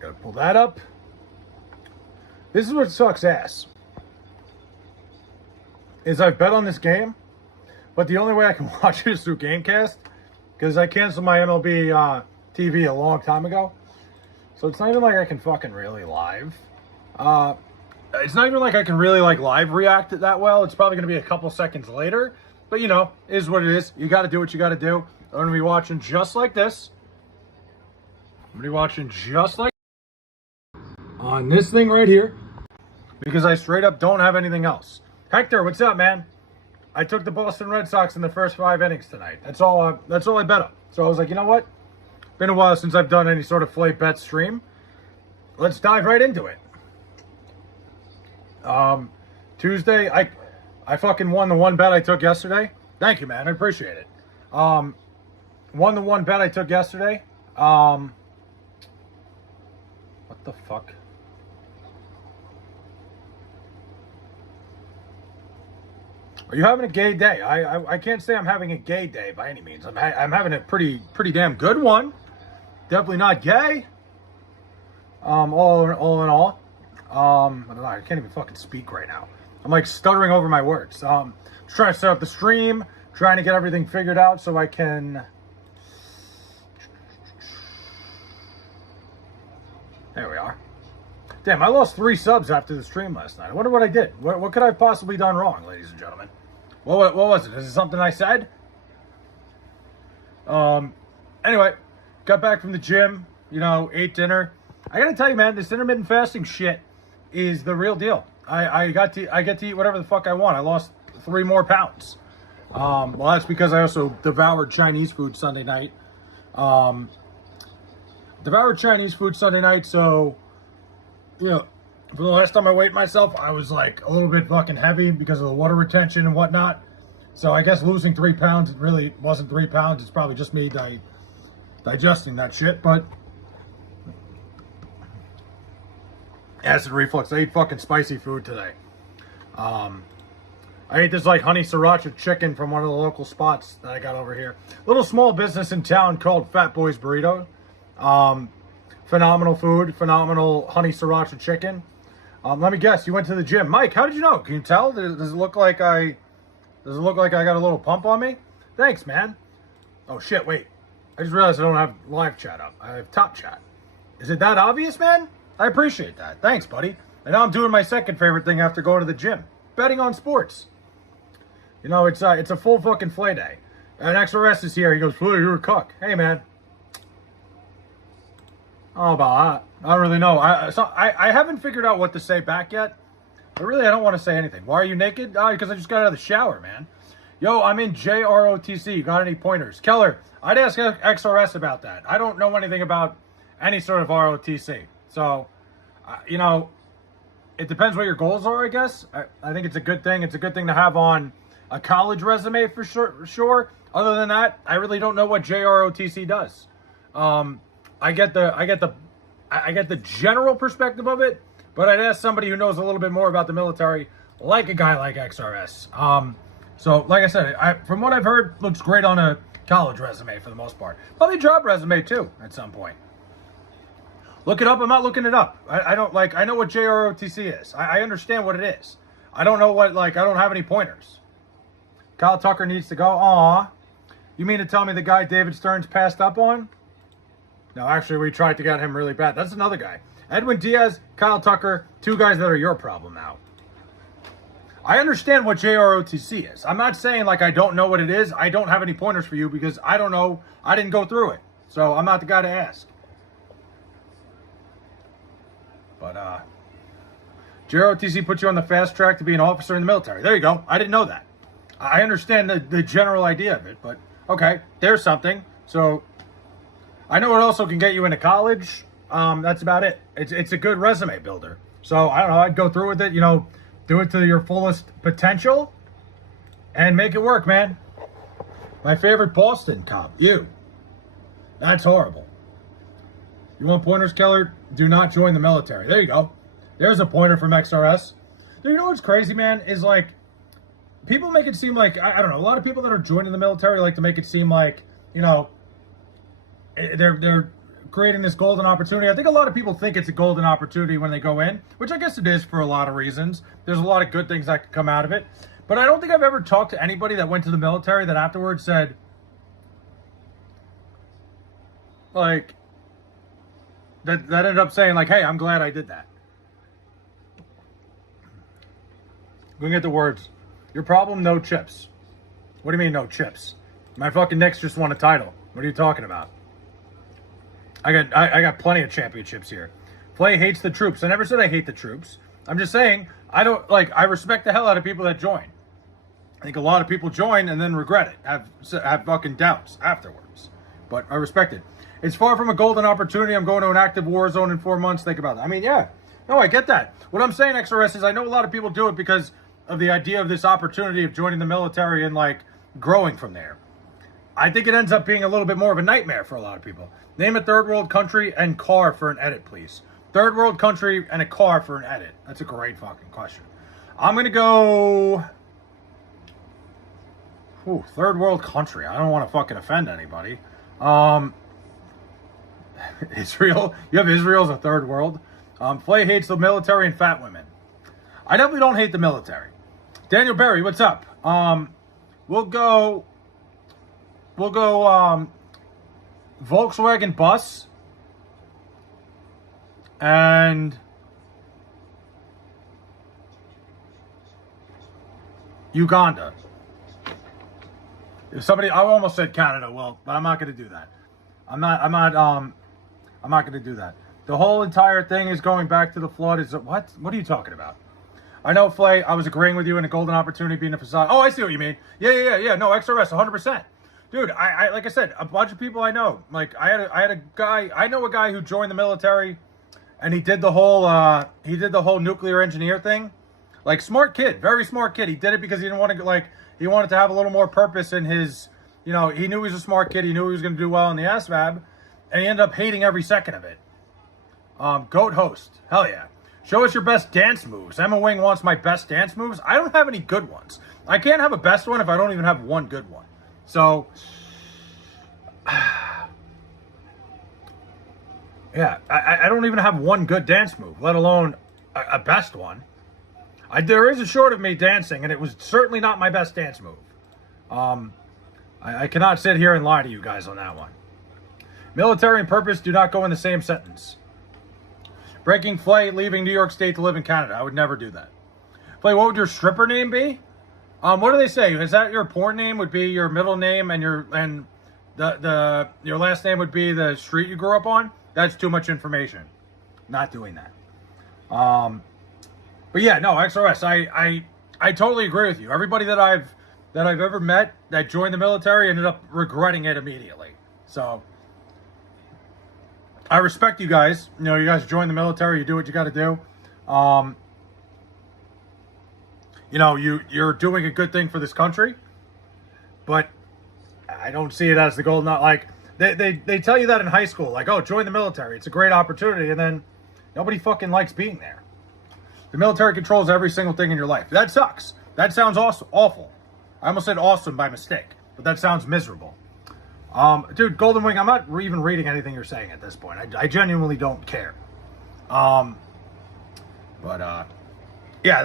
Gotta pull that up. This is what sucks ass. Is I've bet on this game, but the only way I can watch it is through Gamecast because I canceled my MLB TV a long time ago. So it's not even like I can fucking really live. It's not even like I can really like live react it that well. It's probably going to be a couple seconds later. But you know, is what it is. You got to do what you got to do. I'm going to be watching just like this. I'm going to be watching just like on this thing right here. Because I straight up don't have anything else. Hector, what's up, man? I took the Boston Red Sox in the first 5 innings tonight. That's all I bet on. So I was like, you know what? Been a while since I've done any sort of Flay Bet stream. Let's dive right into it. Tuesday, I fucking won the one bet I took yesterday. Thank you, man. I appreciate it. Won the one bet I took yesterday. What the fuck? Are you having a gay day? I can't say I'm having a gay day by any means. I'm having a pretty damn good one. Definitely not gay. All in all. I don't know, I can't even fucking speak right now. I'm like stuttering over my words. Just trying to set up the stream, trying to get everything figured out so I can. There we are. Damn, I lost 3 subs after the stream last night. I wonder what I did. What could I have possibly done wrong, ladies and gentlemen? What was it? Is it something I said? Anyway, got back from the gym, you know, ate dinner. I gotta tell you, man, this intermittent fasting shit is the real deal. I get to eat whatever the fuck I want. I lost 3 more pounds. Well, that's because I also devoured Chinese food Sunday night. So, you know, for the last time I weighed myself, I was like a little bit fucking heavy because of the water retention and whatnot. So I guess losing 3 pounds really wasn't 3 pounds. It's probably just me digesting that shit. But acid reflux. I ate fucking spicy food today. I ate this like honey sriracha chicken from one of the local spots that I got over here. Little small business in town called Fat Boys Burrito. Phenomenal food, phenomenal honey sriracha chicken. Let me guess, you went to the gym. Mike, how did you know? Can you tell? Does it look like I got a little pump on me? Thanks, man. Oh shit, wait. I just realized I don't have live chat up. I have top chat. Is it that obvious, man? I appreciate that. Thanks, buddy. And now I'm doing my second favorite thing after going to the gym. Betting on sports. You know, it's a full fucking Flay day. And XRS is here. He goes, Flay, you're a cuck. Hey, man. Oh, about that. I don't really know. I haven't figured out what to say back yet. But really, I don't want to say anything. Why are you naked? Because I just got out of the shower, man. Yo, I'm in JROTC. Got any pointers? Keller, I'd ask XRS about that. I don't know anything about any sort of ROTC. So, you know, it depends what your goals are, I guess. I think it's a good thing. It's a good thing to have on a college resume for sure. Other than that, I really don't know what JROTC does. I get the general perspective of it, but I'd ask somebody who knows a little bit more about the military, like a guy like XRS. So, like I said, from what I've heard, looks great on a college resume for the most part. Probably job resume too at some point. Look it up. I'm not looking it up. I don't I know what JROTC is. I understand what it is. I don't know I don't have any pointers. Kyle Tucker needs to go. Aw. You mean to tell me the guy David Stearns passed up on? No, actually, we tried to get him really bad. That's another guy. Edwin Diaz, Kyle Tucker, 2 guys that are your problem now. I understand what JROTC is. I'm not saying I don't know what it is. I don't have any pointers for you because I don't know. I didn't go through it. So I'm not the guy to ask. But JROTC puts you on the fast track to be an officer in the military. There you go. I didn't know that. I understand the general idea of it, but okay, there's something. So I know it also can get you into college. That's about it. It's a good resume builder. So I don't know. I'd go through with it. You know, do it to your fullest potential and make it work, man. My favorite Boston cop, you. That's horrible. You want pointers, Keller? Do not join the military. There you go. There's a pointer from XRS. You know what's crazy, man, is like people make it seem like I don't know. A lot of people that are joining the military like to make it seem like they're creating this golden opportunity. I think a lot of people think it's a golden opportunity when they go in, which I guess it is for a lot of reasons. There's a lot of good things that could come out of it, but I don't think I've ever talked to anybody that went to the military that afterwards said like that ended up saying like, "Hey, I'm glad I did that." Go get the words. Your problem, no chips. What do you mean, no chips? My fucking Knicks just won a title. What are you talking about? I got plenty of championships here. Flay hates the troops. I never said I hate the troops. I'm just saying I respect the hell out of people that join. I think a lot of people join and then regret it. Have fucking doubts afterwards. But I respect it. It's far from a golden opportunity. I'm going to an active war zone in 4 months. Think about that. I mean, yeah. No, I get that. What I'm saying, XRS, is I know a lot of people do it because of the idea of this opportunity of joining the military and like growing from there. I think it ends up being a little bit more of a nightmare for a lot of people. Name a third world country and car for an edit, please. Third world country and a car for an edit. That's a great fucking question. I'm going to go... third world country. I don't want to fucking offend anybody. Israel. You have Israel as a third world. Flay hates the military and fat women. I definitely don't hate the military. Daniel Berry, what's up? We'll go Volkswagen bus and Uganda. If somebody, I almost said Canada, well, but I'm not going to do that. I'm not going to do that. The whole entire thing is going back to the flood. Is what? What are you talking about? I know, Flay, I was agreeing with you in a golden opportunity being a facade. Oh, I see what you mean. Yeah. No, XRS, 100%. Dude, I like I said, a bunch of people I know. Like, I had a guy, I know a guy who joined the military, and he did the whole nuclear engineer thing. Like, smart kid, very smart kid. He did it because he didn't want to, he wanted to have a little more purpose in his, he knew he was a smart kid. He knew he was going to do well in the ASVAB, and he ended up hating every second of it. Goat host. Hell yeah. Show us your best dance moves. Emma Wing wants my best dance moves. I don't have any good ones. I can't have a best one if I don't even have one good one. So, yeah, I don't even have one good dance move, let alone a best one. There is a short of me dancing, and it was certainly not my best dance move. I cannot sit here and lie to you guys on that one. Military and purpose do not go in the same sentence. Breaking Flay, leaving New York State to live in Canada. I would never do that. Flay, what would your stripper name be? What do they say? Is that your porn name would be your middle name and your last name would be the street you grew up on? That's too much information. Not doing that. But yeah, no, XRS, I totally agree with you. Everybody that I've ever met that joined the military ended up regretting it immediately. So I respect you guys. You know, you guys join the military, you do what you got to do. You know, you're doing a good thing for this country, but I don't see it as the goal. Not like they tell you that in high school, like, oh, join the military. It's a great opportunity. And then nobody fucking likes being there. The military controls every single thing in your life. That sucks. That sounds awful. I almost said awesome by mistake, but that sounds miserable. Dude, Golden Wing, I'm not even reading anything you're saying at this point. I genuinely don't care. Yeah,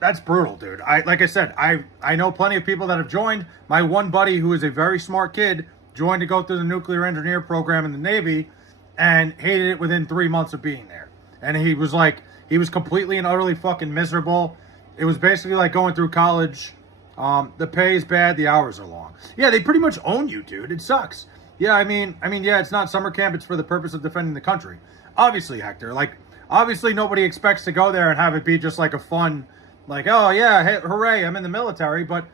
that's brutal, dude. Like I said, I know plenty of people that have joined. My one buddy, who is a very smart kid, joined to go through the nuclear engineer program in the Navy and hated it within 3 months of being there. And he was completely and utterly fucking miserable. It was basically like going through college. The pay is bad, the hours are long. Yeah, they pretty much own you, dude. It sucks. Yeah, I mean, yeah, it's not summer camp. It's for the purpose of defending the country. Obviously, Hector. Like, obviously, nobody expects to go there and have it be just like a fun, like, oh yeah, hey, hooray, I'm in the military. But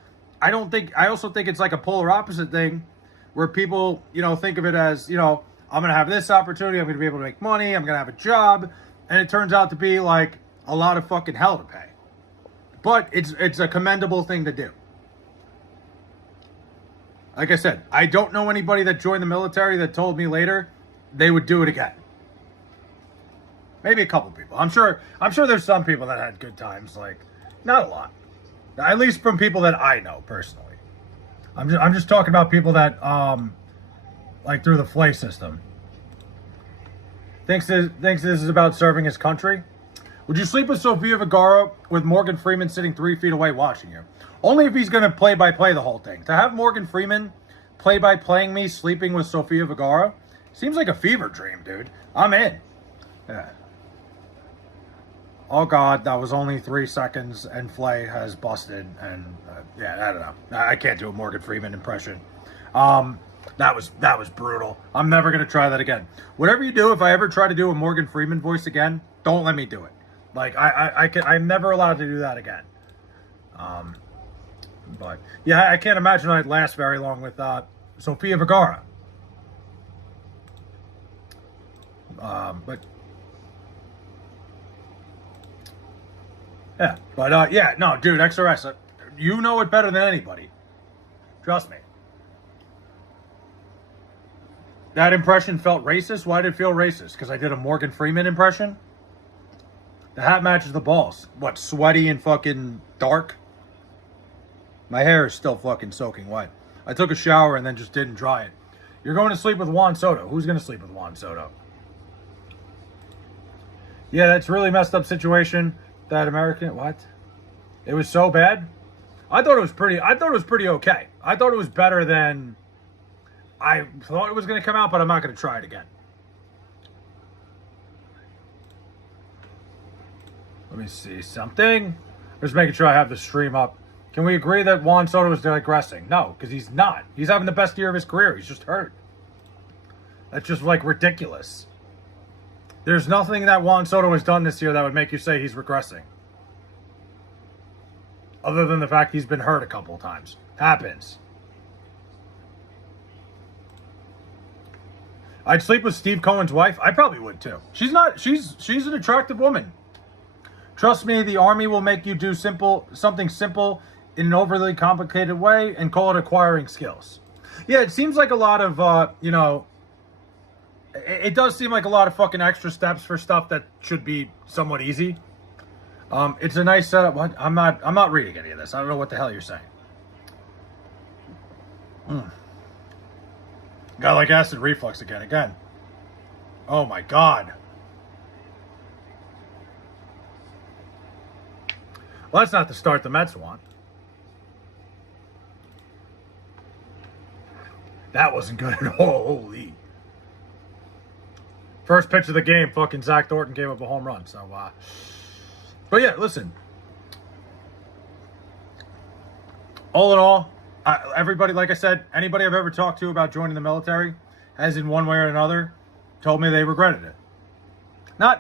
I also think it's like a polar opposite thing, where people, think of it as, I'm gonna have this opportunity. I'm gonna be able to make money. I'm gonna have a job, and it turns out to be like a lot of fucking hell to pay. But it's a commendable thing to do. Like I said, I don't know anybody that joined the military that told me later they would do it again. Maybe a couple people. I'm sure there's some people that had good times. Like, not a lot. At least from people that I know personally. I'm just talking about people that like through the Flay system. Thinks this is about serving his country. Would you sleep with Sofia Vergara with Morgan Freeman sitting 3 feet away watching you? Only if he's going to play-by-play the whole thing. To have Morgan Freeman play-by-playing me sleeping with Sofia Vergara seems like a fever dream, dude. I'm in. Yeah. Oh, God, that was only 3 seconds, and Flay has busted. And, yeah, I don't know. I can't do a Morgan Freeman impression. That was brutal. I'm never going to try that again. Whatever you do, if I ever try to do a Morgan Freeman voice again, don't let me do it. Like, I'm never allowed to do that again. But, yeah, I can't imagine I'd last very long with Sofia Vergara. But... yeah, but, yeah, no, dude, XRS, you know it better than anybody. Trust me. That impression felt racist? Why did it feel racist? Because I did a Morgan Freeman impression? The hat matches the balls. What, sweaty and fucking dark? My hair is still fucking soaking wet. I took a shower and then just didn't dry it. You're going to sleep with Juan Soto. Who's going to sleep with Juan Soto? Yeah, that's really messed up situation. That American, what? It was so bad? I thought it was pretty okay. I thought it was better than I thought it was going to come out, but I'm not going to try it again. Let me see something. Just making sure I have the stream up. Can we agree that Juan Soto is digressing? No, because he's not. He's having the best year of his career. He's just hurt. That's just, like, ridiculous. There's nothing that Juan Soto has done this year that would make you say he's regressing. Other than the fact he's been hurt a couple of times. Happens. I'd sleep with Steve Cohen's wife. I probably would too. She's an attractive woman. Trust me, the Army will make you do something simple in an overly complicated way and call it acquiring skills. Yeah, it seems like a lot of, it does seem like a lot of fucking extra steps for stuff that should be somewhat easy. It's a nice setup. What? I'm not reading any of this. I don't know what the hell you're saying. Got like acid reflux again. Oh my God. Well, that's not the start the Mets want. That wasn't good at all. Holy. First pitch of the game, fucking Zach Thornton gave up a home run. So, but yeah, listen. All in all, everybody, like I said, anybody I've ever talked to about joining the military has in one way or another told me they regretted it.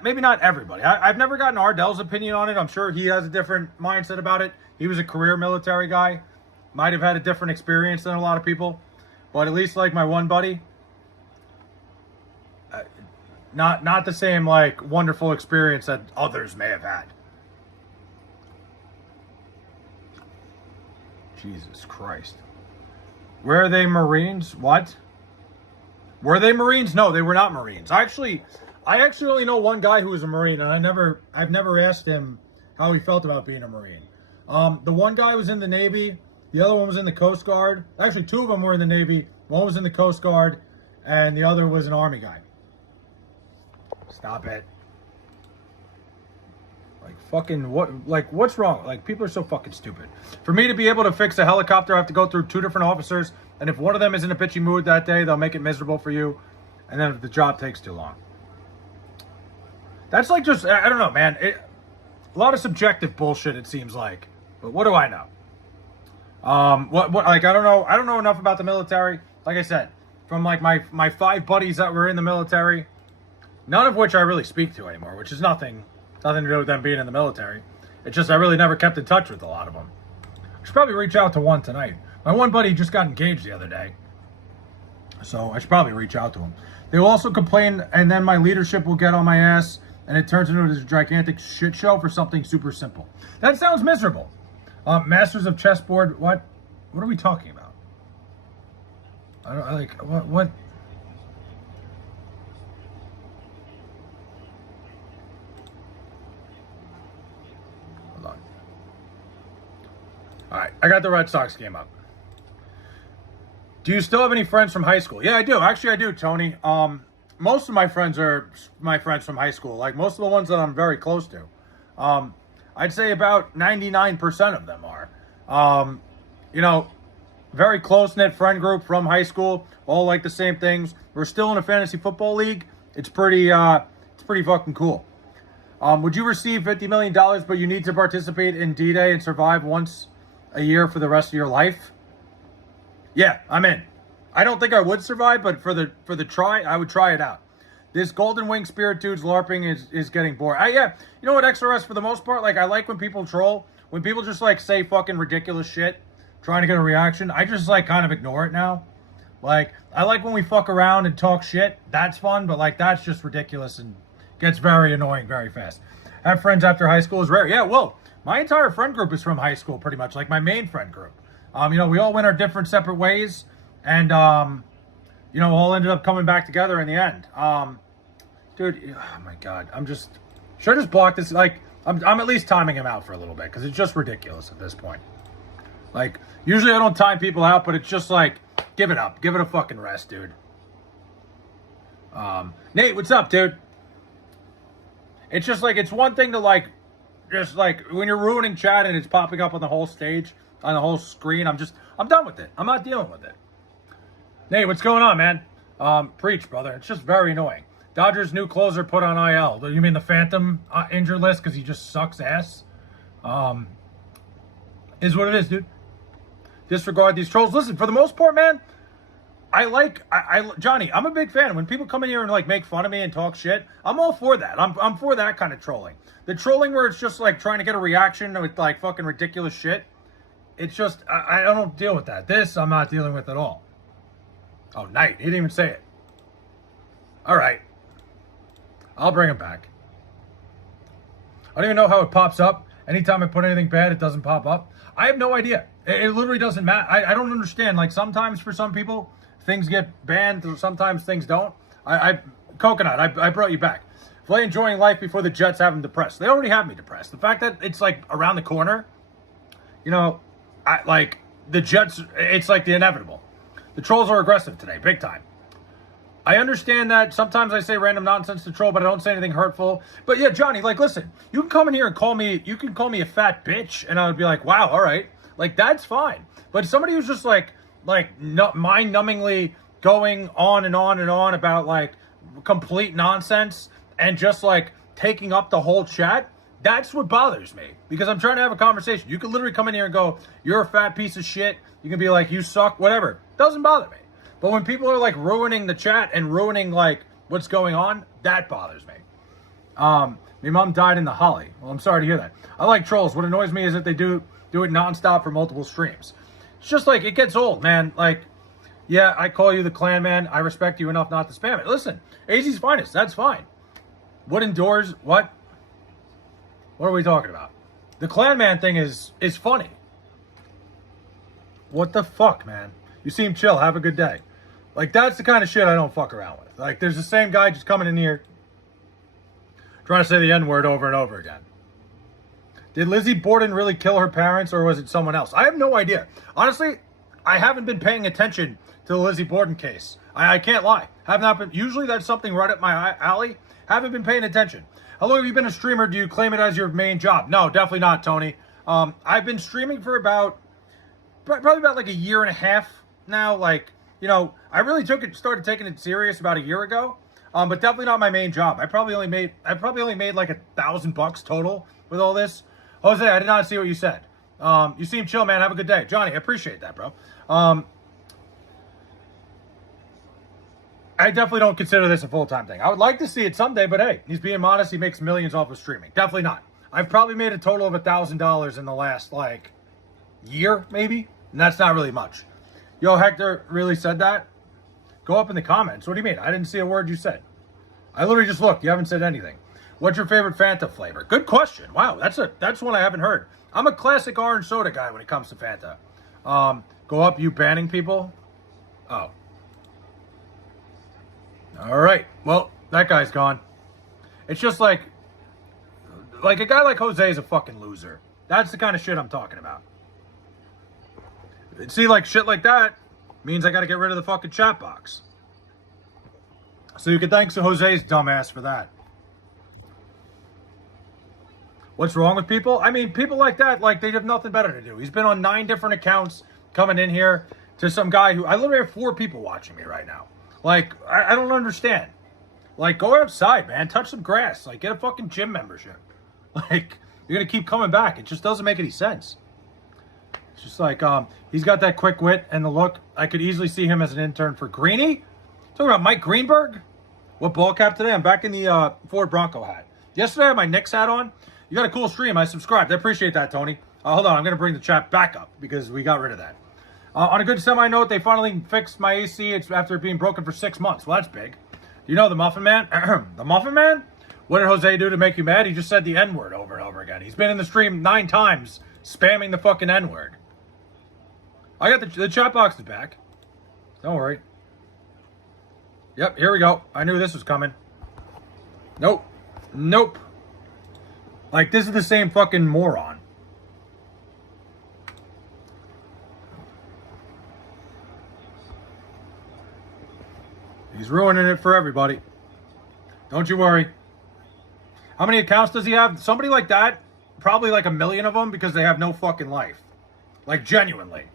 Maybe not everybody. I've never gotten Ardell's opinion on it. I'm sure he has a different mindset about it. He was a career military guy. Might have had a different experience than a lot of people. But at least like my one buddy, not the same like wonderful experience that others may have had. Jesus Christ. Were they Marines? What? Were they Marines? No, they were not Marines. I actually only know one guy who was a Marine, and I've never asked him how he felt about being a Marine. The one guy was in the Navy, the other one was in the Coast Guard. Actually, two of them were in the Navy. One was in the Coast Guard, and the other was an Army guy. Stop it. Like, fucking, what's wrong? Like, people are so fucking stupid. For me to be able to fix a helicopter, I have to go through 2 different officers, and if one of them is in a bitchy mood that day, they'll make it miserable for you, and then if the job takes too long. That's like just, I don't know, man. A lot of subjective bullshit, it seems like. But what do I know? Like, I don't know enough about the military. Like I said, from like my 5 buddies that were in the military, none of which I really speak to anymore, which is nothing to do with them being in the military. It's just I really never kept in touch with a lot of them. I should probably reach out to one tonight. My one buddy just got engaged the other day, so I should probably reach out to him. They will also complain, and then my leadership will get on my ass, and it turns into this gigantic shit show for something super simple. That sounds miserable. Masters of Chessboard, what are we talking about? I don't like what All right, I got the Red Sox game up. Do you still have any friends from high school? Yeah, I do. Actually, I do, Tony. Most of my friends are my friends from high school. Like most of the ones that I'm very close to. I'd say about 99% of them are. You know, very close-knit friend group from high school. All like the same things. We're still in a fantasy football league. It's pretty fucking cool. Would you receive $50 million, but you need to participate in D-Day and survive once a year for the rest of your life? Yeah, I'm in. I don't think I would survive, but for the try, I would try it out. This Golden Wing Spirit dude's LARPing is getting boring. Yeah, you know what, XRS, for the most part, like, I like when people troll. When people just, like, say fucking ridiculous shit, trying to get a reaction, I just, like, kind of ignore it now. Like, I like when we fuck around and talk shit. That's fun, but, like, that's just ridiculous and gets very annoying very fast. Have friends after high school is rare. Yeah, well, my entire friend group is from high school, pretty much, like my main friend group. You know, we all went our different separate ways, and, you know, all ended up coming back together in the end. Dude, oh my God, should I just block this? Like, I'm at least timing him out for a little bit, because it's just ridiculous at this point. Like, usually I don't time people out, but it's just like, give it up. Give it a fucking rest, dude. Nate, what's up, dude? It's just like, it's one thing to like, just like, when you're ruining chat and it's popping up on the whole stage, on the whole screen, I'm done with it. I'm not dealing with it. Nate, what's going on, man? Preach, brother. It's just very annoying. Dodgers' new closer put on IL. You mean the Phantom injured list because he just sucks ass? Is what it is, dude. Disregard these trolls. Listen, for the most part, man, Johnny, I'm a big fan. When people come in here and like make fun of me and talk shit, I'm all for that. I'm for that kind of trolling. The trolling where it's just like trying to get a reaction with like fucking ridiculous shit. It's just, I don't deal with that. This, I'm not dealing with at all. Oh, Knight. He didn't even say it. All right. I'll bring him back. I don't even know how it pops up. Anytime I put anything bad, it doesn't pop up. I have no idea. It literally doesn't matter. I don't understand. Like, sometimes for some people, things get banned. Sometimes things don't. Coconut, I brought you back. Flay enjoying life before the Jets have him depressed. They already have me depressed. The fact that it's, like, around the corner, you know, like, the Jets, it's, like, the inevitable. The trolls are aggressive today, big time. I understand that sometimes I say random nonsense to troll, but I don't say anything hurtful. But yeah, Johnny, like, listen, you can come in here and call me a fat bitch, and I would be like, wow, all right. Like, that's fine. But somebody who's just like mind-numbingly going on and on and on about, like, complete nonsense and just, like, taking up the whole chat, that's what bothers me. Because I'm trying to have a conversation. You can literally come in here and go, you're a fat piece of shit. You can be like, you suck, whatever. Doesn't bother me. But when people are, like, ruining the chat and ruining, like, what's going on, that bothers me. My mom died in the Holly. Well, I'm sorry to hear that. I like trolls. What annoys me is that they do it nonstop for multiple streams. It's just, like, it gets old, man. Like, yeah, I call you the clan man. I respect you enough not to spam it. Listen, AZ's finest. That's fine. Wooden doors. What? What are we talking about? The clan man thing is funny. What the fuck, man? You seem chill. Have a good day. Like, that's the kind of shit I don't fuck around with. Like, there's the same guy just coming in here trying to say the N-word over and over again. Did Lizzie Borden really kill her parents, or was it someone else? I have no idea. Honestly, I haven't been paying attention to the Lizzie Borden case. I can't lie. Have not been. Usually that's something right up my alley. Haven't been paying attention. How long have you been a streamer? Do you claim it as your main job? No, definitely not, Tony. I've been streaming for probably about like a year and a half now. Like, you know, I really started taking it serious about a year ago, but definitely not my main job. I probably only made like $1,000 total with all this. Jose, I did not see what you said. You seem chill, man. Have a good day. Johnny, I appreciate that, bro. I definitely don't consider this a full-time thing. I would like to see it someday, but hey, he's being modest. He makes millions off of streaming. Definitely not. I've probably made a total of $1,000 in the last, like, year, maybe, and that's not really much. Yo, Hector really said that? Go up in the comments. What do you mean? I didn't see a word you said. I literally just looked. You haven't said anything. What's your favorite Fanta flavor? Good question. Wow, that's one I haven't heard. I'm a classic orange soda guy when it comes to Fanta. Go up, you banning people? Oh. All right. Well, that guy's gone. It's just like a guy like Jose is a fucking loser. That's the kind of shit I'm talking about. See, like shit like that means I got to get rid of the fucking chat box. So you can thank Jose's dumbass for that. What's wrong with people? I mean, people like that, like they have nothing better to do. He's been on 9 different accounts coming in here to some guy who, I literally have 4 people watching me right now. Like, I don't understand. Like, go outside, man. Touch some grass. Like, get a fucking gym membership. Like, you're going to keep coming back. It just doesn't make any sense. It's just like, he's got that quick wit and the look. I could easily see him as an intern for Greeny. Talking about Mike Greenberg. What ball cap today? I'm back in the Ford Bronco hat. Yesterday I had my Knicks hat on. You got a cool stream. I subscribed. I appreciate that, Tony. Hold on. I'm going to bring the chat back up because we got rid of that. On a good semi note, they finally fixed my AC. It's after it being broken for 6 months. Well, that's big. You know the Muffin Man? The Muffin Man? What did Jose do to make you mad? He just said the N-word over and over again. He's been in the stream 9 times spamming the fucking N-word. I got the chat box is back. Don't worry. Yep, here we go. I knew this was coming. Nope. Nope. Like, this is the same fucking moron. He's ruining it for everybody. Don't you worry. How many accounts does he have? Somebody like that, probably like 1 million of them because they have no fucking life. Like, genuinely.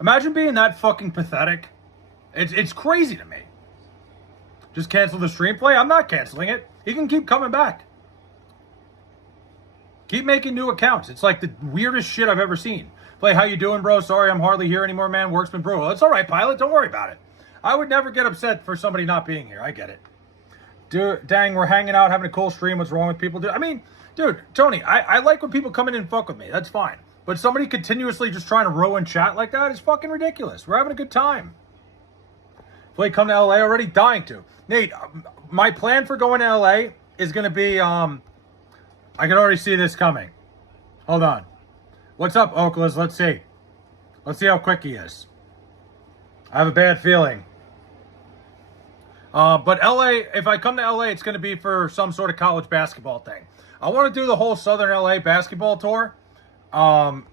Imagine being that fucking pathetic. It's crazy to me. Just cancel the stream play? I'm not canceling it. He can keep coming back. Keep making new accounts. It's like the weirdest shit I've ever seen. Play, how you doing, bro? Sorry, I'm hardly here anymore, man. Work's been brutal. It's all right, Pilot. Don't worry about it. I would never get upset for somebody not being here. I get it. Dude, dang, we're hanging out, having a cool stream. What's wrong with people? Dude, I mean, dude, Tony, I like when people come in and fuck with me. That's fine. But somebody continuously just trying to ruin chat like that is fucking ridiculous. We're having a good time. Play, come to LA already? Dying to. Nate, my plan for going to LA is going to be, I can already see this coming. Hold on. What's up, Oakland? Let's see. Let's see how quick he is. I have a bad feeling. But LA, if I come to LA, it's going to be for some sort of college basketball thing. I want to do the whole Southern LA basketball tour. Like,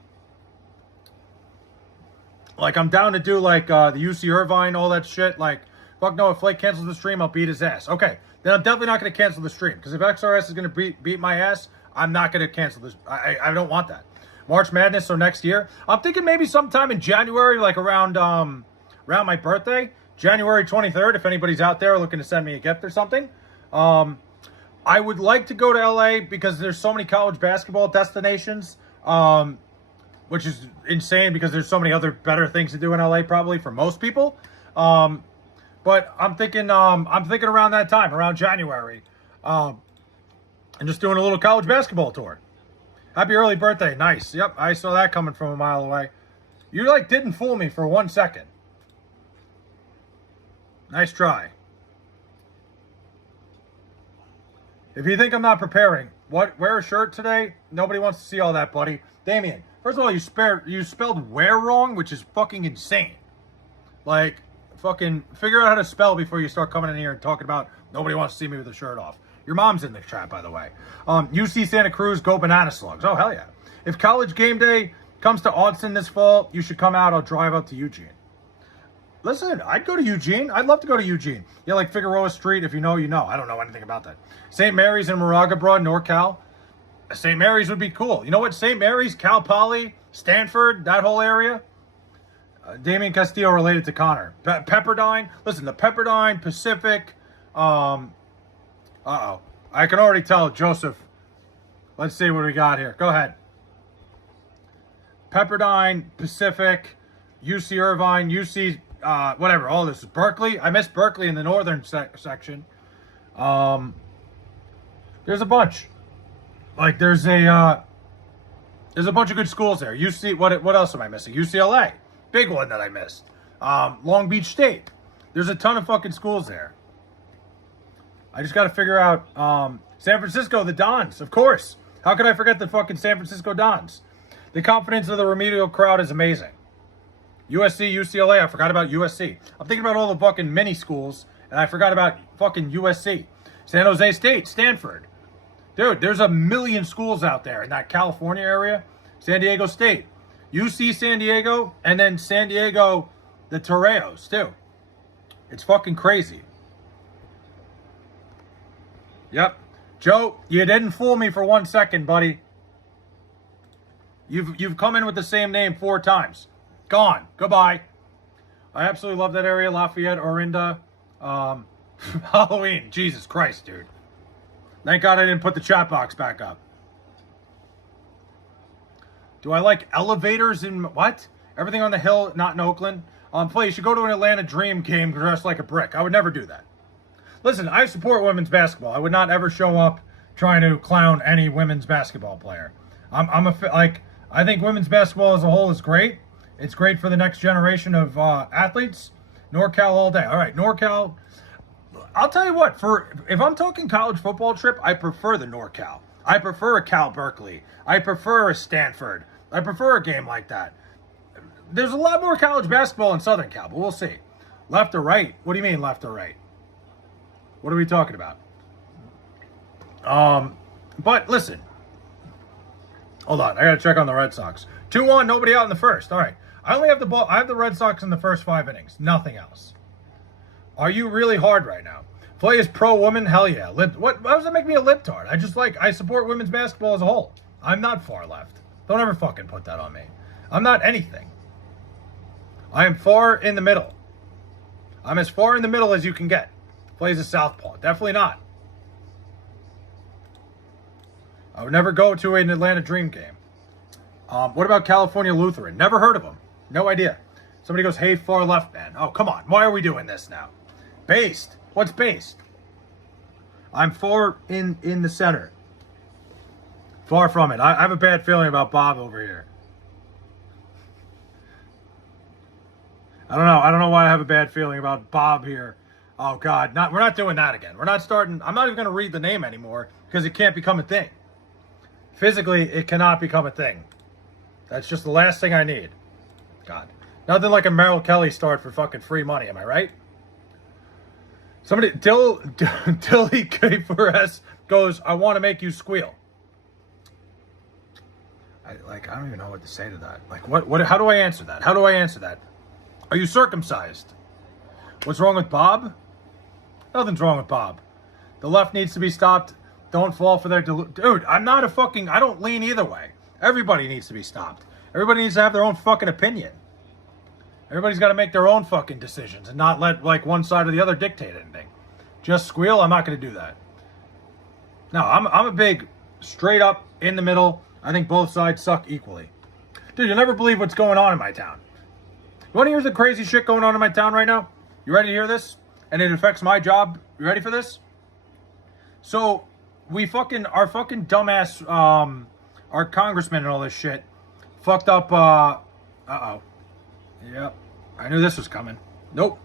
I'm down to do, like, the UC Irvine, all that shit. Like, fuck no, if Flake cancels the stream, I'll beat his ass. Okay, then I'm definitely not going to cancel the stream. Because if XRS is going to beat my ass, I'm not going to cancel this. I don't want that. March Madness, so next year. I'm thinking maybe sometime in January, like around my birthday. January 23rd, if anybody's out there looking to send me a gift or something. I would like to go to LA because there's so many college basketball destinations. Which is insane because there's so many other better things to do in LA probably for most people. But I'm thinking around that time, around January, and just doing a little college basketball tour. Happy early birthday. Nice. Yep, I saw that coming from a mile away. You like didn't fool me for 1 second. Nice try. If you think I'm not preparing, wear a shirt today? Nobody wants to see all that, buddy. Damien, first of all, you spelled wear wrong, which is fucking insane. Like, fucking figure out how to spell before you start coming in here and talking about nobody wants to see me with a shirt off. Your mom's in the chat, by the way. UC Santa Cruz, go banana slugs. Oh, hell yeah. If college game day comes to Austin this fall, you should come out. I'll drive up to Eugene. Listen, I'd go to Eugene. I'd love to go to Eugene. Yeah, like Figueroa Street. If you know, you know. I don't know anything about that. St. Mary's in Moraga, Broad, NorCal. St. Mary's would be cool. You know what? St. Mary's, Cal Poly, Stanford, that whole area. Damian Castillo related to Connor. Pepperdine. Listen, the Pepperdine, Pacific. I can already tell, Joseph. Let's see what we got here. Go ahead. Pepperdine, Pacific, UC Irvine, UC, whatever. All this is Berkeley. I missed Berkeley in the northern section. There's a bunch. Like, there's a bunch of good schools there. UC, what else am I missing? UCLA. Big one that I missed. Long Beach State. There's a ton of fucking schools there. I just got to figure out San Francisco, the Dons, of course. How could I forget the fucking San Francisco Dons? The confidence of the remedial crowd is amazing. USC, UCLA, I forgot about USC. I'm thinking about all the fucking mini schools, and I forgot about fucking USC. San Jose State, Stanford. Dude, there's a million schools out there in that California area. San Diego State. UC San Diego, and then San Diego, the Toreros, too. It's fucking crazy. Yep. Joe, you didn't fool me for 1 second, buddy. You've come in with the same name 4 times. Gone. Goodbye. I absolutely love that area. Lafayette, Orinda. Halloween. Jesus Christ, dude. Thank God I didn't put the chat box back up. Do I like elevators in what? Everything on the hill, not in Oakland. Play, you should go to an Atlanta Dream game dressed like a brick. I would never do that. Listen, I support women's basketball. I would not ever show up trying to clown any women's basketball player. I think women's basketball as a whole is great. It's great for the next generation of athletes. NorCal all day. All right, NorCal. I'll tell you what, if I'm talking college football trip, I prefer the NorCal. I prefer a Cal Berkeley. I prefer a Stanford. I prefer a game like that. There's a lot more college basketball in Southern Cal, but we'll see. Left or right? What do you mean left or right? What are we talking about? But listen. Hold on, I gotta check on the Red Sox. 2-1, nobody out in the first. All right, I only have the ball. I have the Red Sox in the first 5 innings. Nothing else. Are you really hard right now? Play is pro-woman? Hell yeah. What does that make me a libtard? I support women's basketball as a whole. I'm not far left. Don't ever fucking put that on me. I'm not anything. I am far in the middle. I'm as far in the middle as you can get. Plays a southpaw. Definitely not. I would never go to an Atlanta Dream game. What about California Lutheran? Never heard of them. No idea. Somebody goes, hey, far left man. Oh, come on. Why are we doing this now? Based. What's based? I'm far in the center. Far from it. I have a bad feeling about Bob over here. I don't know why I have a bad feeling about Bob here. Oh, God. We're not doing that again. We're not starting. I'm not even going to read the name anymore because it can't become a thing. Physically, it cannot become a thing. That's just the last thing I need. God. Nothing like a Merrill Kelly start for fucking free money. Am I right? Somebody, Dilly K4S goes, I want to make you squeal. I don't even know what to say to that. How do I answer that? How do I answer that? Are you circumcised? What's wrong with Bob? Nothing's wrong with Bob. The left needs to be stopped. Don't fall for their dude, I don't lean either way. Everybody needs to be stopped. Everybody needs to have their own fucking opinion. Everybody's got to make their own fucking decisions and not let one side or the other dictate anything. Just squeal, I'm not going to do that. No, I'm a big straight up in the middle. I think both sides suck equally. Dude, you'll never believe what's going on in my town. You want to hear the crazy shit going on in my town right now? You ready to hear this? And it affects my job. You ready for this? So, our fucking dumbass, our congressman and all this shit fucked up, uh-oh. Yep. I knew this was coming. Nope.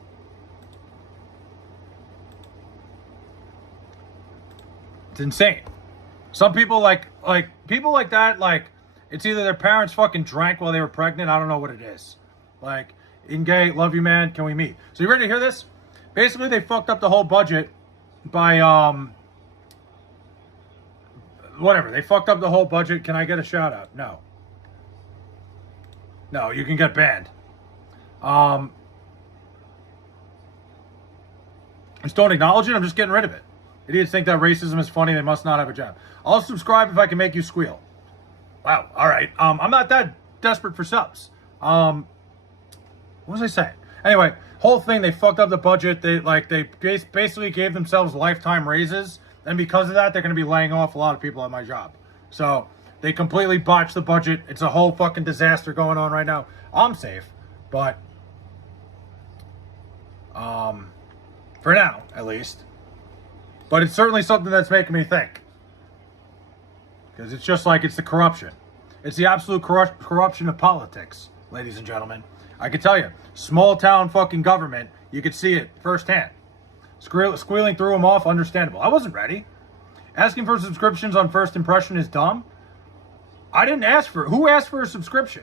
It's insane. Some people people like that, it's either their parents fucking drank while they were pregnant. I don't know what it is. Ingay, love you, man. Can we meet? So you ready to hear this? Basically, they fucked up the whole budget by, whatever. They fucked up the whole budget. Can I get a shout out? No. No, you can get banned. Just don't acknowledge it. I'm just getting rid of it. Idiots think that racism is funny. They must not have a job. I'll subscribe if I can make you squeal. Wow. All right. I'm not that desperate for subs. What was I saying? Anyway, whole thing, they fucked up the budget. They basically gave themselves lifetime raises. And because of that, they're going to be laying off a lot of people at my job. So they completely botched the budget. It's a whole fucking disaster going on right now. I'm safe, but for now, at least. But it's certainly something that's making me think. Because it's just it's the corruption. It's the absolute corruption of politics, ladies and gentlemen. I can tell you, small town fucking government, you could see it firsthand. Squealing through them off, understandable. I wasn't ready. Asking for subscriptions on first impression is dumb. I didn't ask for it. Who asked for a subscription?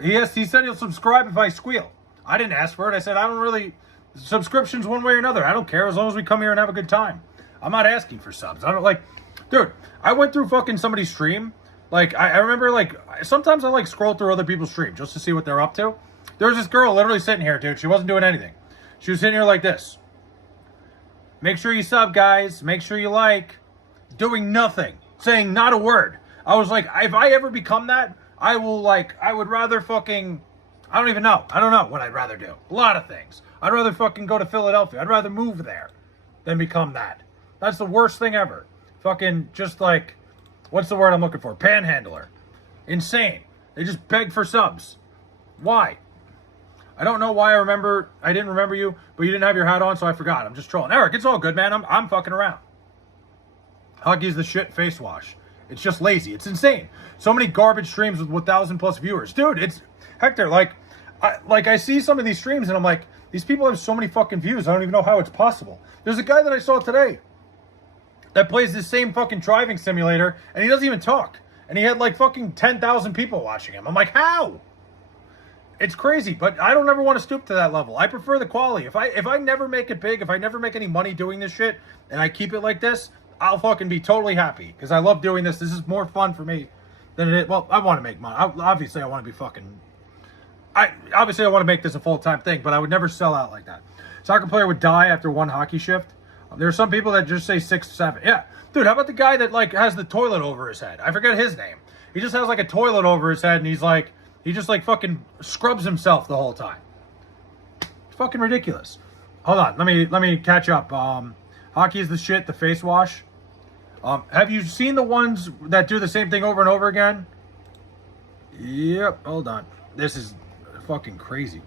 He said he'll subscribe if I squeal. I didn't ask for it. I said I don't really... Subscriptions one way or another. I don't care as long as we come here and have a good time. I'm not asking for subs. I don't Dude, I went through fucking somebody's stream. Like, I remember, like, sometimes I, like, scroll through other people's streams just to see what they're up to. There was this girl literally sitting here, dude. She wasn't doing anything. She was sitting here like this. Make sure you sub, guys. Make sure you like. Doing nothing. Saying not a word. I was like, if I ever become that, I would rather fucking, I don't even know. I don't know what I'd rather do. A lot of things. I'd rather fucking go to Philadelphia. I'd rather move there than become that. That's the worst thing ever. Fucking just like, what's the word I'm looking for? Panhandler. Insane. They just beg for subs. Why? I don't know why I didn't remember you, but you didn't have your hat on, so I forgot. I'm just trolling. Eric, it's all good, man. I'm fucking around. Hockey's the shit face wash. It's just lazy. It's insane. So many garbage streams with 1,000+ viewers. Dude, it's Hector, I see some of these streams and I'm like, these people have so many fucking views. I don't even know how it's possible. There's a guy that I saw today that plays this same fucking driving simulator and he doesn't even talk. And he had like fucking 10,000 people watching him. I'm like, how? It's crazy, but I don't ever want to stoop to that level. I prefer the quality. If I never make it big, if I never make any money doing this shit and I keep it like this, I'll fucking be totally happy because I love doing this. This is more fun for me than it is. Well, I want to make money. Obviously, I want to be fucking... I want to make this a full-time thing, but I would never sell out like that. Soccer player would die after one hockey shift. There are some people that just say 6, 7. Yeah. Dude, how about the guy that, like, has the toilet over his head? I forget his name. He just has, like, a toilet over his head, and he just, like, fucking scrubs himself the whole time. It's fucking ridiculous. Hold on. Let me catch up. Hockey is the shit, the face wash. Have you seen the ones that do the same thing over and over again? Yep. Hold on. This is fucking crazy.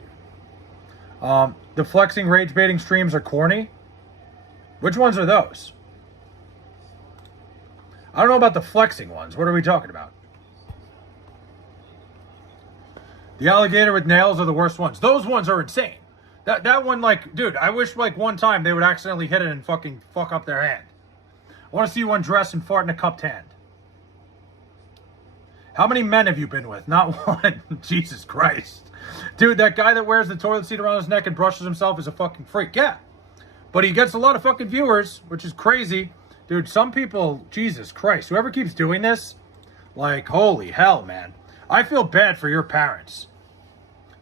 The flexing rage baiting streams are corny. Which ones are those? I don't know about the flexing ones. What are we talking about? The alligator with nails are the worst ones. Those ones are insane. That one, like, dude, I wish like one time they would accidentally hit it and fucking fuck up their hand. I want to see you undress and fart in a cupped hand. How many men have you been with? Not one. Jesus Christ. Dude, that guy that wears the toilet seat around his neck and brushes himself is a fucking freak. Yeah. But he gets a lot of fucking viewers, which is crazy. Dude, some people, Jesus Christ, whoever keeps doing this, like, holy hell, man. I feel bad for your parents.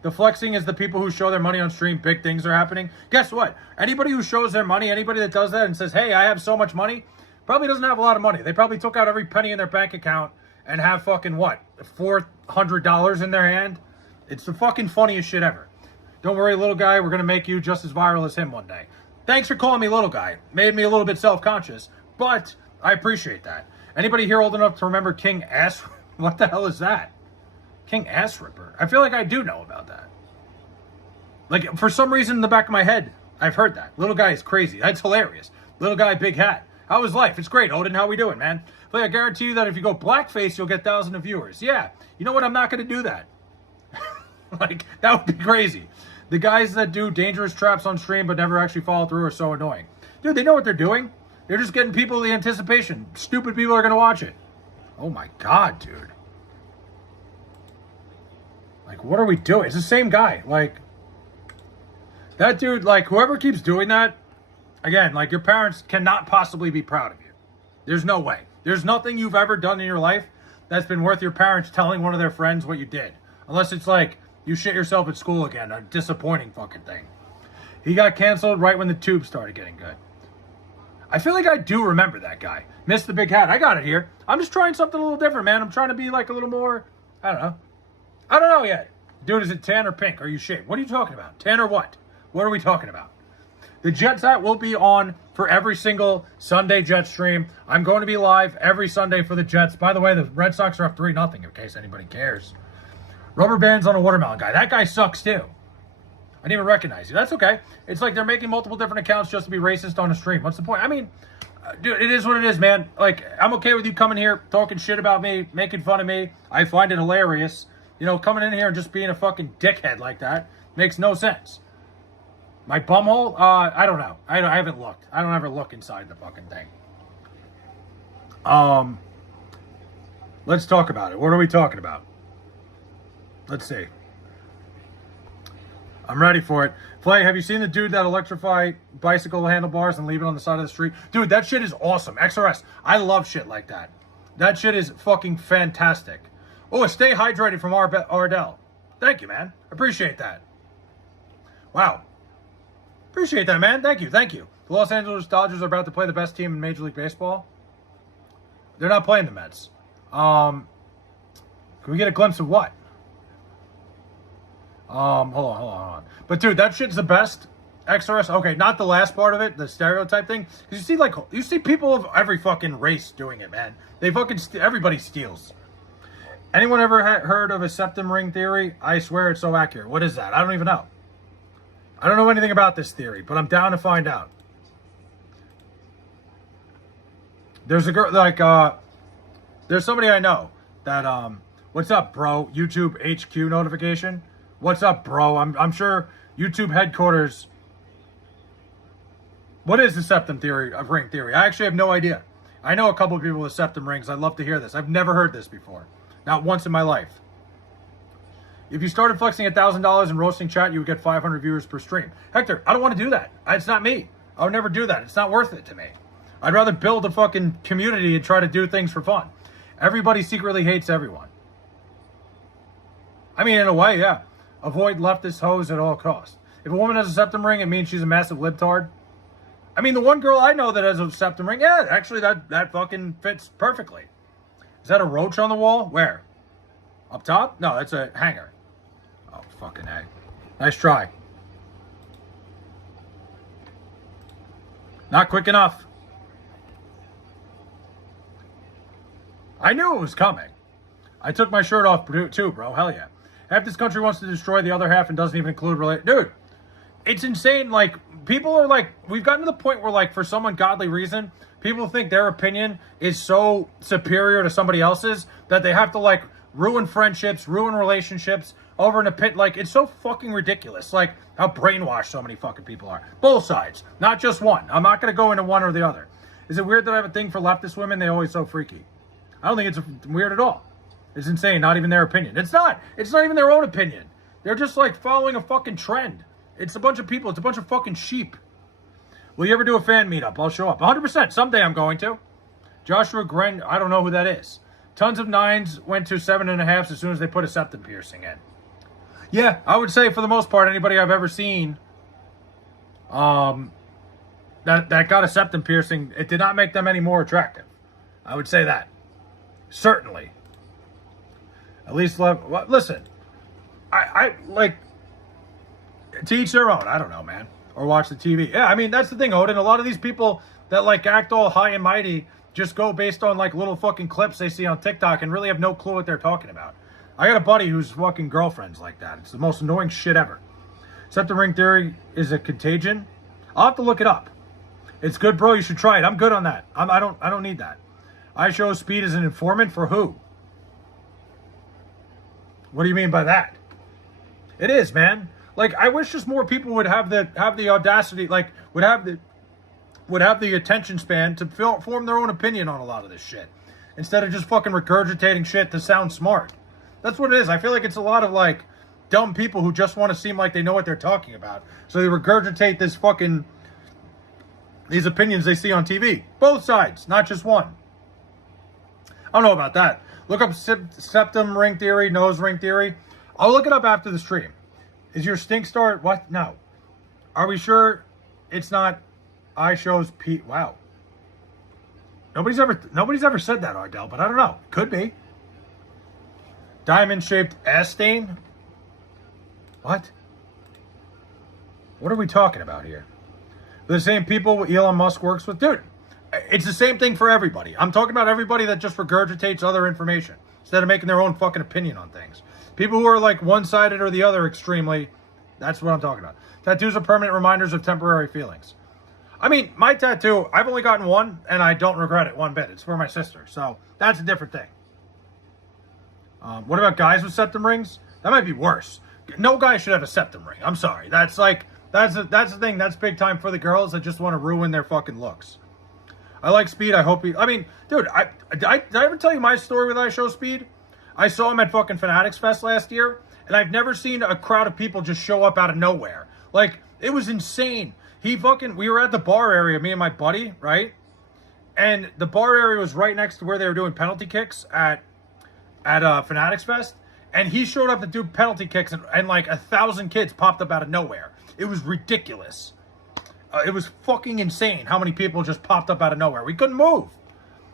The flexing is the people who show their money on stream. Big things are happening. Guess what? Anybody who shows their money, anybody that does that and says, hey, I have so much money, probably doesn't have a lot of money. They probably took out every penny in their bank account and have fucking, what, $400 in their hand? It's the fucking funniest shit ever. Don't worry, little guy. We're going to make you just as viral as him one day. Thanks for calling me little guy. Made me a little bit self-conscious, but I appreciate that. Anybody here old enough to remember King Ass? What the hell is that? King Ass Ripper. I feel like I do know about that. Like, for some reason in the back of my head, I've heard that. Little guy is crazy. That's hilarious. Little guy, big hat. How is life? It's great, Odin. How we doing, man? But I guarantee you that if you go blackface, you'll get thousands of viewers. Yeah. You know what? I'm not going to do that. Like, that would be crazy. The guys that do dangerous traps on stream but never actually follow through are so annoying. Dude, they know what they're doing. They're just getting people the anticipation. Stupid people are going to watch it. Oh my God, dude. Like, what are we doing? It's the same guy. Like, that dude, like, whoever keeps doing that, again, like, your parents cannot possibly be proud of you. There's no way. There's nothing you've ever done in your life that's been worth your parents telling one of their friends what you did. Unless it's like, you shit yourself at school again. A disappointing fucking thing. He got canceled right when the tube started getting good. I feel like I do remember that guy. Missed the big hat. I got it here. I'm just trying something a little different, man. I'm trying to be like a little more, I don't know. I don't know yet. Dude, is it tan or pink? Are you shaved? What are you talking about? Tan or what? What are we talking about? The Jets hat will be on for every single Sunday Jets stream. I'm going to be live every Sunday for the Jets. By the way, the Red Sox are up 3-0 in case anybody cares. Rubber bands on a watermelon guy. That guy sucks too. I didn't even recognize you. That's okay. It's like they're making multiple different accounts just to be racist on a stream. What's the point? I mean, dude, it is what it is, man. Like, I'm okay with you coming here, talking shit about me, making fun of me. I find it hilarious. You know, coming in here and just being a fucking dickhead like that makes no sense. My bumhole? I don't know. I haven't looked. I don't ever look inside the fucking thing. Let's talk about it. What are we talking about? Let's see. I'm ready for it. Play, have you seen the dude that electrify bicycle handlebars and leave it on the side of the street? Dude, that shit is awesome. XRS. I love shit like that. That shit is fucking fantastic. Oh, stay hydrated from Ardell. Thank you, man. Appreciate that. Wow. Appreciate that, man. Thank you. Thank you. The Los Angeles Dodgers are about to play the best team in Major League Baseball. They're not playing the Mets. Can we get a glimpse of what? Hold on. But dude, that shit's the best. XRS. Okay, not the last part of it, the stereotype thing. Because you see people of every fucking race doing it, man. They fucking everybody steals. Anyone ever heard of a septum ring theory? I swear it's so accurate. What is that? I don't even know. I don't know anything about this theory, but I'm down to find out. There's a girl there's somebody I know that what's up, bro? YouTube HQ notification. What's up, bro? I'm sure YouTube headquarters. What is the septum theory of ring theory? I actually have no idea. I know a couple of people with septum rings. I'd love to hear this. I've never heard this before. Not once in my life. If you started flexing $1,000 in roasting chat, you would get 500 viewers per stream. Hector, I don't want to do that. It's not me. I would never do that. It's not worth it to me. I'd rather build a fucking community and try to do things for fun. Everybody secretly hates everyone. I mean, in a way, yeah. Avoid leftist hoes at all costs. If a woman has a septum ring, it means she's a massive libtard. I mean, the one girl I know that has a septum ring, yeah, actually that fucking fits perfectly. Is that a roach on the wall? Where? Up top? No, that's a hanger. Oh, fucking A. Nice try. Not quick enough. I knew it was coming. I took my shirt off too, bro. Hell yeah. Half this country wants to destroy the other half and doesn't even include relate. Dude, it's insane. Like, people are like, we've gotten to the point where, like, for some ungodly reason, people think their opinion is so superior to somebody else's that they have to, like, ruin friendships, ruin relationships over an opinion. Like, it's so fucking ridiculous. Like, how brainwashed so many fucking people are. Both sides, not just one. I'm not going to go into one or the other. Is it weird that I have a thing for leftist women? They always so freaky. I don't think it's weird at all. It's insane. Not even their opinion. It's not. It's not even their own opinion. They're just, like, following a fucking trend. It's a bunch of people. It's a bunch of fucking sheep. Will you ever do a fan meetup? I'll show up. 100%. Someday I'm going to. Joshua Gren, I don't know who that is. Tons of 9s went to 7.5s as soon as they put a septum piercing in. Yeah, I would say for the most part, anybody I've ever seen that got a septum piercing, it did not make them any more attractive. I would say that. Certainly. At least, listen, I like, to each their own. I don't know, man. Or watch the TV. Yeah, I mean, that's the thing, Odin. A lot of these people that, like, act all high and mighty just go based on, like, little fucking clips they see on TikTok and really have no clue what they're talking about. I got a buddy whose fucking girlfriend's like that. It's the most annoying shit ever. Septum ring theory is a contagion. I'll have to look it up. It's good, bro. You should try it. I'm good on that. I don't need that. I show Speed as an informant for who? What do you mean by that? It is, man. Like, I wish just more people would have the audacity, like, would have the attention span to form their own opinion on a lot of this shit, instead of just fucking regurgitating shit to sound smart. That's what it is. I feel like it's a lot of, like, dumb people who just want to seem like they know what they're talking about, so they regurgitate these opinions they see on TV. Both sides, not just one. I don't know about that. Look up septum ring theory, nose ring theory. I'll look it up after the stream. Is your stink star... What? No. Are we sure it's not I shows Pete? Wow. Nobody's ever said that, Ardell, but I don't know. Could be. Diamond-shaped ass stain? What? What are we talking about here? The same people Elon Musk works with? Dude, it's the same thing for everybody. I'm talking about everybody that just regurgitates other information instead of making their own fucking opinion on things. People who are, like, one-sided or the other extremely, that's what I'm talking about. Tattoos are permanent reminders of temporary feelings. I mean, my tattoo, I've only gotten one, and I don't regret it one bit. It's for my sister, so that's a different thing. What about guys with septum rings? That might be worse. No guy should have a septum ring. I'm sorry. That's the thing. That's big time for the girls that just want to ruin their fucking looks. I like Speed. I hope he... I mean, dude, did I ever tell you my story with I Show Speed? I saw him at fucking Fanatics Fest last year, and I've never seen a crowd of people just show up out of nowhere. Like, it was insane. We were at the bar area, me and my buddy, right? and the bar area was right next to where they were doing penalty kicks at Fanatics Fest, and he showed up to do penalty kicks, and like 1,000 kids popped up out of nowhere. It was ridiculous. It was fucking insane how many people just popped up out of nowhere. We couldn't move.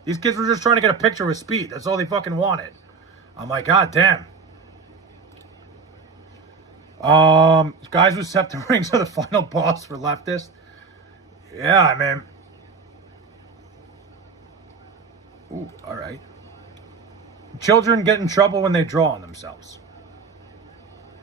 These kids were just trying to get a picture with Speed. That's all they fucking wanted. I'm like, God damn. Guys with septum rings are the final boss for leftists. Yeah, man. Ooh, all right. Children get in trouble when they draw on themselves.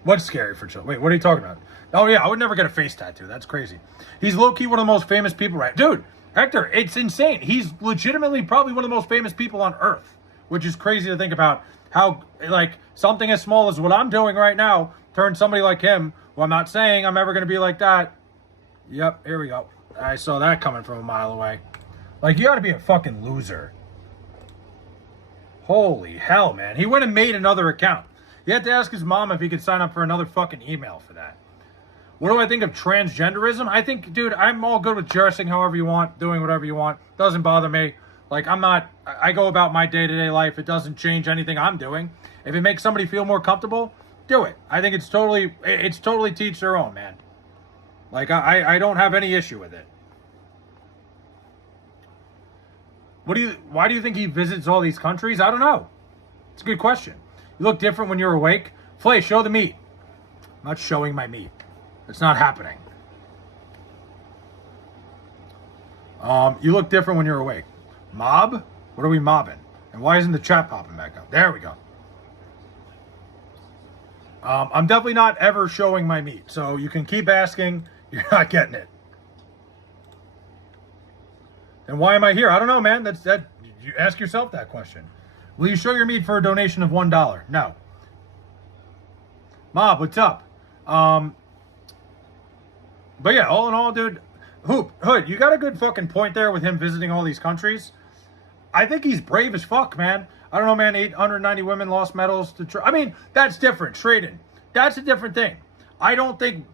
What's scary for children? Wait, what are you talking about? Oh, yeah, I would never get a face tattoo. That's crazy. He's low-key one of the most famous people, right? Dude, Hector, it's insane. He's legitimately probably one of the most famous people on Earth, which is crazy to think about how, like, something as small as what I'm doing right now turns somebody like him, who I'm not saying I'm ever going to be like that. Yep, here we go. I saw that coming from a mile away. Like, you got to be a fucking loser. Holy hell, man. He went and made another account. He had to ask his mom if he could sign up for another fucking email for that. What do I think of transgenderism? I think, dude, I'm all good with dressing however you want, doing whatever you want. Doesn't bother me. Like, I go about my day-to-day life. It doesn't change anything I'm doing. If it makes somebody feel more comfortable, do it. I think it's totally teach their own, man. Like, I don't have any issue with it. Why do you think he visits all these countries? I don't know. It's a good question. You look different when you're awake. Flay, show the meat. I'm not showing my meat. It's not happening. You look different when you're awake. Mob? What are we mobbing? And why isn't the chat popping back up? There we go. I'm definitely not ever showing my meat. So you can keep asking. You're not getting it. And why am I here? I don't know, man. You ask yourself that question. Will you show your meat for a donation of $1? No. Mob, what's up? But yeah, all in all, dude, Hood, you got a good fucking point there with him visiting all these countries. I think he's brave as fuck, man. I don't know, man. 890 women lost medals to. I mean, that's different. Trading, that's a different thing. I don't think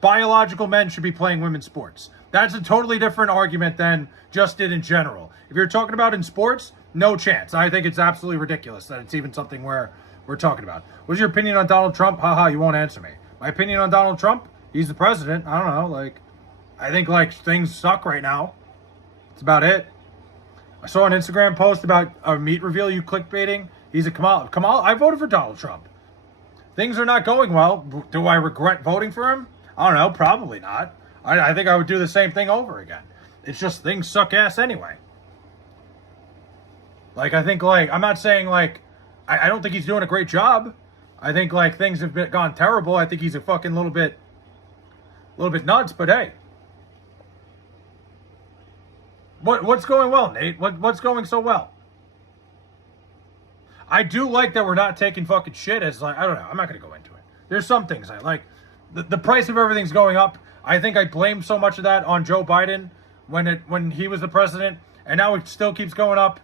biological men should be playing women's sports. That's a totally different argument than just did in general. If you're talking about in sports, no chance. I think it's absolutely ridiculous that it's even something where we're talking about. What's your opinion on Donald Trump? Haha, you won't answer me. My opinion on Donald Trump? He's the president. I don't know. Like, I think, like, things suck right now. That's about it. I saw an Instagram post about a meat reveal you clickbaiting. He's a Kamala. I voted for Donald Trump. Things are not going well. Do I regret voting for him? I don't know. Probably not. I think I would do the same thing over again. It's just things suck ass anyway. Like, I think, like, I'm not saying, like, I don't think he's doing a great job. I think, like, things have gone terrible. I think he's a fucking little bit nuts, but hey. What's going well, Nate? What's going so well? I do like that we're not taking fucking shit as, like, I don't know. I'm not going to go into it. There's some things I like. The price of everything's going up. I think I blame so much of that on Joe Biden when he was the president, and now it still keeps going up.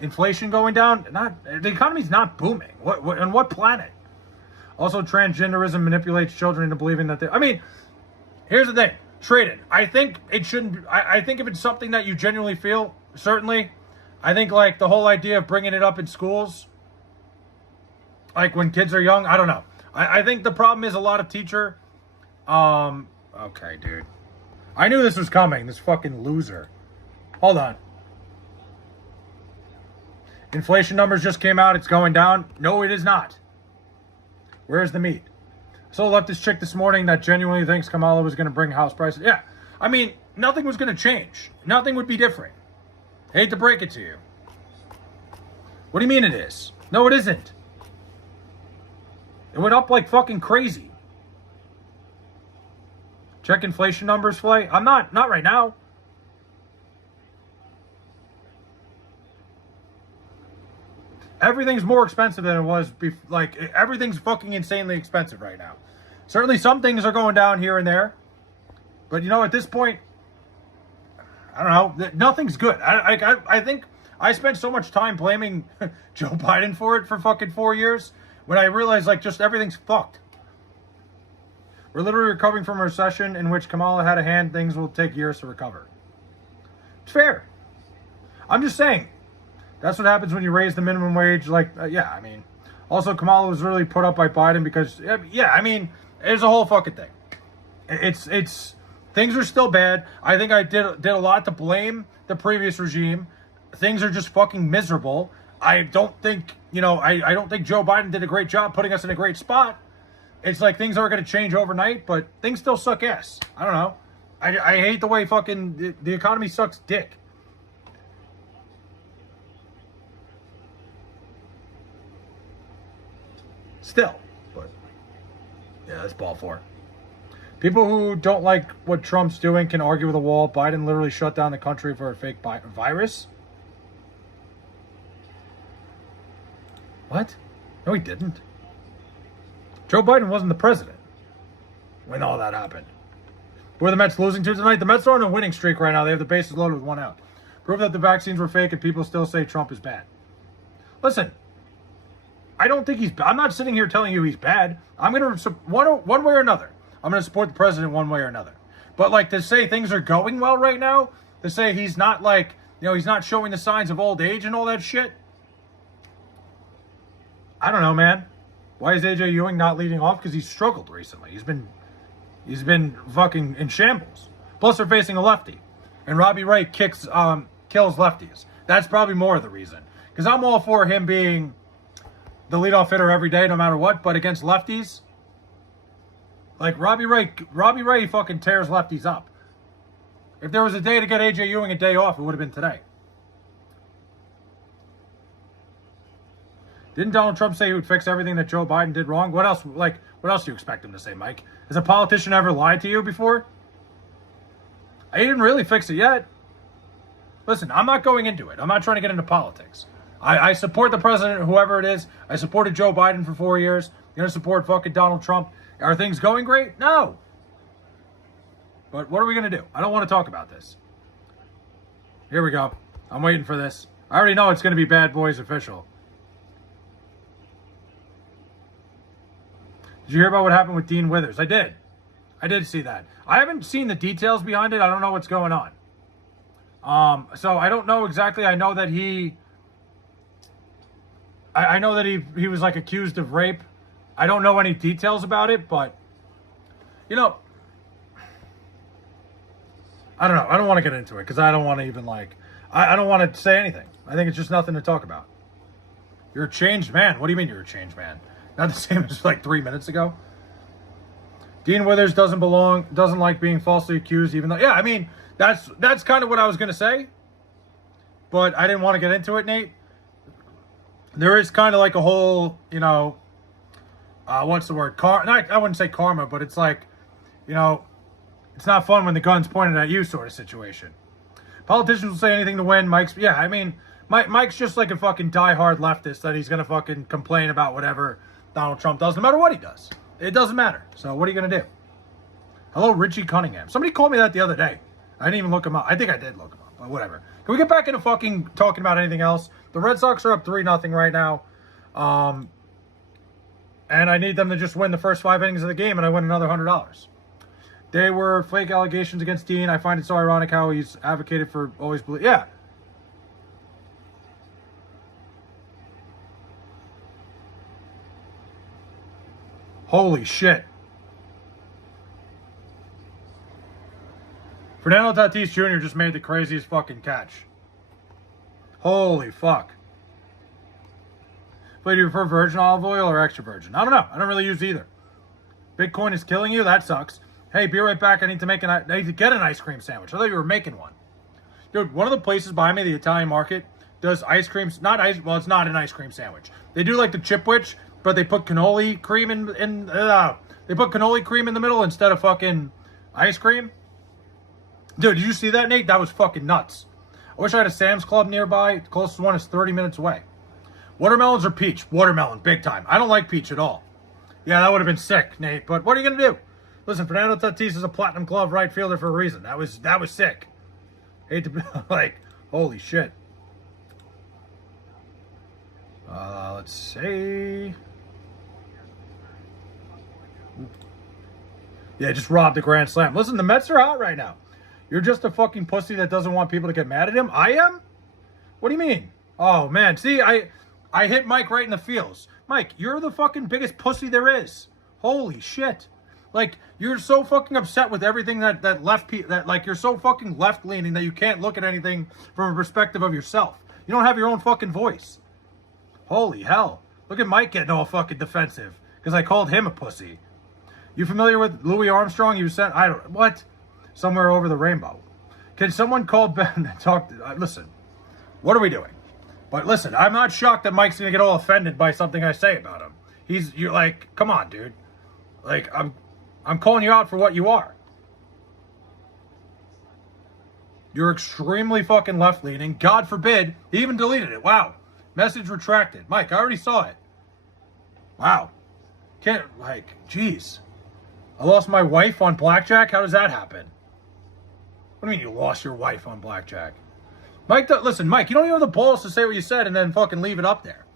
Inflation going down. The economy's not booming. On what planet? Also, transgenderism manipulates children into believing that they. I mean, here's the thing. Trading. I think it shouldn't. I think if it's something that you genuinely feel, certainly. I think, like, the whole idea of bringing it up in schools, like when kids are young, I don't know. I think the problem is a lot of teacher. Okay, dude. I knew this was coming. This fucking loser. Hold on. Inflation numbers just came out. It's going down. No, it is not. Where's the meat? So I left this chick this morning that genuinely thinks Kamala was going to bring house prices. Yeah. I mean, nothing was going to change. Nothing would be different. Hate to break it to you. What do you mean it is? No, it isn't. It went up like fucking crazy. Check inflation numbers, Flay. I'm not right now. Everything's more expensive than it was before. Like, everything's fucking insanely expensive right now. Certainly some things are going down here and there. But, you know, at this point, I don't know. Nothing's good. I think I spent so much time blaming Joe Biden for it for fucking 4 years when I realized, like, just everything's fucked. We're literally recovering from a recession in which Kamala had a hand. Things will take years to recover. It's fair. I'm just saying. That's what happens when you raise the minimum wage. Like, yeah, I mean, also Kamala was really put up by Biden because, yeah, I mean, it's a whole fucking thing. It's things are still bad. I think I did a lot to blame the previous regime. Things are just fucking miserable. I don't think, I don't think Joe Biden did a great job putting us in a great spot. It's like things aren't going to change overnight, but things still suck ass. I don't know. I hate the way fucking the economy sucks dick. Still, but yeah, that's ball four. People who don't like what Trump's doing can argue with a wall. Biden literally shut down the country for a fake virus. What? No, he didn't. Joe Biden wasn't the president when all that happened. Who are the Mets losing to tonight? The Mets are on a winning streak right now. They have the bases loaded with one out. Prove that the vaccines were fake and people still say Trump is bad. Listen, I don't think he's bad. I'm not sitting here telling you he's bad. I'm going to, one way or another, I'm going to support the president one way or another. But like to say things are going well right now, to say he's not like, he's not showing the signs of old age and all that shit. I don't know, man. Why is AJ Ewing not leading off? Because he's struggled recently. He's been fucking in shambles. Plus they're facing a lefty. And Robbie Ray kills lefties. That's probably more of the reason. Because I'm all for him being the leadoff hitter every day, no matter what. But against lefties, like Robbie Ray fucking tears lefties up. If there was a day to get AJ Ewing a day off, it would have been today. Didn't Donald Trump say he would fix everything that Joe Biden did wrong? What else do you expect him to say, Mike? Has a politician ever lied to you before? He didn't really fix it yet. Listen, I'm not going into it. I'm not trying to get into politics. I support the president, whoever it is. I supported Joe Biden for 4 years. You're going to support fucking Donald Trump. Are things going great? No. But what are we going to do? I don't want to talk about this. Here we go. I'm waiting for this. I already know it's going to be Bad Boys official. Did you hear about what happened with Dean Withers? I did. I did see that. I haven't seen the details behind it. I don't know what's going on. So I don't know exactly. I know that I know that he was like accused of rape. I don't know any details about it, but I don't know. I don't want to get into it because I don't want to even I don't want to say anything. I think it's just nothing to talk about. You're a changed man. What do you mean you're a changed man? Not the same as like 3 minutes ago. Dean Withers doesn't like being falsely accused, even though, yeah, I mean, that's kind of what I was going to say. But I didn't want to get into it, Nate. There is kind of like a whole, what's the word? I wouldn't say karma, but it's like, it's not fun when the gun's pointed at you sort of situation. Politicians will say anything to win. Mike's just like a fucking diehard leftist that he's going to fucking complain about whatever Donald Trump does, no matter what he does. It doesn't matter. So what are you going to do? Hello, Richie Cunningham. Somebody called me that the other day. I didn't even look him up. I think I did look him up, but whatever. Can we get back into fucking talking about anything else? The Red Sox are up 3-0 right now. And I need them to just win the first 5 innings of the game, and I win another $100. They were fake allegations against Dean. I find it so ironic how he's advocated for always believe. Yeah. Holy shit. Fernando Tatis Jr. just made the craziest fucking catch. Holy fuck. But do you prefer virgin olive oil or extra virgin? I don't know. I don't really use either. Bitcoin is killing you? That sucks. Hey, be right back. I need to get an ice cream sandwich. I thought you were making one. Dude, one of the places behind me, the Italian market, does ice cream. It's not an ice cream sandwich. They do like the Chipwich, but they put cannoli cream they put cannoli cream in the middle instead of fucking ice cream. Dude, did you see that, Nate? That was fucking nuts. I wish I had a Sam's Club nearby. The closest one is 30 minutes away. Watermelons or peach? Watermelon, big time. I don't like peach at all. Yeah, that would have been sick, Nate. But what are you going to do? Listen, Fernando Tatis is a platinum glove right fielder for a reason. That was sick. Hate to be like, holy shit. Let's see. Yeah, just robbed the grand slam. Listen, the Mets are hot right now. You're just a fucking pussy that doesn't want people to get mad at him? I am? What do you mean? Oh, man. See, I hit Mike right in the feels. Mike, you're the fucking biggest pussy there is. Holy shit. Like, you're so fucking upset with everything that you're so fucking left-leaning that you can't look at anything from a perspective of yourself. You don't have your own fucking voice. Holy hell. Look at Mike getting all fucking defensive because I called him a pussy. You familiar with Louis Armstrong? You sent, I don't, what? Somewhere over the rainbow. Can someone call Ben and talk to, listen, what are we doing? But listen, I'm not shocked that Mike's going to get all offended by something I say about him. You're like, come on, dude. Like, I'm calling you out for what you are. You're extremely fucking left-leaning. God forbid, he even deleted it. Wow. Message retracted. Mike, I already saw it. Wow. Can't, like, jeez. I lost my wife on blackjack? How does that happen? What do you mean you lost your wife on blackjack? Mike, listen, Mike, you don't even have the balls to say what you said and then fucking leave it up there.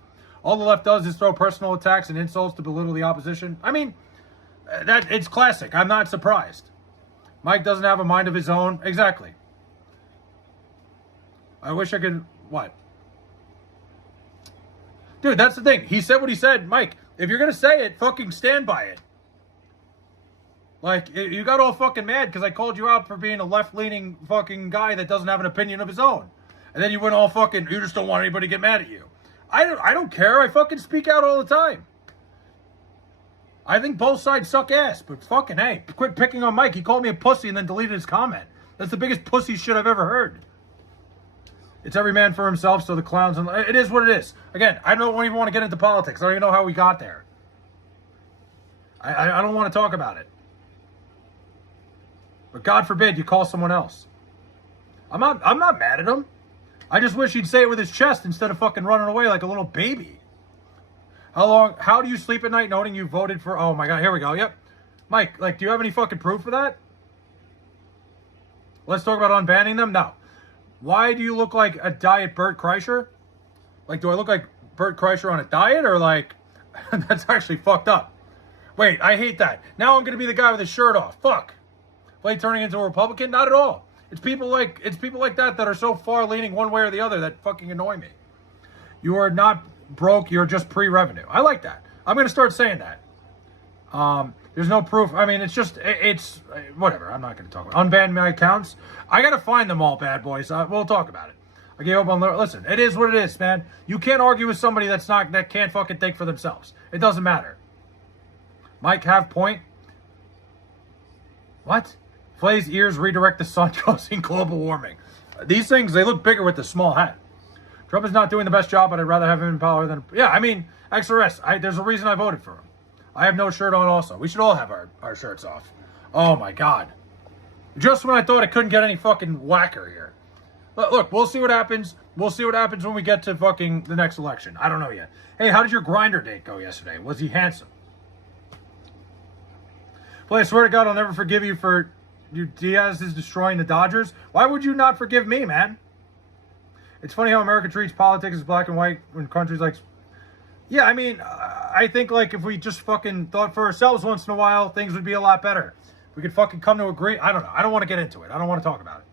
All the left does is throw personal attacks and insults to belittle the opposition. I mean, it's classic. I'm not surprised. Mike doesn't have a mind of his own. Exactly. I wish I could, what? Dude, that's the thing. He said what he said. Mike, if you're going to say it, fucking stand by it. Like, you got all fucking mad because I called you out for being a left-leaning fucking guy that doesn't have an opinion of his own. And then you went all fucking, you just don't want anybody to get mad at you. I don't care. I fucking speak out all the time. I think both sides suck ass, but fucking, hey, quit picking on Mike. He called me a pussy and then deleted his comment. That's the biggest pussy shit I've ever heard. It's every man for himself, so the clowns, and it is what it is. Again, I don't even want to get into politics. I don't even know how we got there. I don't want to talk about it. But God forbid you call someone else. I'm not mad at him. I just wish he'd say it with his chest instead of fucking running away like a little baby. How do you sleep at night knowing you voted for, oh my God, here we go, yep. Mike, like, do you have any fucking proof for that? Let's talk about unbanning them? No. Why do you look like a diet Bert Kreischer? Like, do I look like Bert Kreischer on a diet or like, that's actually fucked up. Wait, I hate that. Now I'm going to be the guy with his shirt off. Fuck. Play turning into a Republican? Not at all. It's people like that are so far leaning one way or the other that fucking annoy me. You are not broke, you're just pre-revenue. I like that. I'm going to start saying that. There's no proof. I mean, it's whatever. I'm not going to talk about it. Unban my accounts. I got to find them all, bad boys. We'll talk about it. I gave up on, listen, it is what it is, man. You can't argue with somebody that can't fucking think for themselves. It doesn't matter. Mike, have point. What? Flay's ears redirect the sun causing global warming. These things, they look bigger with the small hat. Trump is not doing the best job, but I'd rather have him in power than... Yeah, I mean, XRS, there's a reason I voted for him. I have no shirt on also. We should all have our shirts off. Oh, my God. Just when I thought it couldn't get any fucking whacker here. Look, we'll see what happens. We'll see what happens when we get to fucking the next election. I don't know yet. Hey, how did your grinder date go yesterday? Was he handsome? Play, I swear to God, I'll never forgive you for... Diaz is destroying the Dodgers. Why would you not forgive me, man? It's funny how America treats politics as black and white when countries like... Yeah, I mean, I think, like, if we just fucking thought for ourselves once in a while, things would be a lot better. We could fucking come to agree. I don't know. I don't want to get into it. I don't want to talk about it.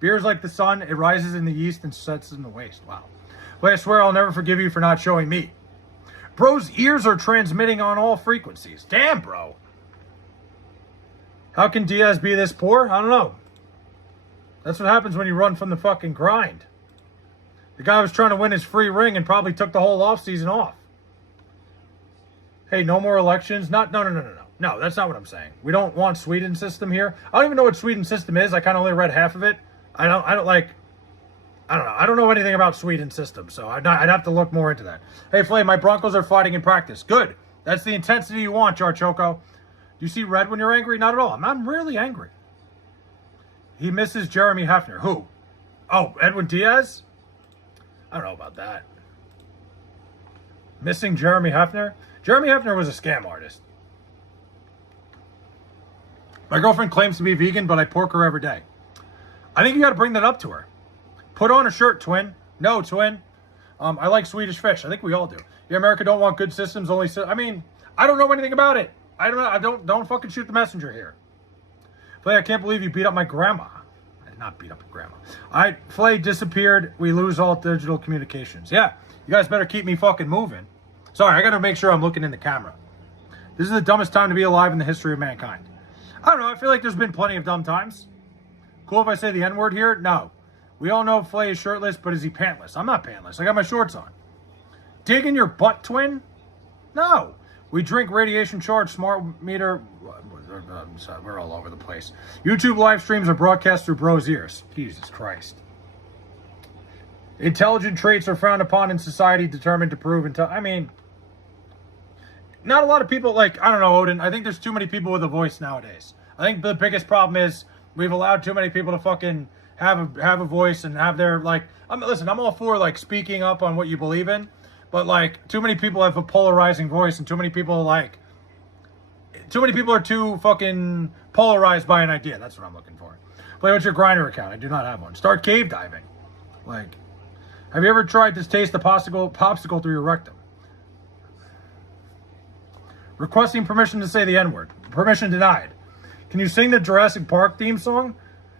Beer is like the sun. It rises in the east and sets in the west. Wow. But I swear I'll never forgive you for not showing me. Bro's ears are transmitting on all frequencies. Damn, bro. How can Diaz be this poor? I don't know. That's what happens when you run from the fucking grind. The guy was trying to win his free ring and probably took the whole offseason off. Hey, no more elections? No, that's not what I'm saying. We don't want Sweden system here. I don't even know what Sweden system is. I kind of only read half of it. I don't know. I don't know anything about Sweden system, so I'd have to look more into that. Hey, Flay, my Broncos are fighting in practice. Good. That's the intensity you want, Charchoco. Do you see red when you're angry? Not at all. I'm really angry. He misses Jeremy Hefner. Who? Oh, Edwin Diaz? I don't know about that. Missing Jeremy Hefner? Jeremy Hefner was a scam artist. My girlfriend claims to be vegan, but I pork her every day. I think you got to bring that up to her. Put on a shirt, twin. No, twin. I like Swedish fish. I think we all do. Yeah, America don't want good systems. I mean, I don't know anything about it. I don't know. Don't fucking shoot the messenger here. Play, I can't believe you beat up my grandma. did not beat up your grandma. Flay disappeared. We lose all digital communications. Yeah, you guys better keep me fucking moving. Sorry, I got to make sure I'm looking in the camera. This is the dumbest time to be alive in the history of mankind. I don't know. I feel like there's been plenty of dumb times. Cool if I say the N-word here? No. We all know Flay is shirtless, but is he pantless? I'm not pantless. I got my shorts on. Dig in your butt, twin? No. We drink radiation charged smart meter. We're all over the place. YouTube live streams are broadcast through bro's ears. Jesus Christ. Intelligent traits are frowned upon in society, determined to prove. I mean, not a lot of people, like, I don't know, Odin. I think there's too many people with a voice nowadays. I think the biggest problem is we've allowed too many people to fucking have a voice and have their, like, listen, I'm all for, like, speaking up on what you believe in, but, like, too many people have a polarizing voice, and too many people are too fucking polarized by an idea. That's what I'm looking for. Play with your Grindr account. I do not have one. Start cave diving. Like, have you ever tried to taste the popsicle through your rectum? Requesting permission to say the N-word. Permission denied. Can you sing the Jurassic Park theme song?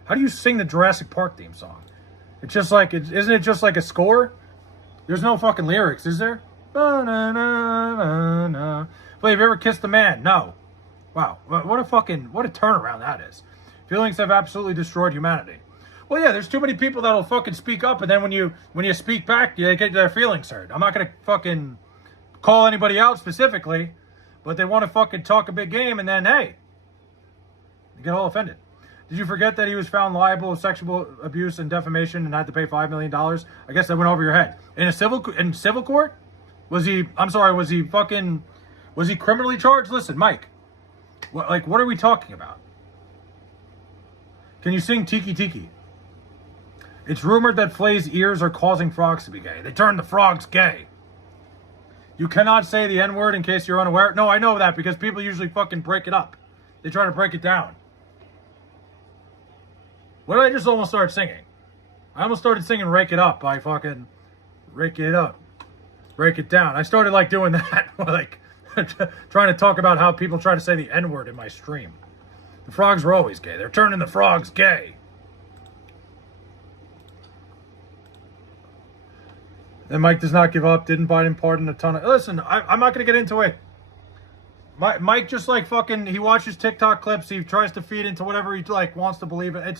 How do you sing the Jurassic Park theme song? It's just like, isn't it just like a score? There's no fucking lyrics, is there? Wait, have you ever kissed a man? No. Wow, what a turnaround that is. Feelings have absolutely destroyed humanity. Well, yeah, there's too many people that'll fucking speak up, and then when you speak back, they get their feelings hurt. I'm not gonna fucking call anybody out specifically, but they want to fucking talk a big game, and then, hey, you get all offended. Did you forget that he was found liable of sexual abuse and defamation and had to pay $5 million? I guess that went over your head. In civil court? Was he criminally charged? Listen, Mike, what are we talking about? Can you sing Tiki Tiki? It's rumored that Flay's ears are causing frogs to be gay. They turn the frogs gay. You cannot say the N-word in case you're unaware. No, I know that because people usually fucking break it up. They try to break it down. What did I just almost start singing? I almost started singing Rake It Up by fucking Rake It Up. Break it down. I started like doing that. Like trying to talk about how people try to say the N-word in my stream. The frogs were always gay. They're turning the frogs gay. And Mike does not give up. Didn't Biden pardon a ton of... Listen, I'm not going to get into it. Mike just like fucking... He watches TikTok clips. He tries to feed into whatever he like wants to believe in.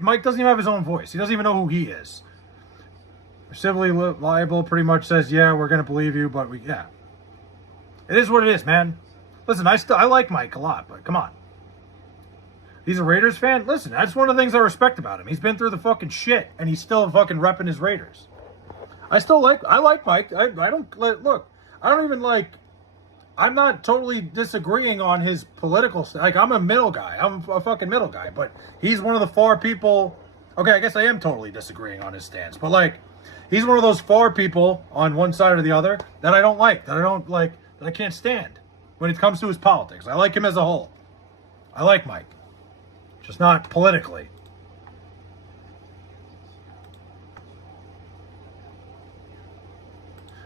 Mike doesn't even have his own voice. He doesn't even know who he is. Civilly liable pretty much says, yeah, we're going to believe you, but yeah. It is what it is, man. Listen, I like Mike a lot, but come on. He's a Raiders fan? Listen, that's one of the things I respect about him. He's been through the fucking shit, and he's still fucking repping his Raiders. I like Mike. I don't, look, I don't even like, I'm not totally disagreeing on his political, like, I'm a middle guy. I'm a fucking middle guy, but he's one of the far people, okay, I guess I am totally disagreeing on his stance, but like, he's one of those far people on one side or the other that I don't like, that I can't stand when it comes to his politics. I like him as a whole. I like Mike. Just not politically.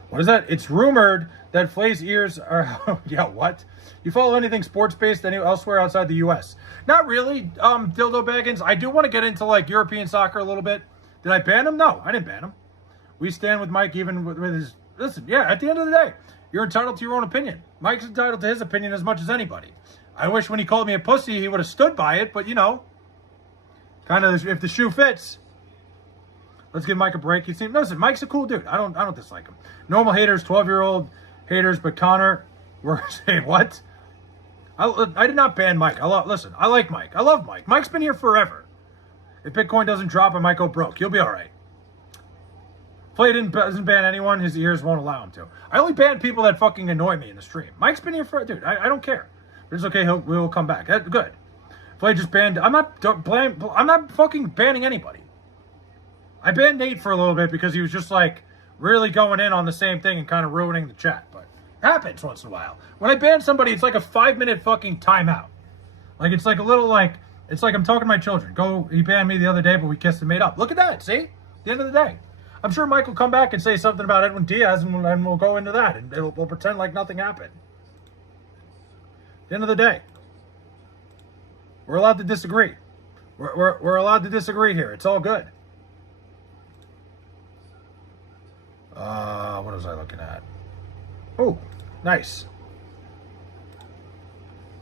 What is that? It's rumored that Flay's ears are... yeah, what? You follow anything sports-based elsewhere outside the U.S.? Not really, Dildo Baggins. I do want to get into, like, European soccer a little bit. Did I ban him? No, I didn't ban him. We stand with Mike even with his... Listen, yeah, at the end of the day, you're entitled to your own opinion. Mike's entitled to his opinion as much as anybody. I wish when he called me a pussy, he would have stood by it, but, you know, kind of, if the shoe fits... Let's give Mike a break. Listen, Mike's a cool dude. I don't dislike him. Normal haters, 12-year-old haters, but Connor, we're saying what? I did not ban Mike. Listen, I like Mike. I love Mike. Mike's been here forever. If Bitcoin doesn't drop, I might go broke. You'll be all right. Flay doesn't ban anyone. His ears won't allow him to. I only ban people that fucking annoy me in the stream. Mike's been here for... Dude, I don't care. But it's okay. We'll come back. Good. Flay just banned... I'm not fucking banning anybody. I banned Nate for a little bit because he was just like really going in on the same thing and kind of ruining the chat. But it happens once in a while. When I ban somebody, it's like a 5-minute fucking timeout. Like it's like a little like, it's like I'm talking to my children. He banned me the other day, but we kissed and made up. Look at that. See? At the end of the day. I'm sure Mike will come back and say something about Edwin Diaz and we'll go into that. And we'll pretend like nothing happened. At the end of the day. We're allowed to disagree. We're allowed to disagree here. It's all good. What was I looking at? Oh, nice.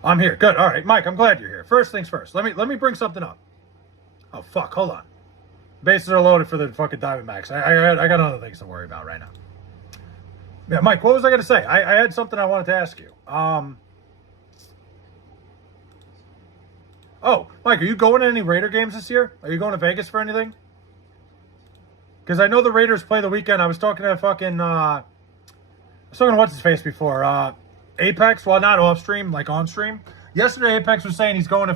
I'm here. Good. All right, Mike. I'm glad you're here. First things first. Let me bring something up. Oh fuck. Hold on. Bases are loaded for the fucking Diamondbacks. I got other things to worry about right now. Yeah, Mike. What was I gonna say? I had something I wanted to ask you. Oh, Mike, are you going to any Raider games this year? Are you going to Vegas for anything? Because I know the Raiders play the weekend. I was talking to fucking, I was talking to what's his face before, Apex. Well, not off stream, like on stream. Yesterday, Apex was saying he's going to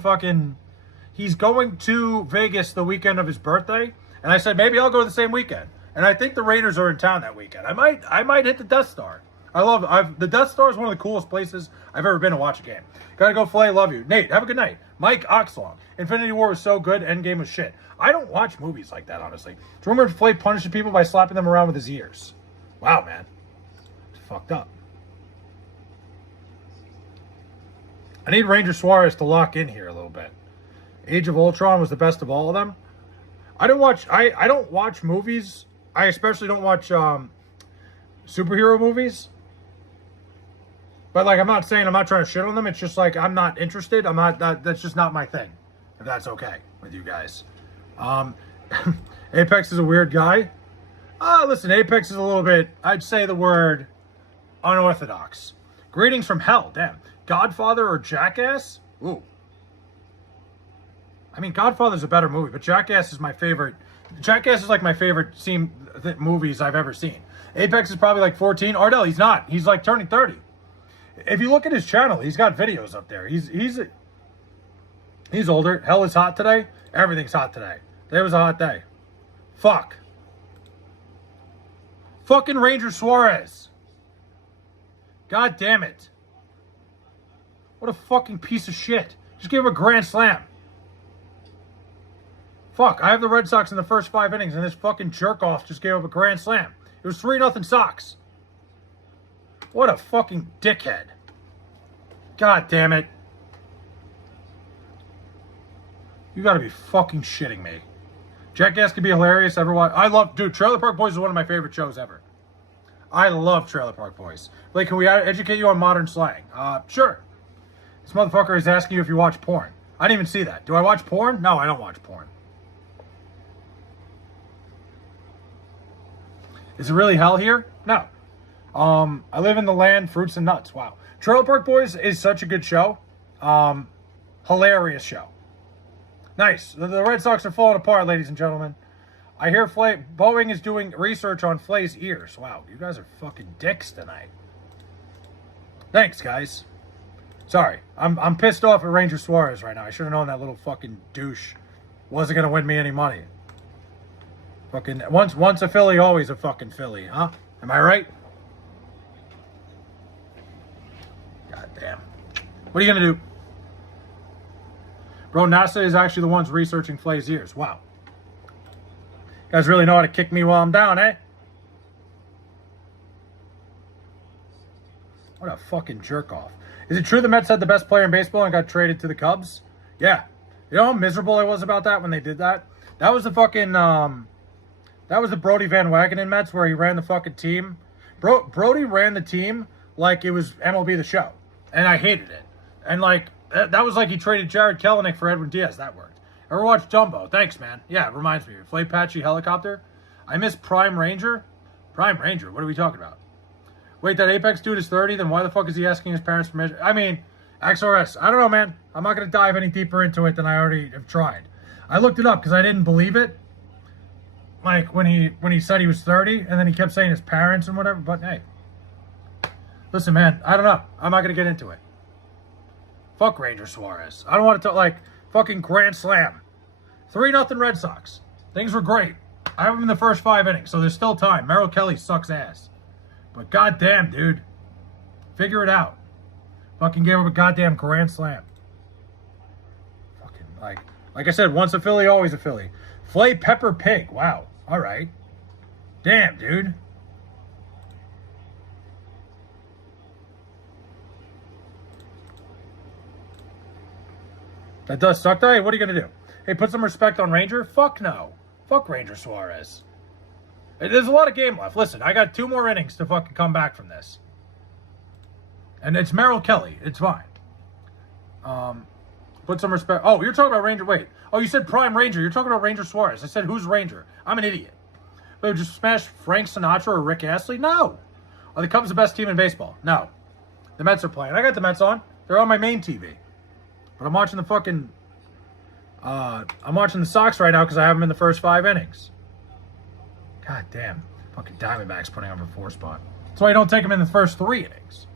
Vegas the weekend of his birthday, and I said maybe I'll go the same weekend. And I think the Raiders are in town that weekend. I might hit the Death Star. The Death Star is one of the coolest places I've ever been to watch a game. Gotta go, Flay. Love you, Nate. Have a good night. Mike Oxlong. Infinity War was so good. Endgame was shit. I don't watch movies like that, honestly. It's rumored Flay punishes people by slapping them around with his ears. Wow, man. It's fucked up. I need Ranger Suarez to lock in here a little bit. Age of Ultron was the best of all of them. I don't watch movies. I especially don't watch superhero movies. But like, I'm not trying to shit on them. It's just like, I'm not interested. That's just not my thing. If that's okay with you guys. Apex is a weird guy. Listen, Apex is a little bit, I'd say the word unorthodox. Greetings from hell. Damn. Godfather or Jackass? Ooh. I mean, Godfather's a better movie, but Jackass is my favorite. Jackass is like my favorite movies I've ever seen. Apex is probably like 14. Ardell, he's not. He's like turning 30. If you look at his channel, he's got videos up there. He's older. Hell is hot today. Everything's hot today. Today was a hot day. Fuck. Fucking Ranger Suarez. God damn it. What a fucking piece of shit. Just give him a grand slam. Fuck, I have the Red Sox in the first 5 innings, and this fucking jerk-off just gave up a grand slam. It was 3-0 Sox. What a fucking dickhead. God damn it. You gotta be fucking shitting me. Jackass can be hilarious. Dude, Trailer Park Boys is one of my favorite shows ever. I love Trailer Park Boys. Like, can we educate you on modern slang? Sure. This motherfucker is asking you if you watch porn. I didn't even see that. Do I watch porn? No, I don't watch porn. Is it really hell here? No. I live in the land, fruits and nuts. Wow. Trailer Park Boys is such a good show. Hilarious show. Nice. The Red Sox are falling apart, ladies and gentlemen. I hear Boeing is doing research on Flay's ears. Wow, you guys are fucking dicks tonight. Thanks, guys. Sorry. I'm pissed off at Ranger Suarez right now. I should have known that little fucking douche wasn't going to win me any money. Fucking once a Philly, always a fucking Philly, huh? Am I right? God damn. What are you gonna do? Bro, NASA is actually the ones researching Flay's ears. Wow. You guys really know how to kick me while I'm down, eh? What a fucking jerk off. Is it true the Mets had the best player in baseball and got traded to the Cubs? Yeah. You know how miserable I was about that when they did that? That was the fucking that was the Brody Van Wagenen Mets where he ran the fucking team. Brody ran the team like it was MLB The Show. And I hated it. And like, that was like he traded Jared Kelenic for Edwin Diaz. That worked. Ever watch Dumbo? Thanks, man. Yeah, it reminds me. Flay Patchy Helicopter. I miss Prime Ranger. Prime Ranger? What are we talking about? Wait, that Apex dude is 30? Then why the fuck is he asking his parents' permission? I mean, XRS. I don't know, man. I'm not going to dive any deeper into it than I already have tried. I looked it up because I didn't believe it. Like, when he said he was 30, and then he kept saying his parents and whatever. But, hey. Listen, man. I don't know. I'm not going to get into it. Fuck Ranger Suarez. I don't want to talk, like, fucking grand slam. 3-0 Red Sox. Things were great. I have them in the first 5 innings, so there's still time. Merrill Kelly sucks ass. But goddamn, dude. Figure it out. Fucking gave up a goddamn grand slam. Fucking, like I said, once a Philly, always a Philly. Flay Pepper Pig. Wow. All right. Damn, dude. That does suck. Hey, what are you going to do? Hey, put some respect on Ranger? Fuck no. Fuck Ranger Suarez. There's a lot of game left. Listen, I got 2 more innings to fucking come back from this. And it's Merrill Kelly. It's fine. Put some respect. Oh, you're talking about Ranger. Wait. Oh, you said Prime Ranger. You're talking about Ranger Suarez. I said, who's Ranger? I'm an idiot. They would just smash Frank Sinatra or Rick Astley? No. Are the Cubs the best team in baseball? No. The Mets are playing. I got the Mets on. They're on my main TV. But I'm watching the fucking... I'm watching the Sox right now because I have them in the first 5 innings. God damn. Fucking Diamondbacks putting up a 4 spot. That's why you don't take them in the first 3 innings.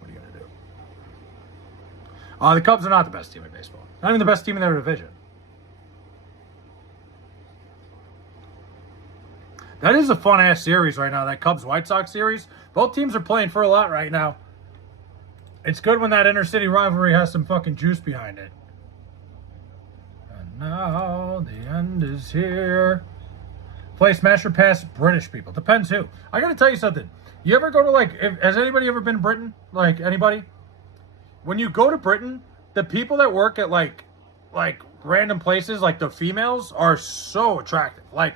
What are you going to do? The Cubs are not the best team in baseball. Not even the best team in their division. That is a fun-ass series right now, that Cubs-White Sox series. Both teams are playing for a lot right now. It's good when that inter-city rivalry has some fucking juice behind it. And now the end is here. Play Smash or Pass British people. Depends who. I gotta tell you something. You ever go to, like, has anybody ever been to Britain? Like, anybody? When you go to Britain, the people that work at, like random places, like the females, are so attractive. Like,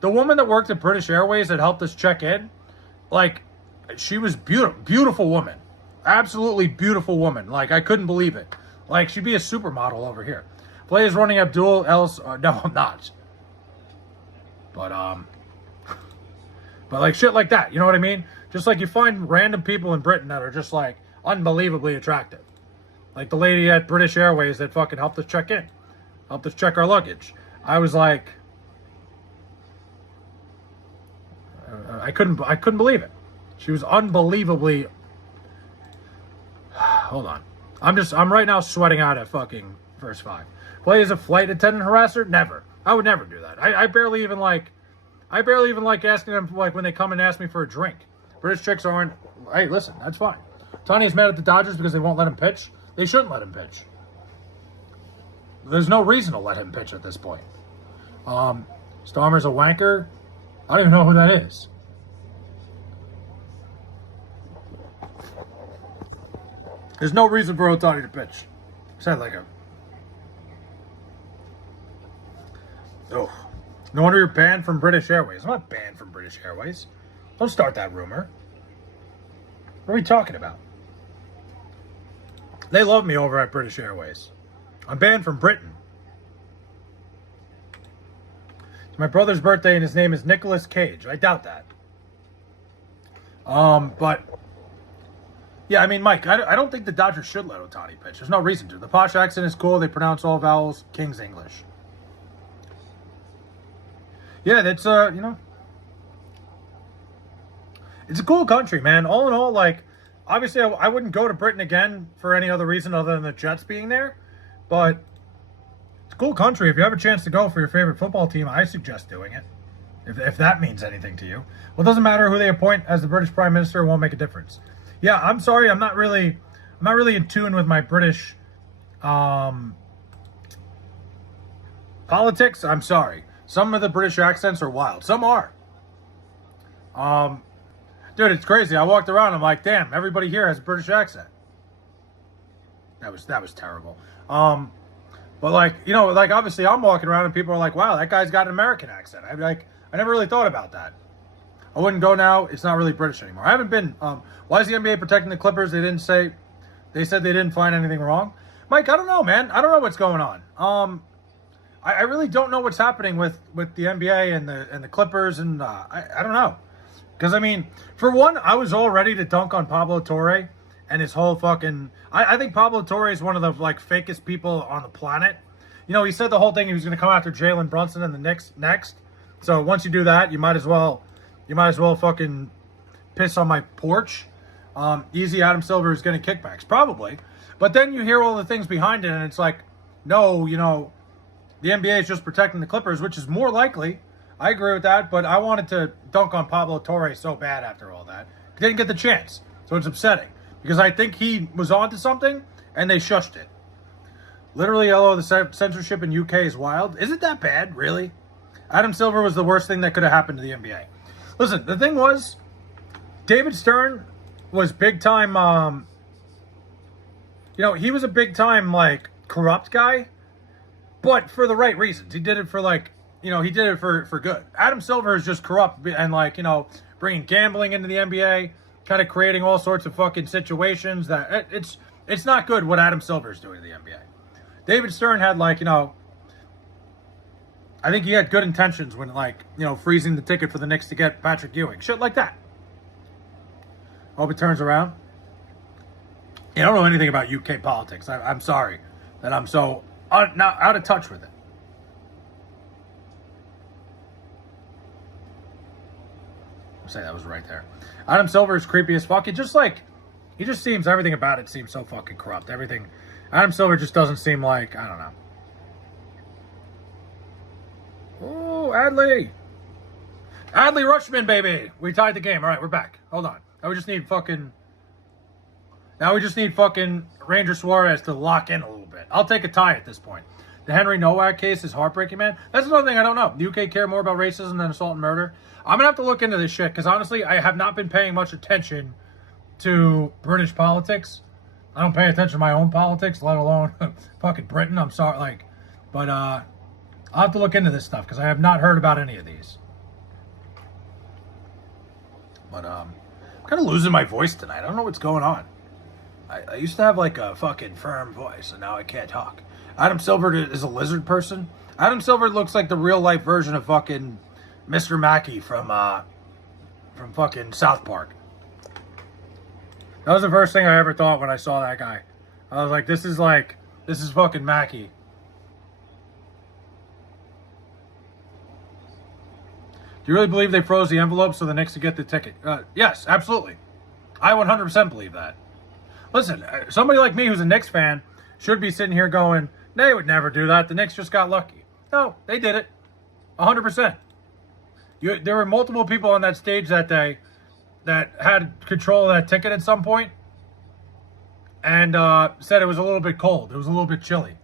the woman that worked at British Airways that helped us check in, like, she was beautiful woman. Absolutely beautiful woman. Like, I couldn't believe it. Like, she'd be a supermodel over here. Play is running Abdul else. No, I'm not. But like shit like that. You know what I mean? Just like you find random people in Britain that are just like unbelievably attractive. Like the lady at British Airways that fucking helped us check in. Helped us check our luggage. I was like, I couldn't believe it. She was unbelievably. Hold on. I'm right now sweating out at fucking first 5. Play as a flight attendant harasser? Never. I would never do that. I barely even like asking them like when they come and ask me for a drink. British chicks aren't. Hey, listen, that's fine. Tony is mad at the Dodgers because they won't let him pitch. They shouldn't let him pitch. There's no reason to let him pitch at this point. Stormer's a wanker. I don't even know who that is. There's no reason for Ohtani to pitch. Sound like a... Oh. No wonder you're banned from British Airways. I'm not banned from British Airways. Don't start that rumor. What are we talking about? They love me over at British Airways. I'm banned from Britain. It's my brother's birthday and his name is Nicolas Cage. I doubt that. But... Yeah, I mean, Mike, I don't think the Dodgers should let Ohtani pitch. There's no reason to. The posh accent is cool. They pronounce all vowels. King's English. Yeah, that's, you know. It's a cool country, man. All in all, like, obviously I wouldn't go to Britain again for any other reason other than the Jets being there. But it's a cool country. If you have a chance to go for your favorite football team, I suggest doing it. If that means anything to you. Well, it doesn't matter who they appoint as the British Prime Minister. It won't make a difference. Yeah, I'm sorry. I'm not really in tune with my British politics. I'm sorry. Some of the British accents are wild. Some are. Dude, it's crazy. I walked around. I'm like, damn, everybody here has a British accent. That was terrible. But like, you know, like obviously I'm walking around and people are like, wow, that guy's got an American accent. I never really thought about that. I wouldn't go now. It's not really British anymore. I haven't been. Why is the NBA protecting the Clippers? They said they didn't find anything wrong. Mike, I don't know, man. I don't know what's going on. I really don't know what's happening with the NBA and the Clippers, and I don't know. Because, I mean, for one, I was all ready to dunk on Pablo Torre and his whole fucking... I think Pablo Torre is one of the, like, fakest people on the planet. You know, he said the whole thing he was going to come after Jalen Brunson and the Knicks next. So once you do that, you might as well fucking piss on my porch. Easy Adam Silver is getting kickbacks. Probably. But then you hear all the things behind it, and it's like, no, you know, the NBA is just protecting the Clippers, which is more likely. I agree with that, but I wanted to dunk on Pablo Torre so bad after all that. Didn't get the chance, so it's upsetting. Because I think he was onto something, and they shushed it. Literally, hello, the censorship in UK is wild. Is it that bad, really? Adam Silver was the worst thing that could have happened to the NBA. Listen, the thing was, David Stern was big time, you know, he was a big time, like, corrupt guy. but for the right reasons. He did it for like, he did it for good. Adam Silver is just corrupt and like, bringing gambling into the NBA, kind of creating all sorts of fucking situations that it's not good what Adam Silver is doing to the NBA. David Stern had like, I think he had good intentions when like, freezing the ticket for the Knicks to get Patrick Ewing. Shit like that. Hope it turns around. I don't know anything about UK politics. I'm sorry that I'm so out of touch with it. I'll say that was right there. Adam Silver is creepy as fuck. He just seems, everything about it seems so fucking corrupt. Everything. Adam Silver just doesn't seem like, I don't know. Oh, Adley Rushman, baby. We tied the game. All right, we're back. Hold on. Now we just need fucking Ranger Suarez to lock in a little bit. I'll take a tie at this point. The Henry Nowak case is heartbreaking, man. That's another thing I don't know. The UK care more about racism than assault and murder. I'm going to have to look into this shit because honestly, I have not been paying much attention to British politics. I don't pay attention to my own politics, let alone fucking Britain. I'm sorry, but I'll have to look into this stuff because I have not heard about any of these. But I'm kind of losing my voice tonight. I don't know what's going on. I used to have like a fucking firm voice, and now I can't talk. Adam Silver is a lizard person. Adam Silver looks like the real life version of fucking Mr. Mackey from fucking South Park. That was the first thing I ever thought when I saw that guy. I was like, this is fucking Mackey. Do you really believe they froze the envelope so the Knicks could get the ticket? Yes, absolutely. I 100% believe that. Listen, somebody like me who's a Knicks fan should be sitting here going, they would never do that. The Knicks just got lucky. No, they did it. 100%. There were multiple people on that stage that day that had control of that ticket at some point and said it was a little bit cold. It was a little bit chilly.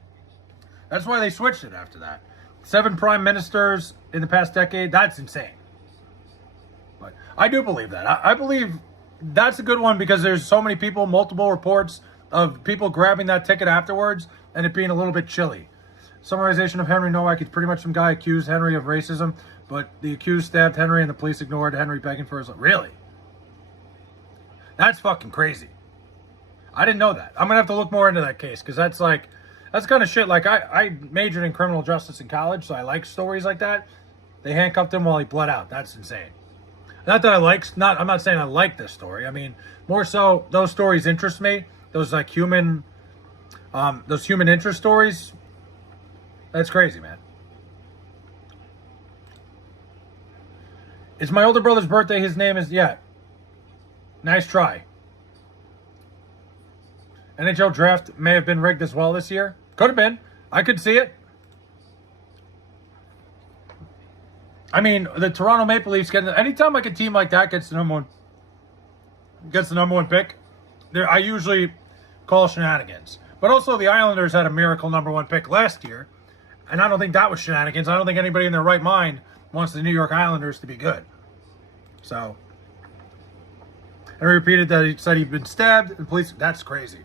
That's why they switched it after that. 7 prime ministers in the past decade, that's insane. But I do believe that. I believe that's a good one because there's so many people, multiple reports of people grabbing that ticket afterwards and it being a little bit chilly. Summarization of Henry Nowak, it's pretty much some guy accused Henry of racism, but the accused stabbed Henry and the police ignored Henry begging for his life. Really? That's fucking crazy. I didn't know that. I'm going to have to look more into that case because that's kind of shit. Like, I majored in criminal justice in college, so I like stories like that. They handcuffed him while he bled out. That's insane. Not that I'm not saying I like this story. I mean, more so, those stories interest me. Those human interest stories. That's crazy, man. It's my older brother's birthday. His name is, nice try. NHL draft may have been rigged as well this year. Could have been. I could see it. I mean, the Toronto Maple Leafs anytime like a team like that gets the number one pick, I usually call shenanigans. But also the Islanders had a miracle number 1 pick last year, and I don't think that was shenanigans. I don't think anybody in their right mind wants the New York Islanders to be good. So, and he repeated that he said he'd been stabbed and police. That's crazy.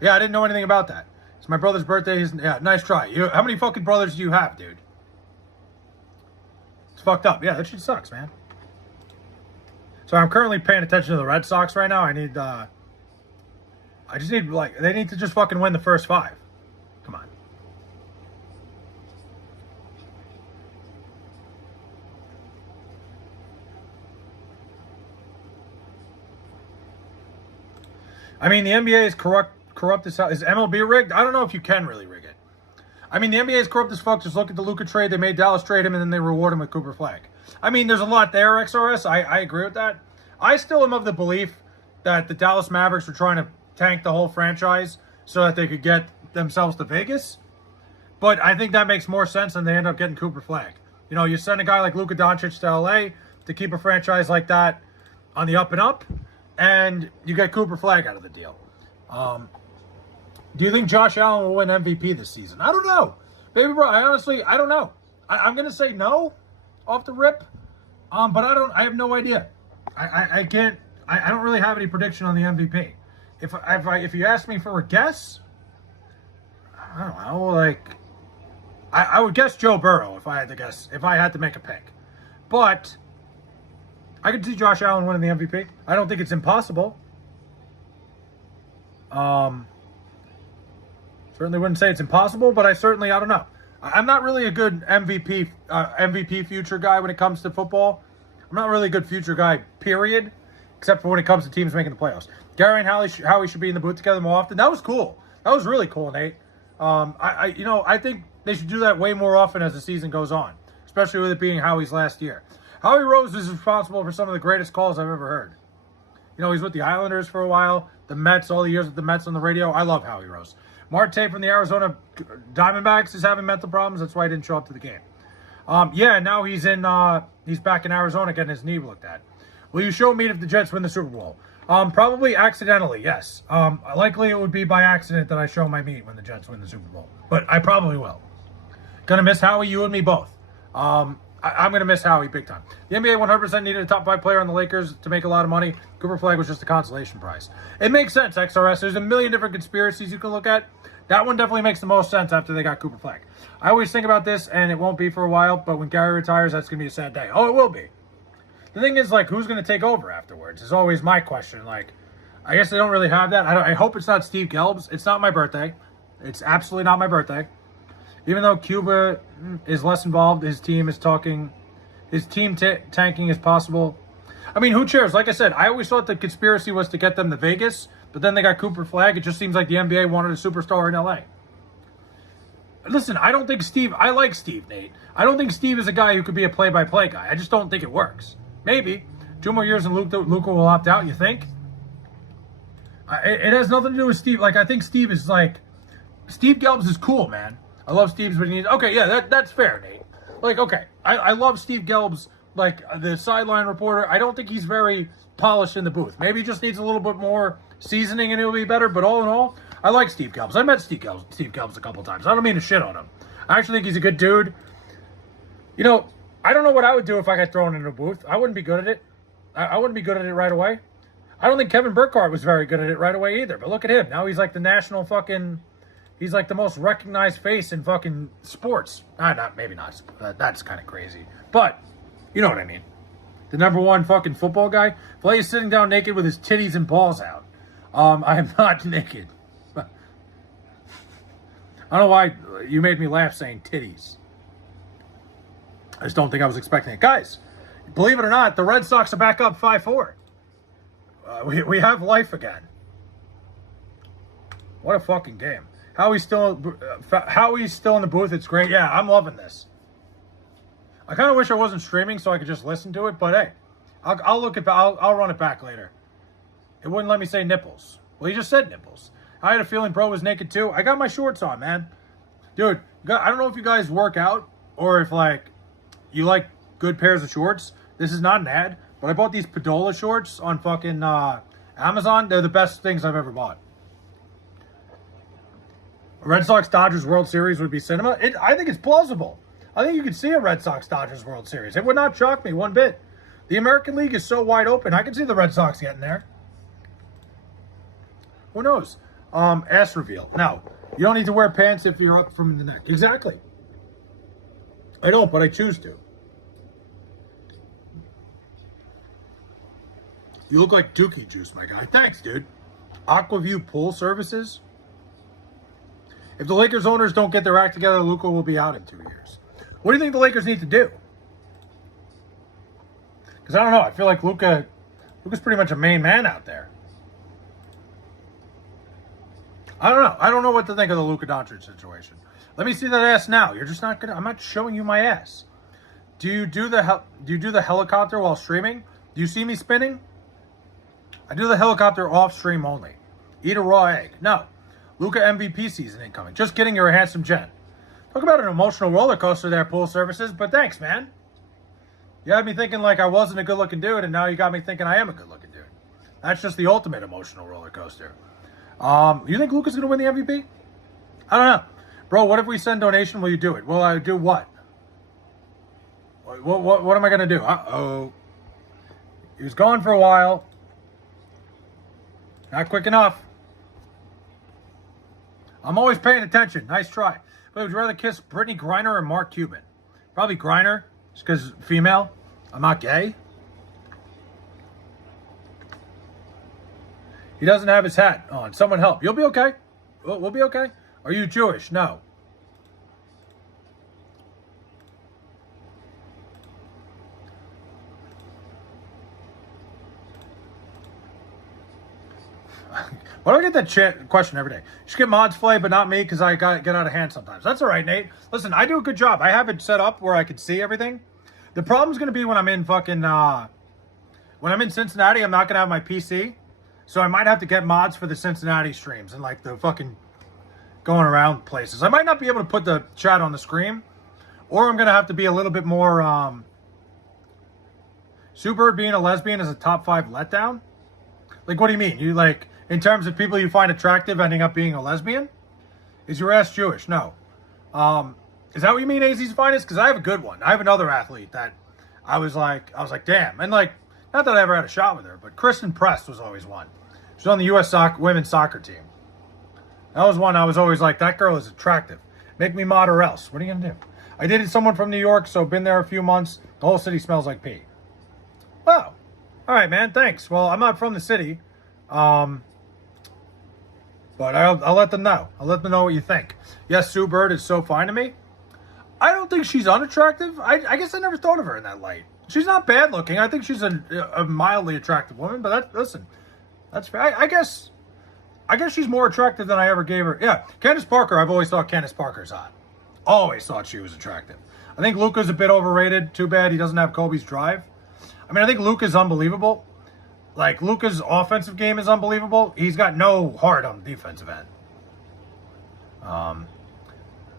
Yeah, I didn't know anything about that. It's my brother's birthday. Nice try. How many fucking brothers do you have, dude? It's fucked up. Yeah, that shit sucks, man. So I'm currently paying attention to the Red Sox right now. They need to just fucking win the first 5. Come on. I mean, the NBA is corrupt as hell. Is MLB rigged? I don't know if you can really rig it. I mean, the NBA is corrupt as fuck. Just look at the Luka trade. They made Dallas trade him, and then they reward him with Cooper Flag. I mean, there's a lot there, XRS. I agree with that. I still am of the belief that the Dallas Mavericks were trying to tank the whole franchise so that they could get themselves to Vegas. But I think that makes more sense than they end up getting Cooper Flag. You send a guy like Luka Doncic to LA to keep a franchise like that on the up and up, and you get Cooper Flag out of the deal. Do you think Josh Allen will win MVP this season? I don't know. Baby bro, I don't know. I'm going to say no off the rip, but I have no idea. I don't really have any prediction on the MVP. If you ask me for a guess, I don't know, I would guess Joe Burrow if I had to guess, if I had to make a pick. But I could see Josh Allen winning the MVP. I don't think it's impossible. Certainly wouldn't say it's impossible, but I don't know. I'm not really a good MVP future guy when it comes to football. I'm not really a good future guy, period, except for when it comes to teams making the playoffs. Gary and Howie should be in the booth together more often. That was cool. That was really cool, Nate. I think they should do that way more often as the season goes on, especially with it being Howie's last year. Howie Rose is responsible for some of the greatest calls I've ever heard. He's with the Islanders for a while, the Mets, all the years with the Mets on the radio. I love Howie Rose. Marte from the Arizona Diamondbacks is having mental problems. That's why he didn't show up to the game. Now he's back in Arizona getting his knee looked at. Will you show me if the Jets win the Super Bowl? Probably accidentally, yes. Likely it would be by accident that I show my meat when the Jets win the Super Bowl. But I probably will. Gonna miss Howie, you and me both. I'm going to miss Howie big time. The NBA 100% needed a top 5 player on the Lakers to make a lot of money. Cooper Flag was just a consolation prize. It makes sense, XRS. There's a million different conspiracies you can look at. That one definitely makes the most sense after they got Cooper Flag. I always think about this, and it won't be for a while, but when Gary retires, that's going to be a sad day. Oh, it will be. The thing is, who's going to take over afterwards is always my question. I guess they don't really have that. I hope it's not Steve Gelbs. It's not my birthday. It's absolutely not my birthday. Even though Cuba is less involved, his team is talking, his team tanking is possible. I mean, who cares? Like I said, I always thought the conspiracy was to get them to Vegas, but then they got Cooper Flag. It just seems like the NBA wanted a superstar in LA. Listen, I don't think I like Steve, Nate. I don't think Steve is a guy who could be a play-by-play guy. I just don't think it works. Maybe. 2 more years and Luka will opt out, you think? It has nothing to do with Steve. I think Steve is Steve Gelbs is cool, man. I love Steve's, but that's fair, Nate. Okay, I love Steve Gelbs, the sideline reporter. I don't think he's very polished in the booth. Maybe he just needs a little bit more seasoning and it'll be better, but all in all, I like Steve Gelbs. I met Steve Gelbs a couple times. I don't mean to shit on him. I actually think he's a good dude. I don't know what I would do if I got thrown into a booth. I wouldn't be good at it. I wouldn't be good at it right away. I don't think Kevin Burkhardt was very good at it right away either, but look at him. Now he's the national fucking... He's the most recognized face in fucking sports. Maybe not. That's kind of crazy. But, you know what I mean. The number one fucking football guy. Flay is sitting down naked with his titties and balls out. I am not naked. I don't know why you made me laugh saying titties. I just don't think I was expecting it. Guys, believe it or not, the Red Sox are back up 5-4. We have life again. What a fucking game. Howie's still in the booth. It's great. Yeah, I'm loving this. I kind of wish I wasn't streaming so I could just listen to it, but hey, I'll run it back later. It wouldn't let me say nipples. Well, you just said nipples. I had a feeling bro was naked too. I got my shorts on, man. Dude, I don't know if you guys work out or if you like good pairs of shorts. This is not an ad, but I bought these Padola shorts on fucking Amazon. They're the best things I've ever bought. Red Sox-Dodgers World Series would be cinema. I think it's plausible. I think you could see a Red Sox-Dodgers World Series. It would not shock me one bit. The American League is so wide open. I could see the Red Sox getting there. Who knows? Ass reveal. Now, you don't need to wear pants if you're up from the neck. Exactly. I don't, but I choose to. You look like Dookie Juice, my guy. Thanks, dude. Aquaview Pool Services. If the Lakers owners don't get their act together, Luka will be out in 2 years. What do you think the Lakers need to do? Because I don't know. I feel like Luka's pretty much a main man out there. I don't know. I don't know what to think of the Luka Doncic situation. Let me see that ass now. You're just not gonna. I'm not showing you my ass. Do you do the helicopter while streaming? Do you see me spinning? I do the helicopter off stream only. Eat a raw egg. No. Luka MVP season incoming. Just kidding, you're a handsome gent. Talk about an emotional roller coaster there, Pool Services, but thanks, man. You had me thinking I wasn't a good-looking dude, and now you got me thinking I am a good-looking dude. That's just the ultimate emotional roller coaster. You think Luka's going to win the MVP? I don't know. Bro, what if we send donation? Will you do it? Will I do what? What am I going to do? Uh-oh. He was gone for a while. Not quick enough. I'm always paying attention. Nice try. But would you rather kiss Brittany Griner or Mark Cuban? Probably Griner, just because female. I'm not gay. He doesn't have his hat on. Someone help. You'll be okay. We'll be okay. Are you Jewish? No. Why do I get that question every day? You should get mods play, but not me because I get out of hand sometimes. That's all right, Nate. Listen, I do a good job. I have it set up where I can see everything. The problem's going to be when I'm in fucking... when I'm in Cincinnati, I'm not going to have my PC. So I might have to get mods for the Cincinnati streams and like the fucking going around places. I might not be able to put the chat on the screen. Or I'm going to have to be a little bit more... Super being a lesbian is a top 5 letdown? Like, what do you mean? You like... In terms of people you find attractive ending up being a lesbian? Is your ass Jewish? No. Is that what you mean, AZ's finest? Because I have a good one. I have another athlete that I was like, damn. And like, not that I ever had a shot with her, but Kristen Press was always one. She was on the U.S. women's soccer team. That was one I was always like, that girl is attractive. Make me mod or else. What are you going to do? I dated someone from New York, so been there a few months. The whole city smells like pee. Wow. All right, man. Thanks. Well, I'm not from the city. But I'll let them know. I'll let them know what you think. Yes, Sue Bird is so fine to me. I don't think she's unattractive. I guess I never thought of her in that light. She's not bad looking. I think she's a mildly attractive woman. But listen, that's fair. I guess she's more attractive than I ever gave her. Yeah, Candace Parker. I've always thought Candace Parker's hot. Always thought she was attractive. I think Luka's a bit overrated. Too bad he doesn't have Kobe's drive. I mean, I think Luka's unbelievable. Like, Luka's offensive game is unbelievable. He's got no heart on the defensive end.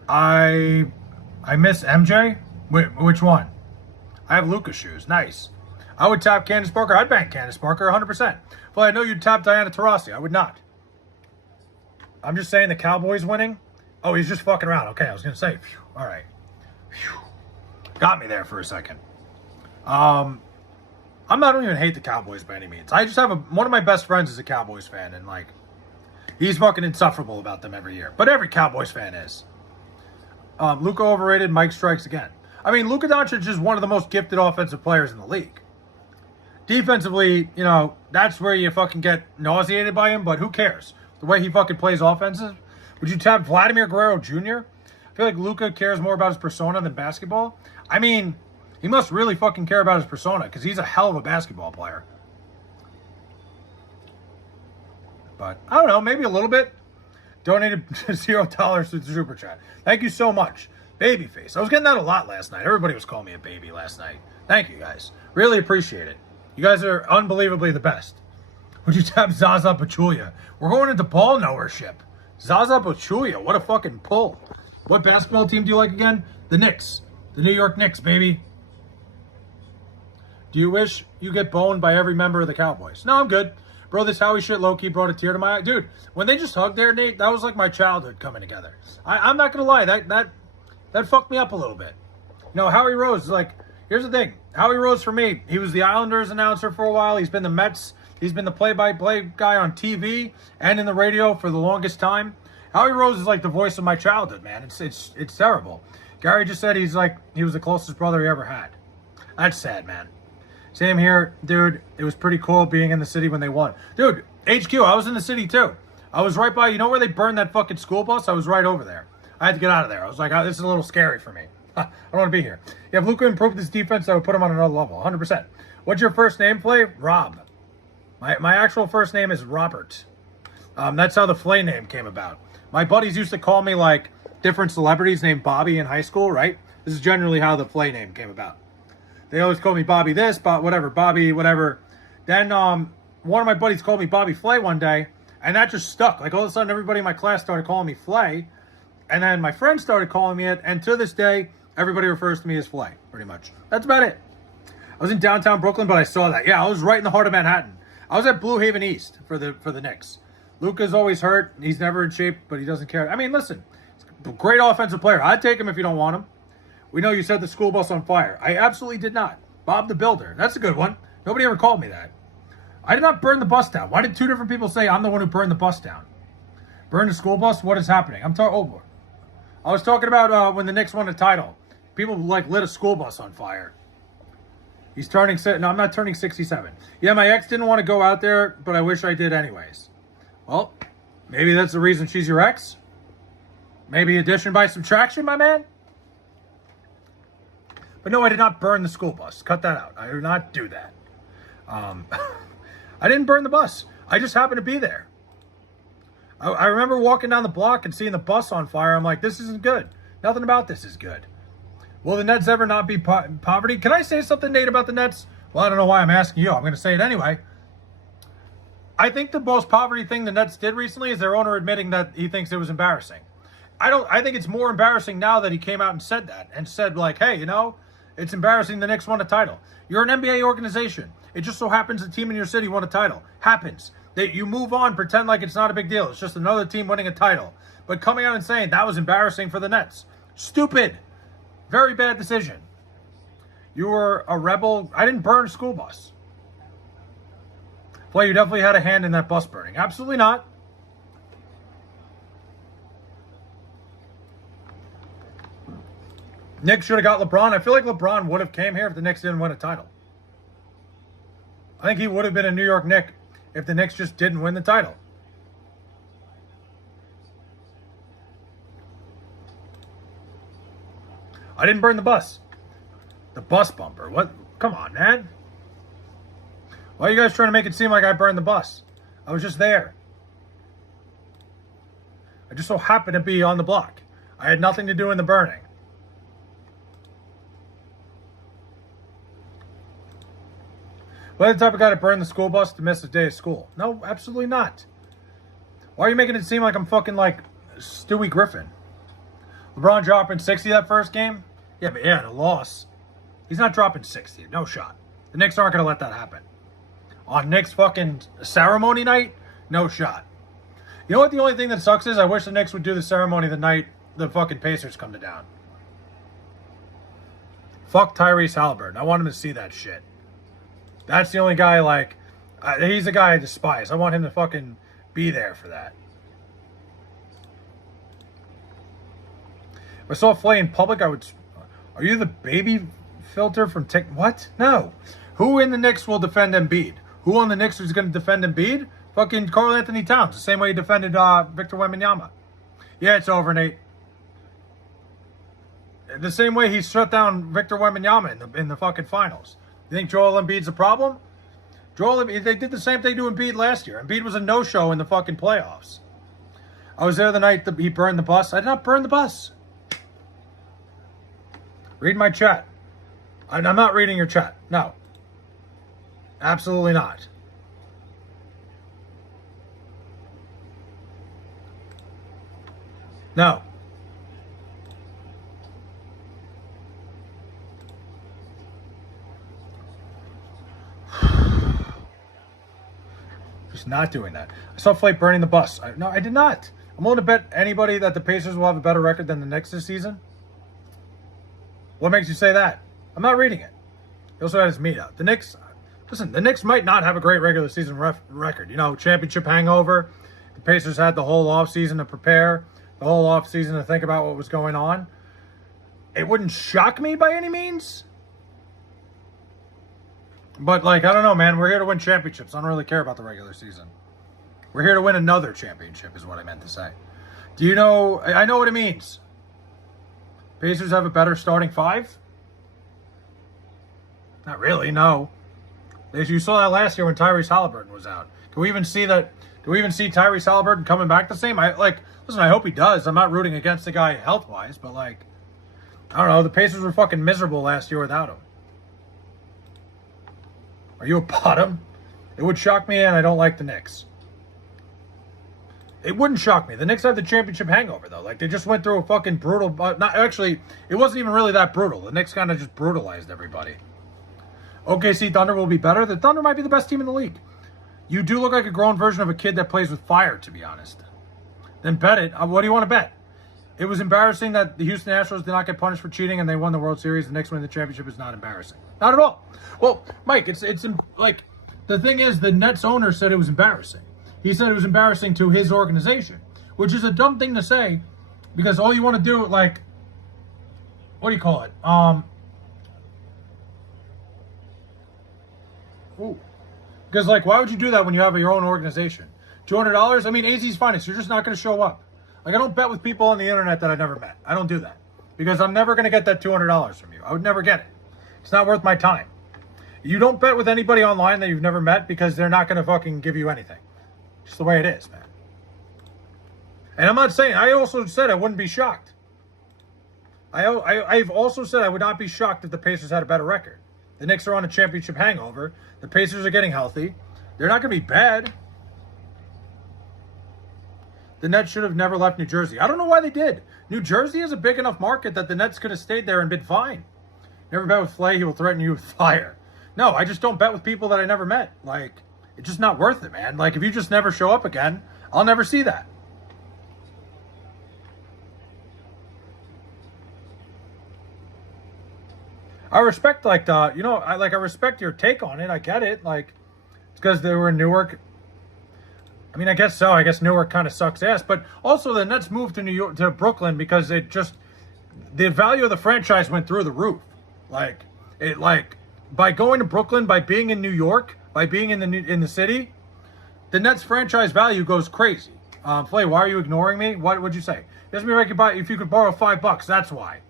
I miss MJ. Which one? I have Luka's shoes. Nice. I would tap Candace Parker. I'd bank Candace Parker 100%. Well, I know you'd tap Diana Taurasi. I would not. I'm just saying the Cowboys winning. Oh, he's just fucking around. Okay, I was going to say. Phew, all right. Phew. Got me there for a second. I don't even hate the Cowboys by any means. I just have one of my best friends is a Cowboys fan, and like, he's fucking insufferable about them every year. But every Cowboys fan is. Luka overrated. Mike strikes again. I mean, Luka Doncic is one of the most gifted offensive players in the league. Defensively, you know, that's where you fucking get nauseated by him. But who cares? The way he fucking plays offensive. Would you tap Vladimir Guerrero Jr.? I feel like Luka cares more about his persona than basketball. I mean, he must really fucking care about his persona because he's a hell of a basketball player. But, I don't know, maybe a little bit. Donated $0 to the Super Chat. Thank you so much. Babyface. I was getting that a lot last night. Everybody was calling me a baby last night. Thank you, guys. Really appreciate it. You guys are unbelievably the best. Would you tap Zaza Pachulia? We're going into ball knowership. Zaza Pachulia. What a fucking pull. What basketball team do you like again? The Knicks. The New York Knicks, baby. Do you wish you get boned by every member of the Cowboys? No, I'm good. Bro, this Howie shit low-key brought a tear to my eye. Dude, when they just hugged there, Nate, that was like my childhood coming together. I'm not going to lie. That fucked me up a little bit. You know, Howie Rose, like, here's the thing. Howie Rose, for me, he was the Islanders announcer for a while. He's been the Mets. He's been the play-by-play guy on TV and in the radio for the longest time. Howie Rose is like the voice of my childhood, man. It's terrible. Gary just said he was the closest brother he ever had. That's sad, man. Same here, dude. It was pretty cool being in the city when they won. Dude, HQ, I was in the city too. I was right by, you know where they burned that fucking school bus? I was right over there. I had to get out of there. I was like, oh, this is a little scary for me. I don't want to be here. If Luka improved his defense, I would put him on another level, 100%. What's your first name, Flay? Rob. My actual first name is Robert. That's how the Flay name came about. My buddies used to call me like different celebrities named Bobby in high school, right? This is generally how the Flay name came about. They always called me Bobby this, whatever, Bobby, whatever. Then one of my buddies called me Bobby Flay one day, and that just stuck. Like all of a sudden, everybody in my class started calling me Flay, and then my friends started calling me it, and to this day, everybody refers to me as Flay, pretty much. That's about it. I was in downtown Brooklyn, but I saw that. Yeah, I was right in the heart of Manhattan. I was at Blue Haven East for the Knicks. Luka's always hurt. He's never in shape, but he doesn't care. I mean, listen, he's a great offensive player. I'd take him if you don't want him. We know you set the school bus on fire. I absolutely did not. Bob the Builder. That's a good one. Nobody ever called me that. I did not burn the bus down. Why did two different people say I'm the one who burned the bus down? Burn the school bus? What is happening? I was talking about when the Knicks won the title. People like lit a school bus on fire. He's turning... No, I'm not turning 67. Yeah, my ex didn't want to go out there, but I wish I did anyways. Well, maybe that's the reason she's your ex. Maybe addition by subtraction, my man. But no, I did not burn the school bus. Cut that out. I did not do that. I didn't burn the bus. I just happened to be there. I remember walking down the block and seeing the bus on fire. I'm like, this isn't good. Nothing about this is good. Will the Nets ever not be poverty? Can I say something, Nate, about the Nets? Well, I don't know why I'm asking you. I'm going to say it anyway. I think the most poverty thing the Nets did recently is their owner admitting that he thinks it was embarrassing. I think it's more embarrassing now that he came out and said that. And said, like, hey, you know, it's embarrassing the Knicks won a title. You're an NBA organization. It just so happens a team in your city won a title. Happens. That you move on, pretend like it's not a big deal. It's just another team winning a title. But coming out and saying that was embarrassing for the Nets. Stupid. Very bad decision. You were a rebel. I didn't burn a school bus. Well, you definitely had a hand in that bus burning. Absolutely not. Knicks should have got LeBron. I feel like LeBron would have came here if the Knicks didn't win a title. I think he would have been a New York Knick if the Knicks just didn't win the title. I didn't burn the bus. The bus bumper. What? Come on, man. Why are you guys trying to make it seem like I burned the bus? I was just there. I just so happened to be on the block. I had nothing to do in the burning. Why the type of guy to burn the school bus to miss a day of school? No, absolutely not. Why are you making it seem like I'm fucking like Stewie Griffin? LeBron dropping 60 that first game? Yeah, but yeah, the loss. He's not dropping 60. No shot. The Knicks aren't going to let that happen. On Knicks fucking ceremony night? No shot. You know what the only thing that sucks is? I wish the Knicks would do the ceremony the night the fucking Pacers come to town. Fuck Tyrese Halliburton. I want him to see that shit. That's the only guy, like, he's the guy I despise. I want him to fucking be there for that. If I saw Flay in public, I would... Are you the baby filter from What? No. Who in the Knicks will defend Embiid? Who on the Knicks is going to defend Embiid? Fucking Karl Anthony Towns. The same way he defended Victor Wembanyama. Yeah, it's over, Nate. The same way he shut down Victor Wembanyama in the fucking finals. You think Joel Embiid's a problem? Joel Embiid, they did the same thing to Embiid last year. Embiid was a no-show in the fucking playoffs. I was there the night that he burned the bus. I did not burn the bus. Read my chat. I'm not reading your chat. No. Absolutely not. No. Just not doing that. I saw Flake burning the bus. No, I did not. I'm willing to bet anybody that the Pacers will have a better record than the Knicks this season. What makes you say that? I'm not reading it. He also had his meetup. The Knicks, listen, the Knicks might not have a great regular season record. You know, championship hangover. The Pacers had the whole offseason to prepare, the whole offseason to think about what was going on. It wouldn't shock me by any means. But, like, I don't know, man. We're here to win championships. I don't really care about the regular season. We're here to win another championship is what I meant to say. Do you know... I know what it means. Pacers have a better starting five? Not really, no. You saw that last year when Tyrese Halliburton was out. Can we even see that? Do we even see Tyrese Halliburton coming back the same? Listen, I hope he does. I'm not rooting against the guy health-wise, but, like, I don't know. The Pacers were fucking miserable last year without him. Are you a bottom? It would shock me, and I don't like the Knicks. It wouldn't shock me. The Knicks have the championship hangover, though. Like, they just went through a fucking brutal... Actually, it wasn't even really that brutal. The Knicks kind of just brutalized everybody. OKC Thunder will be better. The Thunder might be the best team in the league. You do look like a grown version of a kid that plays with fire, to be honest. Then bet it. What do you want to bet? It was embarrassing that the Houston Astros did not get punished for cheating and they won the World Series. The Knicks winning the championship is not embarrassing. Not at all. Well, Mike, it's like, the thing is, the Nets owner said it was embarrassing. He said it was embarrassing to his organization, which is a dumb thing to say because all you want to do, like, what do you call it? Because, like, why would you do that when you have your own organization? $200? I mean, AZ's finest. You're just not going to show up. Like, I don't bet with people on the internet that I never met. I don't do that. Because I'm never going to get that $200 from you. I would never get it. It's not worth my time. You don't bet with anybody online that you've never met because they're not going to fucking give you anything. Just the way it is, man. And I'm not saying, I also said I wouldn't be shocked. I've also said I would not be shocked if the Pacers had a better record. The Knicks are on a championship hangover. The Pacers are getting healthy. They're not going to be bad. The Nets should have never left New Jersey. I don't know why they did. New Jersey is a big enough market that the Nets could have stayed there and been fine. Never bet with Flay. He will threaten you with fire. No, I just don't bet with people that I never met. Like, it's just not worth it, man. Like, if you just never show up again, I'll never see that. I respect, like, I respect your take on it. I get it. Like, it's because they were in Newark. I mean, I guess so. I guess Newark kind of sucks ass. But also, the Nets moved to Brooklyn because the value of the franchise went through the roof. By going to Brooklyn, by being in New York, by being in the city, the Nets franchise value goes crazy. Flay, why are you ignoring me? What would you say? It doesn't mean if you could borrow $5. That's why.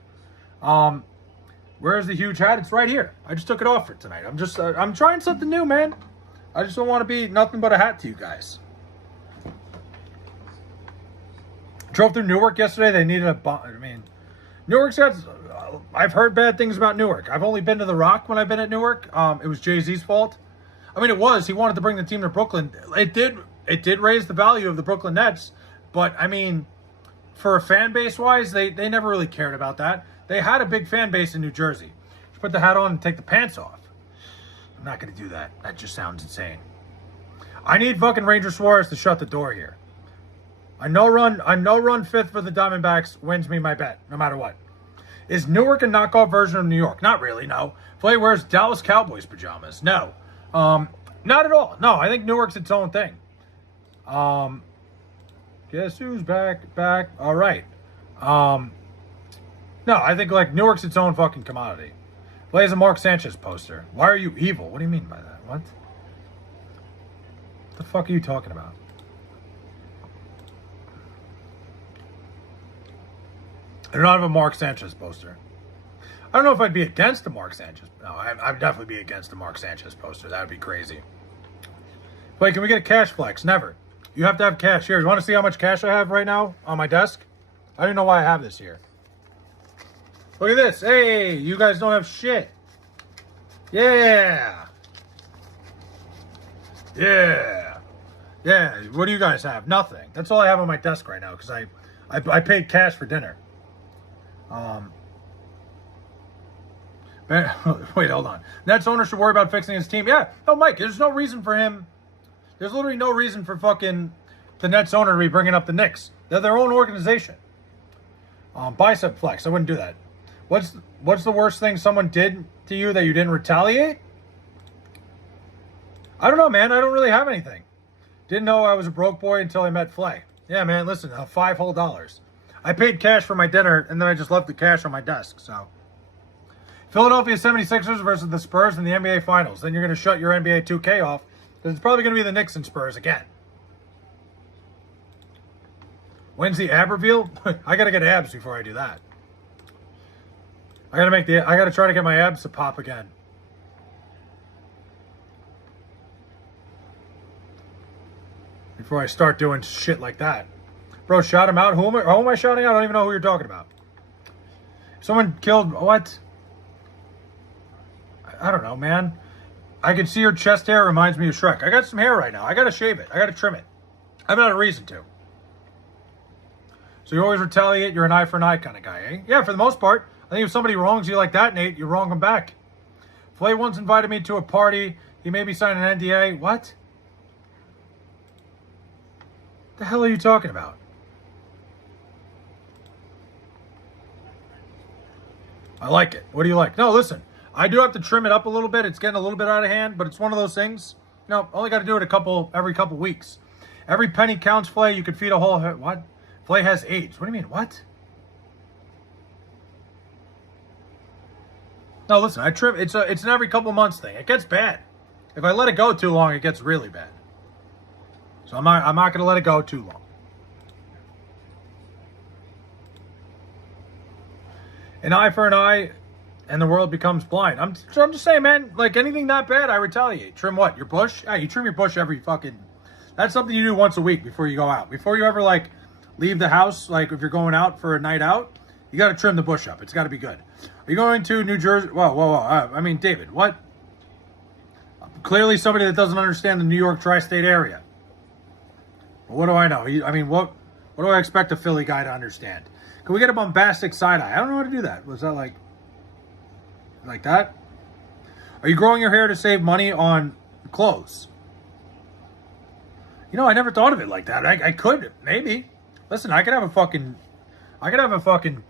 Where's the huge hat? It's right here. I just took it off for tonight. I'm trying something new, man. I just don't want to be nothing but a hat to you guys. Drove through Newark yesterday. They needed Newark's got. I've heard bad things about Newark. I've only been to The Rock when I've been at Newark. It was Jay-Z's fault. I mean, it was. He wanted to bring the team to Brooklyn. It did raise the value of the Brooklyn Nets. But, I mean, for a fan base-wise, they never really cared about that. They had a big fan base in New Jersey. Just put the hat on and take the pants off. I'm not going to do that. That just sounds insane. I need fucking Ranger Suarez to shut the door here. I know run fifth for the Diamondbacks wins me my bet, no matter what. Is Newark a knockoff version of New York? Not really, no. Flay wears Dallas Cowboys pajamas. No. Not at all. No, I think Newark's its own thing. Guess who's back? All right. No, I think, like, Newark's its own fucking commodity. Flay's a Mark Sanchez poster. Why are you evil? What do you mean by that? What the fuck are you talking about? I don't have a Mark Sanchez poster. I don't know if I'd be against the Mark Sanchez. No, I'd definitely be against the Mark Sanchez poster. That would be crazy. Wait, can we get a cash flex? Never. You have to have cash here. You want to see how much cash I have right now on my desk? I don't even know why I have this here. Look at this. Hey, you guys don't have shit. Yeah. Yeah. Yeah. What do you guys have? Nothing. That's all I have on my desk right now because I paid cash for dinner. Wait, hold on. Nets owner should worry about fixing his team. Yeah. No, Mike, there's no reason for him. There's literally no reason for fucking the Nets owner to be bringing up the Knicks. They're their own organization. Bicep flex. I wouldn't do that. What's the worst thing someone did to you that you didn't retaliate? I don't know, man. I don't really have anything. Didn't know I was a broke boy until I met Flay. Yeah, man, listen, $5 whole. I paid cash for my dinner, and then I just left the cash on my desk, so. Philadelphia 76ers versus the Spurs in the NBA Finals. Then you're going to shut your NBA 2K off, because it's probably going to be the Knicks and Spurs again. When's the ab reveal? I got to get abs before I do that. I got to try to get my abs to pop again. Before I start doing shit like that. Bro, shout him out. Who am I shouting out? I don't even know who you're talking about. Someone killed... What? I don't know, man. I can see your chest hair reminds me of Shrek. I got some hair right now. I got to shave it. I got to trim it. I haven't had a reason to. So you always retaliate. You're an eye for an eye kind of guy, eh? Yeah, for the most part. I think if somebody wrongs you like that, Nate, you wrong them back. Flay once invited me to a party. He made me sign an NDA. What? The hell are you talking about? I like it. What do you like? No, listen. I do have to trim it up a little bit. It's getting a little bit out of hand, but it's one of those things. No, only got to do it every couple weeks. Every penny counts, Flay. You could feed a whole... What? Flay has AIDS. What do you mean? What? No, listen. I trim. It's an every couple months thing. It gets bad. If I let it go too long, it gets really bad. So I'm not going to let it go too long. An eye for an eye, and the world becomes blind. I'm just saying, man. Like anything that bad, I retaliate. Trim what? Your bush? Yeah, you trim your bush every fucking. That's something you do once a week before you go out. Before you ever like leave the house, like if you're going out for a night out, you got to trim the bush up. It's got to be good. Are you going to New Jersey? Whoa. I mean, David, what? Clearly somebody that doesn't understand the New York tri-state area. What do I know? I mean, what do I expect a Philly guy to understand? Can we get a bombastic side eye? I don't know how to do that. Was that like that? Are you growing your hair to save money on clothes? You know, I never thought of it like that. I could, maybe. Listen, I could have a fucking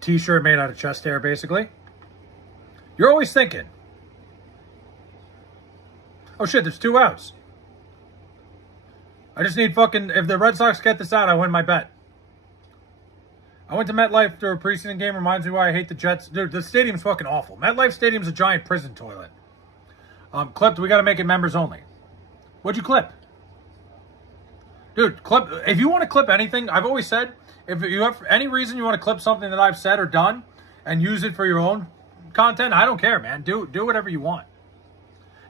t-shirt made out of chest hair, basically. You're always thinking. Oh shit, there's 2 outs. I just need fucking, if the Red Sox get this out, I win my bet. I went to MetLife for a preseason game. Reminds me why I hate the Jets. Dude, the stadium's fucking awful. MetLife Stadium's a giant prison toilet. Clipped, we got to make it members only. What'd you clip? Dude, clip. If you want to clip anything, I've always said, if you have any reason you want to clip something that I've said or done and use it for your own content, I don't care, man. Do whatever you want.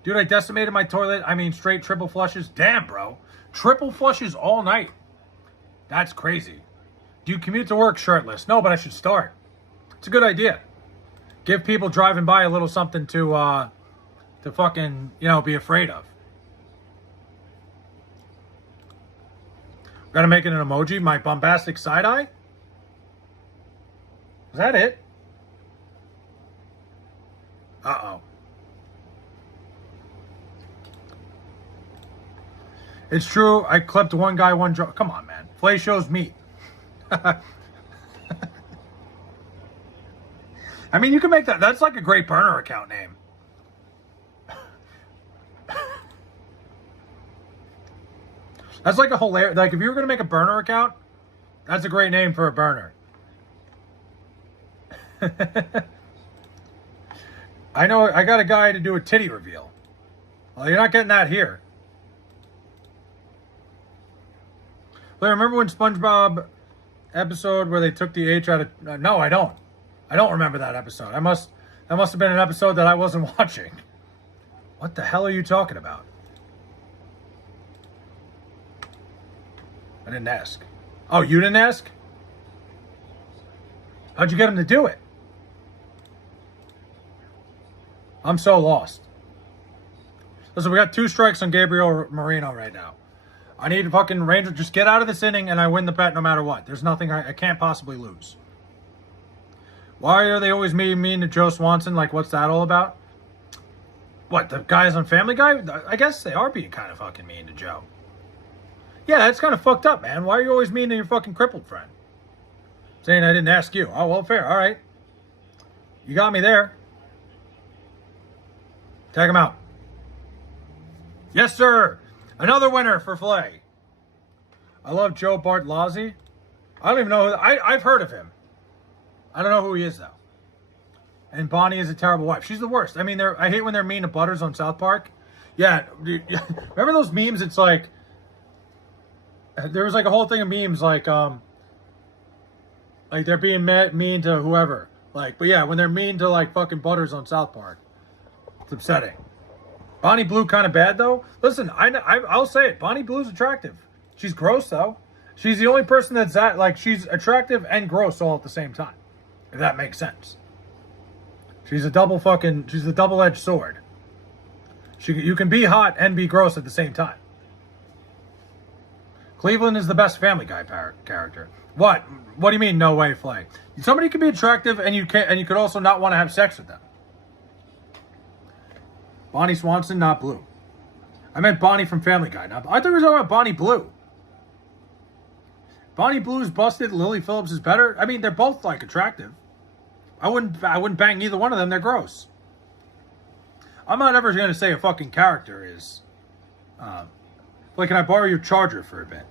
Dude, I decimated my toilet. I mean, straight triple flushes. Damn, bro. Triple flushes all night. That's crazy. Do you commute to work shirtless? No, but I should start. It's a good idea. Give people driving by a little something to fucking, be afraid of. Gotta make it an emoji. My bombastic side eye? Is that it? Uh-oh. It's true. I clipped one guy, one draw. Come on, man. Flay shows meat. I mean, you can make that. That's like a great burner account name. That's like a hilarious. Like if you were gonna make a burner account, that's a great name for a burner. I know. I got a guy to do a titty reveal. Well, you're not getting that here. But remember when SpongeBob episode where they took the H out of... no, I don't. I don't remember that episode. That must have been an episode that I wasn't watching. What the hell are you talking about? I didn't ask. Oh, you didn't ask? How'd you get him to do it? I'm so lost. Listen, we got 2 strikes on Gabriel Moreno right now. I need a fucking Ranger. Just get out of this inning and I win the bet no matter what. There's nothing I can't possibly lose. Why are they always mean to Joe Swanson? Like, what's that all about? What, the guys on Family Guy? I guess they are being kind of fucking mean to Joe. Yeah, that's kind of fucked up, man. Why are you always mean to your fucking crippled friend? Saying I didn't ask you. Oh, well, fair. All right. You got me there. Tag him out. Yes, sir. Another winner for Flay. I love Joe Bartolozzi. I don't even know. I've heard of him. I don't know who he is, though. And Bonnie is a terrible wife. She's the worst. I mean, I hate when they're mean to Butters on South Park. Yeah. Remember those memes? It's like... there was like a whole thing of memes like they're being mean to whoever. Like, but yeah, when they're mean to like fucking Butters on South Park. It's upsetting. Bonnie Blue kind of bad, though. Listen, I'll say it. Bonnie Blue's attractive. She's gross, though. She's the only person that's that, like, she's attractive and gross all at the same time. If that makes sense. She's a double-edged sword. You can be hot and be gross at the same time. Cleveland is the best Family Guy character. What? What do you mean, no way, Flay? Somebody can be attractive and you could also not want to have sex with them. Bonnie Swanson, not Blue. I meant Bonnie from Family Guy. I thought we were talking about Bonnie Blue. Bonnie Blue's busted. Lily Phillips is better. I mean, they're both like attractive. I wouldn't bang either one of them. They're gross. I'm not ever going to say a fucking character is. Like, can I borrow your charger for a bit?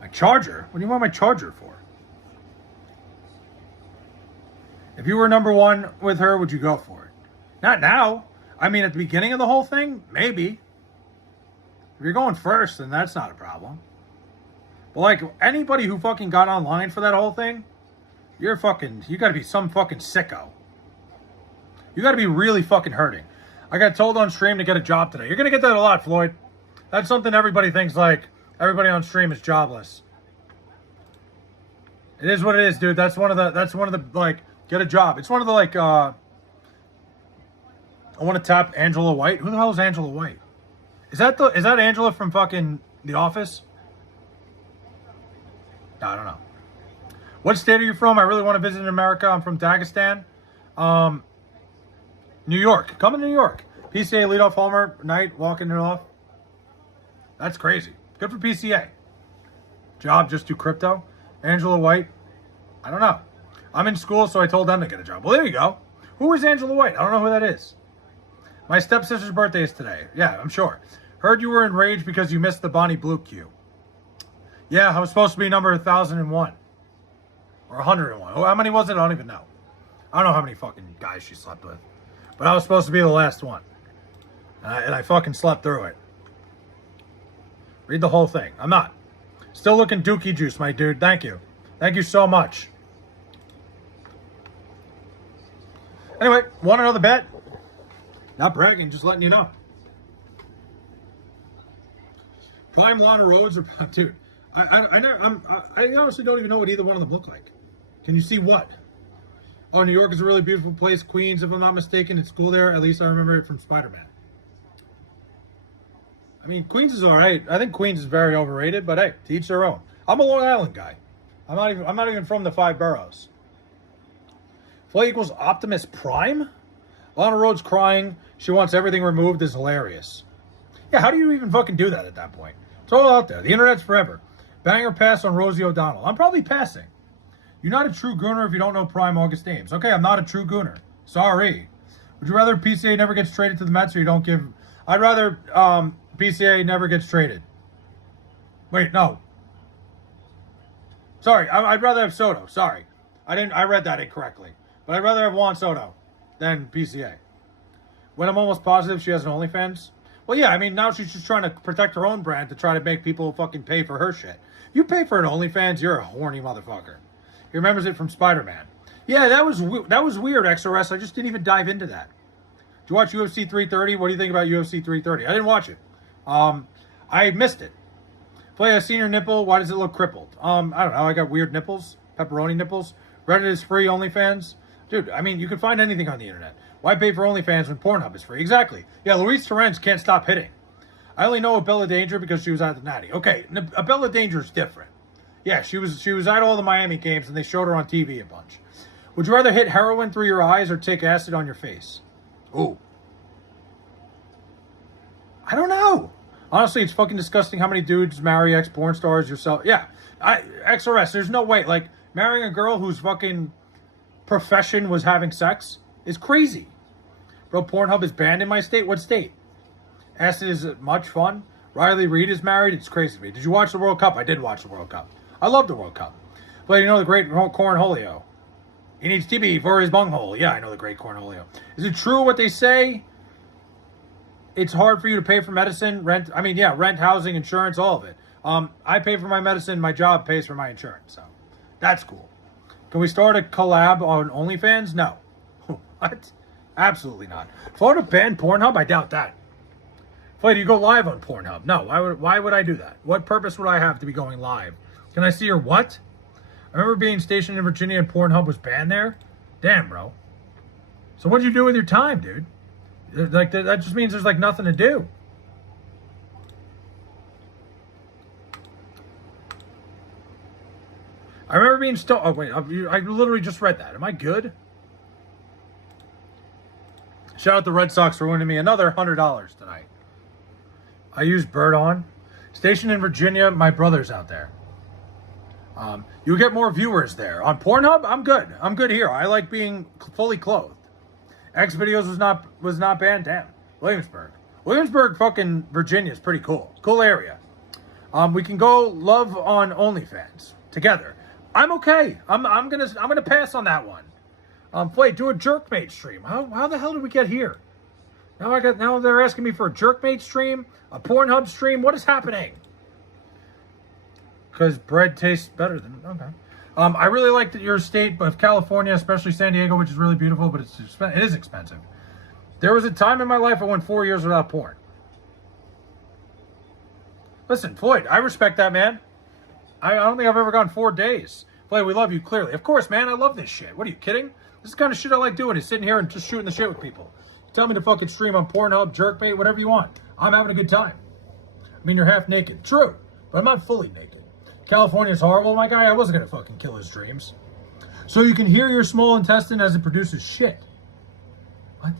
My charger? What do you want my charger for? If you were number one with her, would you go for it? Not now. I mean, at the beginning of the whole thing, maybe. If you're going first, then that's not a problem. But like anybody who fucking got online for that whole thing, you gotta be some fucking sicko. You gotta be really fucking hurting. I got told on stream to get a job today. You're gonna get that a lot, Floyd. That's something everybody thinks, like, everybody on stream is jobless. It is what it is, dude. That's one of the, like, get a job. It's one of the, like, I want to tap Angela White. Who the hell is Angela White? Is that Angela from fucking The Office? No, I don't know. What state are you from? I really want to visit in America. I'm from Dagestan. New York. Come to New York. PCA leadoff homer, night, walking it off. That's crazy. Good for PCA. Job, just do crypto. Angela White. I don't know. I'm in school, so I told them to get a job. Well, there you go. Who is Angela White? I don't know who that is. My stepsister's birthday is today. Yeah, I'm sure. Heard you were enraged because you missed the Bonnie Blue queue. Yeah, I was supposed to be number 1,001. Or 101. How many was it? I don't even know. I don't know how many fucking guys she slept with. But I was supposed to be the last one. And I fucking slept through it. Read the whole thing. I'm not. Still looking dookie juice, my dude. Thank you. Thank you so much. Anyway, want another bet? Not bragging, just letting you know. Prime Lana Rhodes or dude. I honestly don't even know what either one of them look like. Can you see what? Oh, New York is a really beautiful place. Queens, if I'm not mistaken, it's cool there. At least I remember it from Spider-Man. I mean, Queens is all right. I think Queens is very overrated, but hey, to each their own. I'm a Long Island guy. I'm not even from the 5 boroughs. Flay equals Optimus Prime? Lana Rhodes crying. She wants everything removed is hilarious. Yeah, how do you even fucking do that at that point? Throw it out there. The internet's forever. Bang or pass on Rosie O'Donnell. I'm probably passing. You're not a true gooner if you don't know Prime August Ames. Okay, I'm not a true gooner. Sorry. Would you rather PCA never gets traded to the Mets or you don't give... I'd rather PCA never gets traded. Wait, no. Sorry, I'd rather have Soto. Sorry. I read that incorrectly. But I'd rather have Juan Soto than PCA. When I'm almost positive she has an OnlyFans. Well, yeah, I mean, now she's just trying to protect her own brand to try to make people fucking pay for her shit. You pay for an OnlyFans, you're a horny motherfucker. He remembers it from Spider-Man. Yeah, that was weird, XRS. I just didn't even dive into that. Did you watch UFC 330? What do you think about UFC 330? I didn't watch it. I missed it. Play a senior nipple. Why does it look crippled? I don't know. I got weird nipples. Pepperoni nipples. Reddit is free. OnlyFans. Dude, I mean, you can find anything on the internet. Why pay for OnlyFans when Pornhub is free? Exactly. Yeah, Luis Torrens can't stop hitting. I only know Bella Danger because she was at the Natty. Okay, Bella Danger is different. Yeah, she was at all the Miami games and they showed her on TV a bunch. Would you rather hit heroin through your eyes or take acid on your face? Ooh. I don't know. Honestly, it's fucking disgusting how many dudes marry ex-porn stars yourself. Yeah, XRS, there's no way. Like, marrying a girl whose fucking profession was having sex is crazy. Bro, Pornhub is banned in my state? What state? Acid is much fun. Riley Reid is married. It's crazy to me. Did you watch the World Cup? I did watch the World Cup. I love the World Cup. But you know the great Cornholio. He needs TB for his bunghole. Yeah, I know the great Cornholio. Is it true what they say? It's hard for you to pay for medicine, rent. I mean, yeah, rent, housing, insurance, all of it. I pay for my medicine. My job pays for my insurance. So that's cool. Can we start a collab on OnlyFans? No. What? Absolutely not. Florida banned Pornhub? I doubt that. Flay, do you go live on Pornhub? No. Why would I do that? What purpose would I have to be going live? Can I see your what? I remember being stationed in Virginia and Pornhub was banned there. Damn, bro. So what'd you do with your time, dude? Like that just means there's like nothing to do. I remember being oh wait, I literally just read that. Am I good? Shout out the Red Sox for winning me another $100 tonight. I used Bird on. Stationed in Virginia, my brother's out there. You get more viewers there. On Pornhub, I'm good. I'm good here. I like being fully clothed. X videos was not banned. Damn. Williamsburg, fucking Virginia is pretty cool. Cool area. We can go love on OnlyFans together. I'm okay. I'm gonna pass on that one. Floyd, do a Jerkmate stream. How the hell did we get here? Now they're asking me for a Jerkmate stream, a Pornhub stream. What is happening? Because bread tastes better than okay. I really like that your state of California, especially San Diego, which is really beautiful, but it is expensive. There was a time in my life I went 4 years without porn. Listen, Floyd, I respect that, man. I don't think I've ever gone 4 days. Floyd, we love you, clearly. Of course, man, I love this shit. What are you kidding? This is the kind of shit I like doing, is sitting here and just shooting the shit with people. Tell me to fucking stream on Pornhub, Jerkbait, whatever you want. I'm having a good time. I mean, you're half naked. True, but I'm not fully naked. California's horrible, my guy. I wasn't going to fucking kill his dreams. So you can hear your small intestine as it produces shit. What?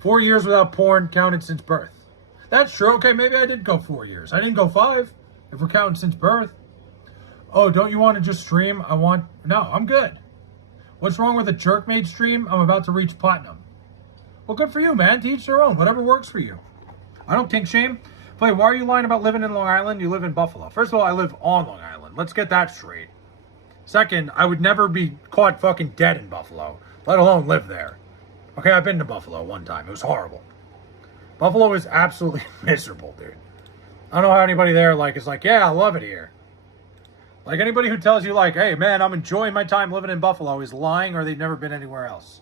4 years without porn counted since birth. That's true. Okay, maybe I did go 4 years. I didn't go 5, if we're counting since birth. Oh, don't you want to just stream? No, I'm good. What's wrong with a Jerkmate stream? I'm about to reach platinum. Well, good for you, man. To each their own. Whatever works for you. I don't kink shame. Play, why are you lying about living in Long Island? You live in Buffalo. First of all, I live on Long Island. Let's get that straight. Second, I would never be caught fucking dead in Buffalo, let alone live there. Okay, I've been to Buffalo one time. It was horrible. Buffalo is absolutely miserable, dude. I don't know how anybody there is like, yeah, I love it here. Like, anybody who tells you, like, hey, man, I'm enjoying my time living in Buffalo is lying, or they've never been anywhere else.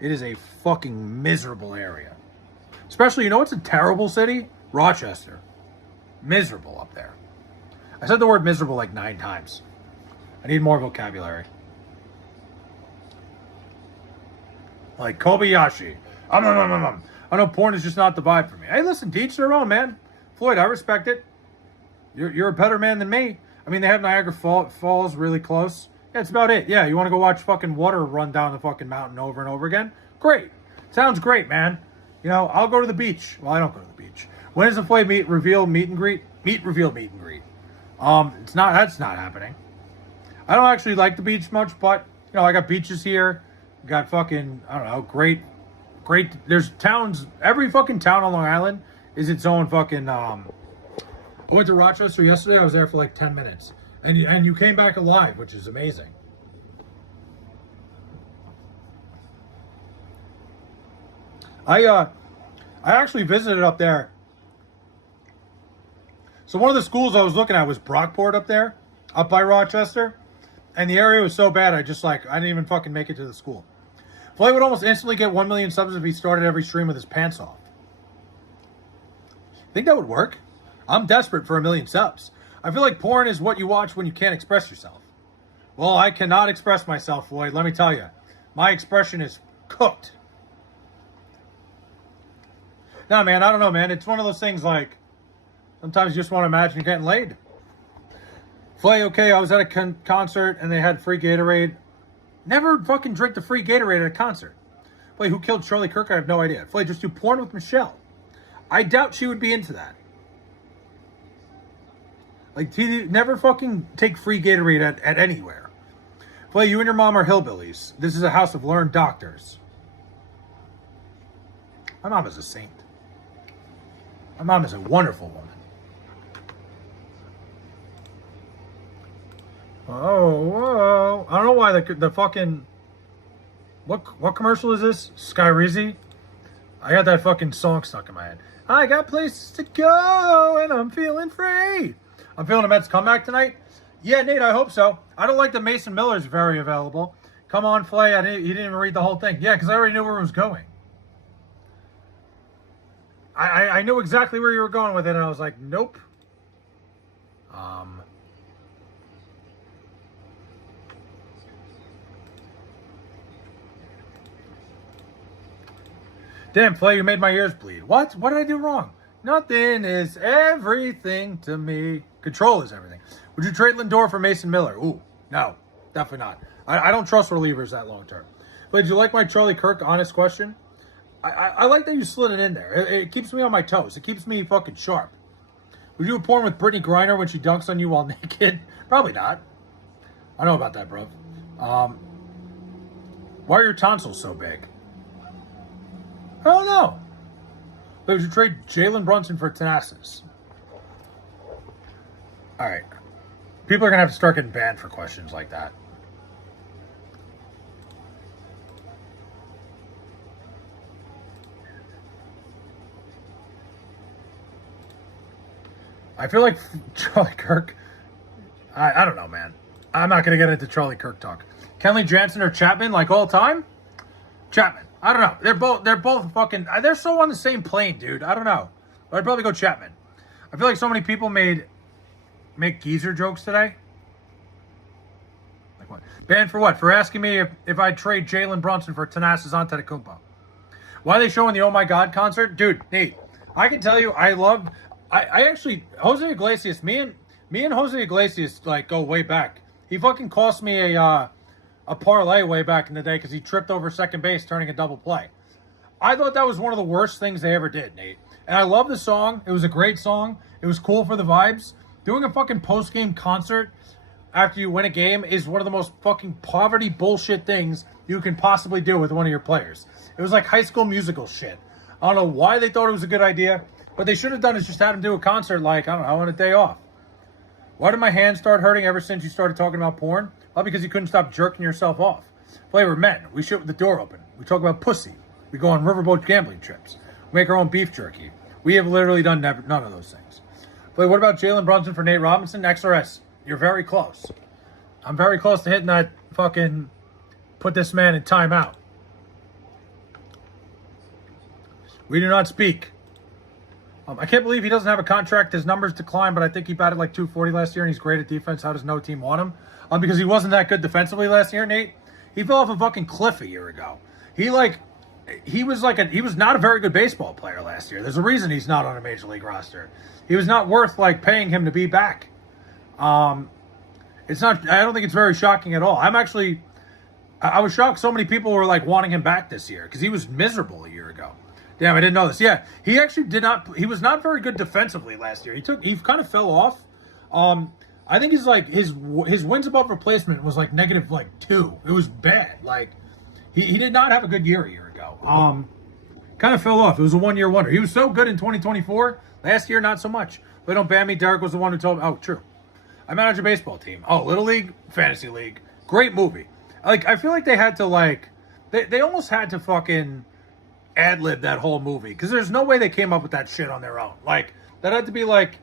It is a fucking miserable area. Especially, you know what's a terrible city? Rochester. Miserable up there. I said the word miserable like 9 times. I need more vocabulary. Like Kobayashi. I know porn is just not the vibe for me. Hey, listen, to each their own, man. Floyd, I respect it. You're a better man than me. I mean, they have Niagara Falls really close. Yeah, that's about it. Yeah, you want to go watch fucking water run down the fucking mountain over and over again? Great. Sounds great, man. You know, I'll go to the beach. Well, I don't go to the beach. When is the Floyd meet reveal meet and greet? Meet reveal meet and greet. That's not happening. I don't actually like the beach much, but you know, I got beaches here. Got fucking, I don't know, great. There's towns. Every fucking town on Long Island is its own fucking. I went to Rochester yesterday. I was there for like 10 minutes, and you came back alive, which is amazing. I actually visited up there. So one of the schools I was looking at was Brockport up there, up by Rochester. And the area was so bad, I didn't even fucking make it to the school. Floyd would almost instantly get 1 million subs if he started every stream with his pants off. Think that would work? I'm desperate for 1 million subs. I feel like porn is what you watch when you can't express yourself. Well, I cannot express myself, Floyd, let me tell you. My expression is cooked. No, man, I don't know, man. It's one of those things like, sometimes you just want to imagine you're getting laid. Flay, okay, I was at a concert and they had free Gatorade. Never fucking drink the free Gatorade at a concert. Flay, who killed Charlie Kirk? I have no idea. Flay, just do porn with Michelle. I doubt she would be into that. Like, never fucking take free Gatorade at anywhere. Flay, you and your mom are hillbillies. This is a house of learned doctors. My mom is a saint. My mom is a wonderful woman. Oh, whoa. I don't know why the fucking... What commercial is this? Skyrizi? I got that fucking song stuck in my head. I got places to go and I'm feeling free. I'm feeling a Mets comeback tonight. Yeah, Nate, I hope so. I don't like that Mason Miller's very available. Come on, Flay. You didn't even read the whole thing. Yeah, because I already knew where it was going. I knew exactly where you were going with it, and I was like, nope. Damn, Flay, you made my ears bleed. What? What did I do wrong? Nothing is everything to me. Control is everything. Would you trade Lindor for Mason Miller? Ooh, no, definitely not. I don't trust relievers that long term. But did you like my Charlie Kirk honest question? I like that you slid it in there. It keeps me on my toes. It keeps me fucking sharp. Would you do a porn with Brittany Griner when she dunks on you while naked? Probably not. I know about that, bro. Why are your tonsils so big? I don't know. But would you trade Jalen Brunson for Thanasis? All right. People are going to have to start getting banned for questions like that. I feel like Charlie Kirk. I don't know, man. I'm not gonna get into Charlie Kirk talk. Kenley Jansen or Chapman, like all time? Chapman. I don't know. They're both fucking. They're so on the same plane, dude. I don't know. But I'd probably go Chapman. I feel like so many people make geezer jokes today. Like what? Banned for what? For asking me if I'd trade Jalen Brunson for Thanasis Antetokounmpo. Why are they showing the Oh My God concert? Dude, Nate, I can tell you, I actually, Jose Iglesias, me and Jose Iglesias, like, go way back. He fucking cost me a parlay way back in the day because he tripped over second base turning a double play. I thought that was one of the worst things they ever did, Nate. And I love the song. It was a great song. It was cool for the vibes. Doing a fucking post-game concert after you win a game is one of the most fucking poverty bullshit things you can possibly do with one of your players. It was like High School Musical shit. I don't know why they thought it was a good idea, but they should have done is just had him do a concert like, I don't know, on a day off. Why did my hands start hurting ever since you started talking about porn? Well, because you couldn't stop jerking yourself off. Play, we're men. We shit with the door open. We talk about pussy. We go on riverboat gambling trips. We make our own beef jerky. We have literally done none of those things. Play, what about Jalen Brunson for Nate Robinson? XRS, you're very close. I'm very close to hitting that fucking put this man in timeout. We do not speak. I can't believe he doesn't have a contract. His numbers decline, but I think he batted like 240 last year, and he's great at defense. How does no team want him? Because he wasn't that good defensively last year, Nate. He fell off a fucking cliff a year ago. He was not a very good baseball player last year. There's a reason he's not on a major league roster. He was not worth like paying him to be back. It's not. I don't think it's very shocking at all. I was shocked so many people were like wanting him back this year because he was miserable a year ago. Damn, I didn't know this. Yeah, he actually did not. He was not very good defensively last year. He kind of fell off. I think his wins above replacement was like negative like 2. It was bad. Like he did not have a good year a year ago. Kind of fell off. It was a 1-year wonder. He was so good in 2024. Last year, not so much. But don't ban me. Derek was the one who told me. Oh, true. I manage a baseball team. Oh, Little League, Fantasy League. Great movie. Like I feel like they had to like they almost had to fucking ad-lib that whole movie because there's no way they came up with that shit on their own. Like that had to be like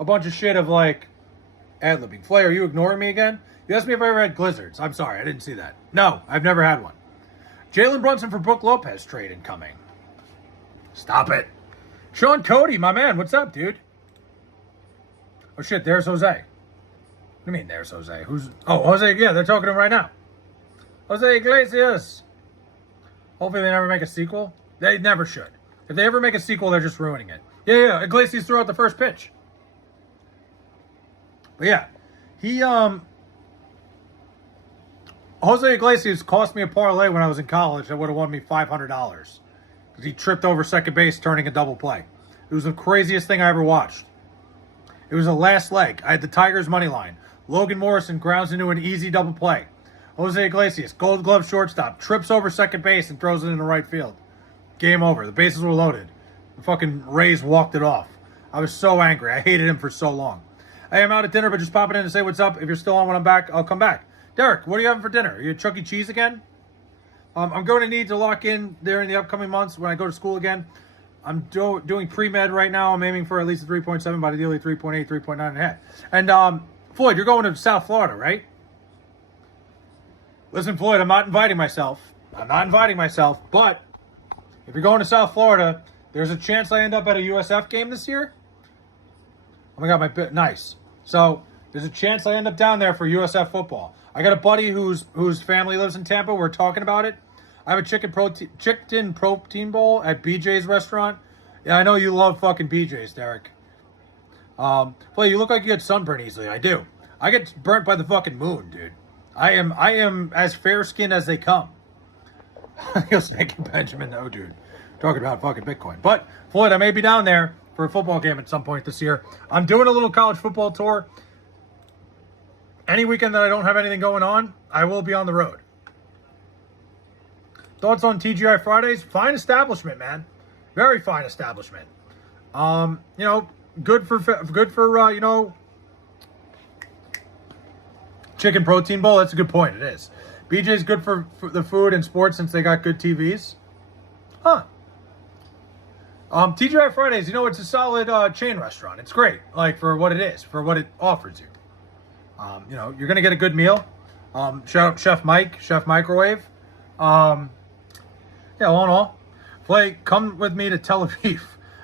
a bunch of shit of like ad-libbing. Flay, are you ignoring me again? You asked me if I ever had Glizzards. I'm sorry, I didn't see that. No, I've never had one. Jalen Brunson for Brook Lopez trade incoming. Stop it. Sean Cody, my man, what's up, dude? Oh shit, there's Jose. What do you mean there's Jose? Jose, yeah, they're talking to him right now. Jose Iglesias. Hopefully they never make a sequel. They never should. If they ever make a sequel, they're just ruining it. Yeah, Iglesias threw out the first pitch. But yeah, Jose Iglesias cost me a parlay when I was in college that would have won me $500 because he tripped over second base turning a double play. It was the craziest thing I ever watched. It was the last leg. I had the Tigers money line. Logan Morrison grounds into an easy double play. Jose Iglesias, Gold Glove shortstop, trips over second base and throws it into right field. Game over. The bases were loaded. The fucking Rays walked it off. I was so angry. I hated him for so long. I am out at dinner, but just popping in to say what's up. If you're still on when I'm back, I'll come back. Derek, what are you having for dinner? Are you at Chuck E. Cheese again? I'm going to need to lock in there in the upcoming months when I go to school again. I'm doing pre-med right now. I'm aiming for at least a 3.7, but ideally 3.8, 3.9 and a half. And Floyd, you're going to South Florida, right? Listen, Floyd, I'm not inviting myself, but if you're going to South Florida, there's a chance I end up at a USF game this year. Oh my God, nice. So there's a chance I end up down there for USF football. I got a buddy whose family lives in Tampa. We're talking about it. I have a chicken protein bowl at BJ's restaurant. Yeah, I know you love fucking BJ's, Derek. Well, you look like you get sunburn easily. I do. I get burnt by the fucking moon, dude. I am as fair-skinned as they come. You'll say Benjamin, no, dude. Talking about fucking Bitcoin. But, Floyd, I may be down there for a football game at some point this year. I'm doing a little college football tour. Any weekend that I don't have anything going on, I will be on the road. Thoughts on TGI Fridays? Fine establishment, man. Very fine establishment. Good for chicken protein bowl. That's a good point. It is. BJ's good for the food and sports since they got good TVs. Huh. TGI Fridays, you know, it's a solid chain restaurant. It's great, like for what it is, for what it offers you. You know, you're gonna get a good meal. Shout out Chef Mike, Chef Microwave. Yeah, all in all, Flay, come with me to Tel Aviv.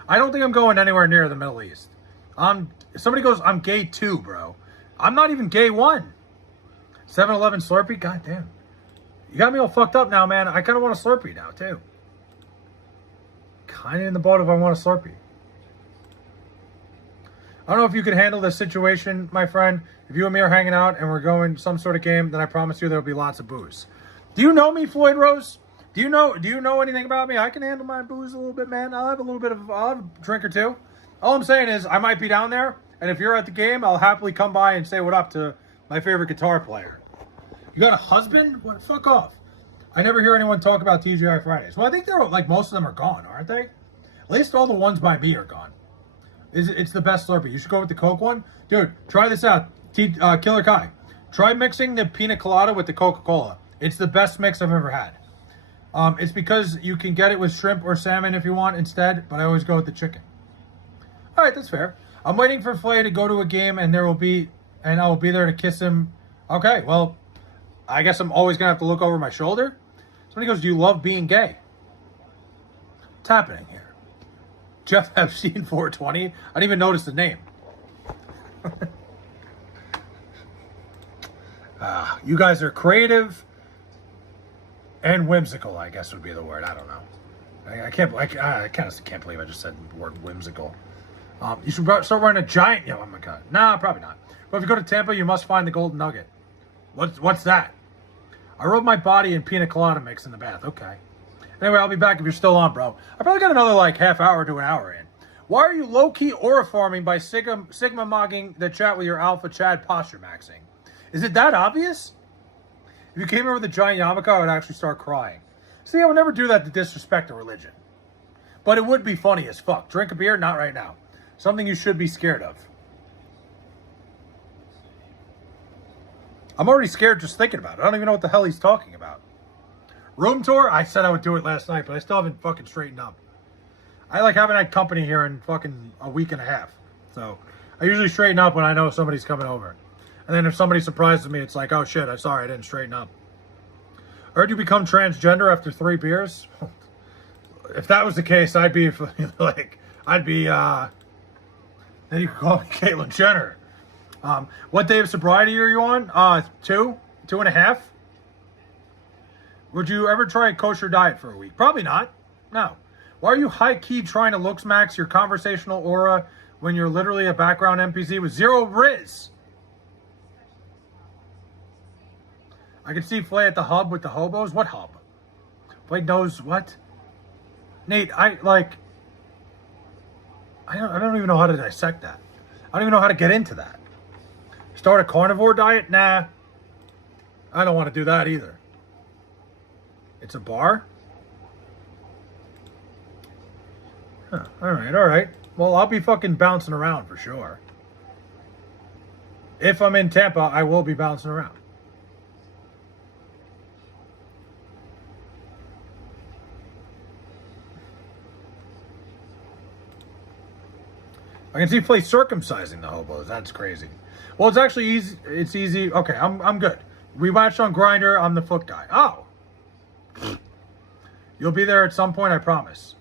I don't think I'm going anywhere near the Middle East. Somebody goes, I'm gay too, bro. I'm not even gay one. 7-Eleven Slurpee? God damn. You got me all fucked up now, man. I kind of want a Slurpee now, too. Kind of in the boat if I want a Slurpee. I don't know if you could handle this situation, my friend. If you and me are hanging out and we're going some sort of game, then I promise you there'll be lots of booze. Do you know me, Floyd Rose? Do you know anything about me? I can handle my booze a little bit, man. I'll have a drink or two. All I'm saying is I might be down there, and if you're at the game, I'll happily come by and say what up to my favorite guitar player. You got a husband? What? Fuck off. I never hear anyone talk about TGI Fridays. Well, I think they're like most of them are gone, aren't they? At least all the ones by me are gone. It's the best Slurpee. You should go with the Coke one. Dude, try this out. Killer Kai. Try mixing the pina colada with the Coca-Cola. It's the best mix I've ever had. It's because you can get it with shrimp or salmon if you want instead, but I always go with the chicken. All right, that's fair. I'm waiting for Flay to go to a game, and I will be there to kiss him. Okay, well, I guess I'm always going to have to look over my shoulder. Somebody goes, do you love being gay? What's happening here? Jeff Epstein 420? I didn't even notice the name. You guys are creative and whimsical, I guess would be the word. I don't know. I kind of can't believe I just said the word whimsical. You should start wearing a giant. Oh my god. Nah, probably not. But if you go to Tampa, you must find the Golden Nugget. What's that? I rubbed my body in pina colada mix in the bath. Okay. Anyway, I'll be back if you're still on, bro. I probably got another like half hour to an hour in. Why are you low-key aura farming by Sigma mogging the chat with your Alpha Chad posture maxing? Is it that obvious? If you came here with a giant yarmulke, I would actually start crying. See, I would never do that to disrespect a religion. But it would be funny as fuck. Drink a beer? Not right now. Something you should be scared of. I'm already scared just thinking about it. I don't even know what the hell he's talking about. Room tour? I said I would do it last night, but I still haven't fucking straightened up. I like haven't had company here in fucking a week and a half. So I usually straighten up when I know somebody's coming over. And then if somebody surprises me, it's like, oh shit, I'm sorry, I didn't straighten up. I heard you become transgender after 3 beers. If that was the case, I'd be like, then you could call me Caitlyn Jenner. What day of sobriety are you on? 2? 2.5? Would you ever try a kosher diet for a week? Probably not. No. Why are you high-key trying to looks max your conversational aura when you're literally a background NPC with 0 Riz? I can see Flay at the hub with the hobos. What hub? Flay knows what? Nate, I don't even know how to dissect that. I don't even know how to get into that. Start a carnivore diet? Nah. I don't want to do that either. It's a bar? Huh, all right. Well, I'll be fucking bouncing around for sure. If I'm in Tampa, I will be bouncing around. I can see Flay circumcising the hobos. That's crazy. Well, it's actually easy. It's easy. Okay, I'm good. We watched on Grindr. I'm the foot guy. Oh. You'll be there at some point, I promise.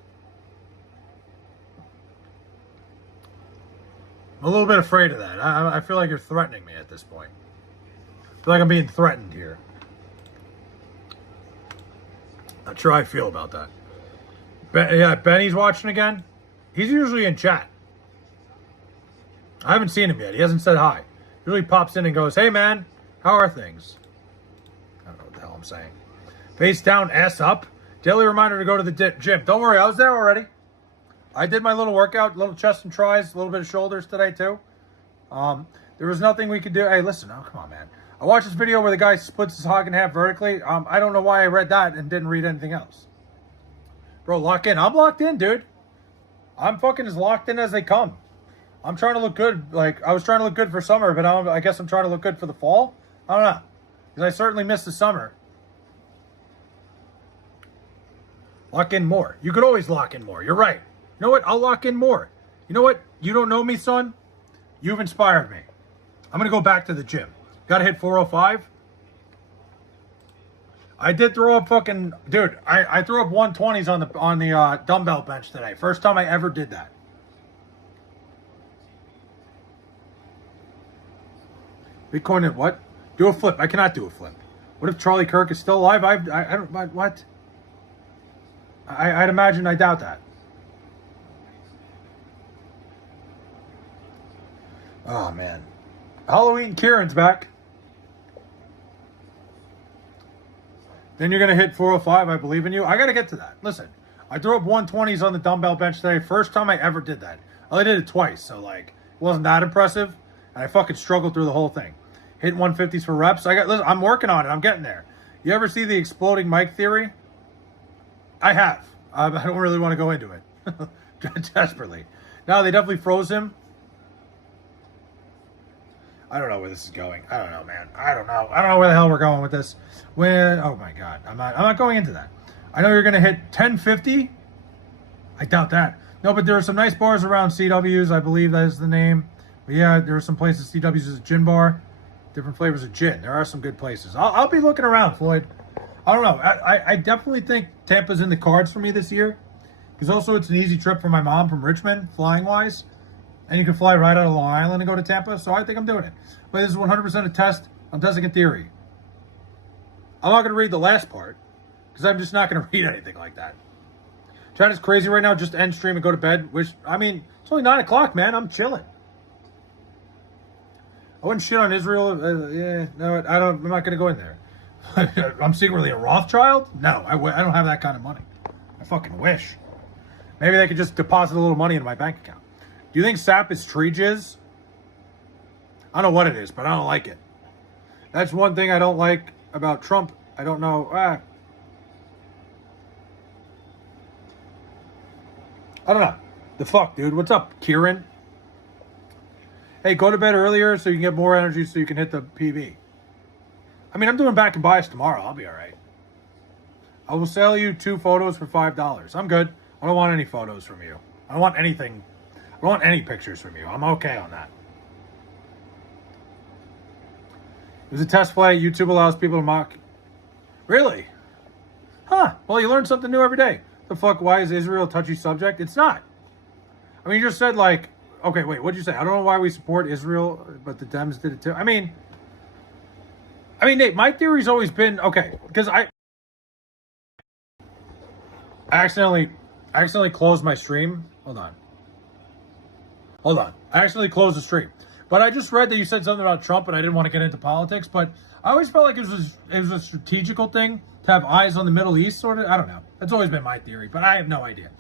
I'm a little bit afraid of that. I feel like you're threatening me at this point. I feel like I'm being threatened here. Not sure how I feel about that. Yeah, Benny's watching again. He's usually in chat. I haven't seen him yet. He hasn't said hi. Usually pops in and goes, hey man, how are things? I don't know what the hell I'm saying. Face down, ass up. Daily reminder to go to the gym. Don't worry, I was there already. I did my little workout, little chest and tries, a little bit of shoulders today too. There was nothing we could do. Hey, listen, oh, come on, man. I watched this video where the guy splits his hog in half vertically. I don't know why I read that and didn't read anything else. Bro, lock in. I'm locked in, dude. I'm fucking as locked in as they come. I'm trying to look good. Like, I was trying to look good for summer, but I guess I'm trying to look good for the fall. I don't know. Because I certainly missed the summer. Lock in more. You could always lock in more. You're right. You know what? I'll lock in more. You know what? You don't know me, son? You've inspired me. I'm going to go back to the gym. Got to hit 405. I did throw up fucking... Dude, I threw up 120s on the dumbbell bench today. First time I ever did that. Bitcoin at what? Do a flip. I cannot do a flip. What if Charlie Kirk is still alive? I don't... What? I'd imagine I doubt that. Oh, man. Halloween Kieran's back. Then you're going to hit 405. I believe in you. I got to get to that. Listen, I threw up 120s on the dumbbell bench today. First time I ever did that. I only did it twice, so, like, it wasn't that impressive. And I fucking struggled through the whole thing. Hitting 150s for reps. Listen, I'm working on it. I'm getting there. You ever see the exploding mic theory? I have. I don't really want to go into it. Desperately. No, they definitely froze him. I don't know where this is going. I don't know, man. I don't know where the hell we're going with this. Oh my God. I'm not going into that. I know you're going to hit 1050. I doubt that. No, but there are some nice bars around CW's. I believe that is the name. But yeah, there are some places. CW's is a gin bar. Different flavors of gin. There are some good places. I'll be looking around, Floyd. I don't know. I definitely think Tampa's in the cards for me this year. Because also it's an easy trip for my mom from Richmond, flying-wise. And you can fly right out of Long Island and go to Tampa. So I think I'm doing it. But this is 100% a test. I'm testing a theory. I'm not going to read the last part. Because I'm just not going to read anything like that. China's crazy right now. Just end stream and go to bed. It's only 9 o'clock, man. I'm chilling. I wouldn't shit on Israel. No, I'm not going to go in there. I'm secretly a Rothschild? No, I don't have that kind of money. I fucking wish. Maybe they could just deposit a little money into my bank account. Do you think sap is tree jizz? I don't know what it is, but I don't like it. That's one thing I don't like about Trump. I don't know. I don't know. The fuck, dude? What's up, Kieran? Hey, go to bed earlier so you can get more energy so you can hit the PB. I'm doing back and bias tomorrow. I'll be all right. I will sell you 2 photos for $5. I'm good. I don't want any photos from you. I don't want anything. I don't want any pictures from you. I'm okay on that. It was a test flight. YouTube allows people to mock. Really? Huh. Well, you learn something new every day. The fuck? Why is Israel a touchy subject? It's not. You just said, like, okay, wait, what'd you say? I don't know why we support Israel, but the Dems did it too. Nate, my theory's always been, okay, because I accidentally closed my stream. Hold on. I accidentally closed the stream. But I just read that you said something about Trump, and I didn't want to get into politics, but I always felt like it was a strategical thing to have eyes on the Middle East, sort of. I don't know. That's always been my theory, but I have no idea.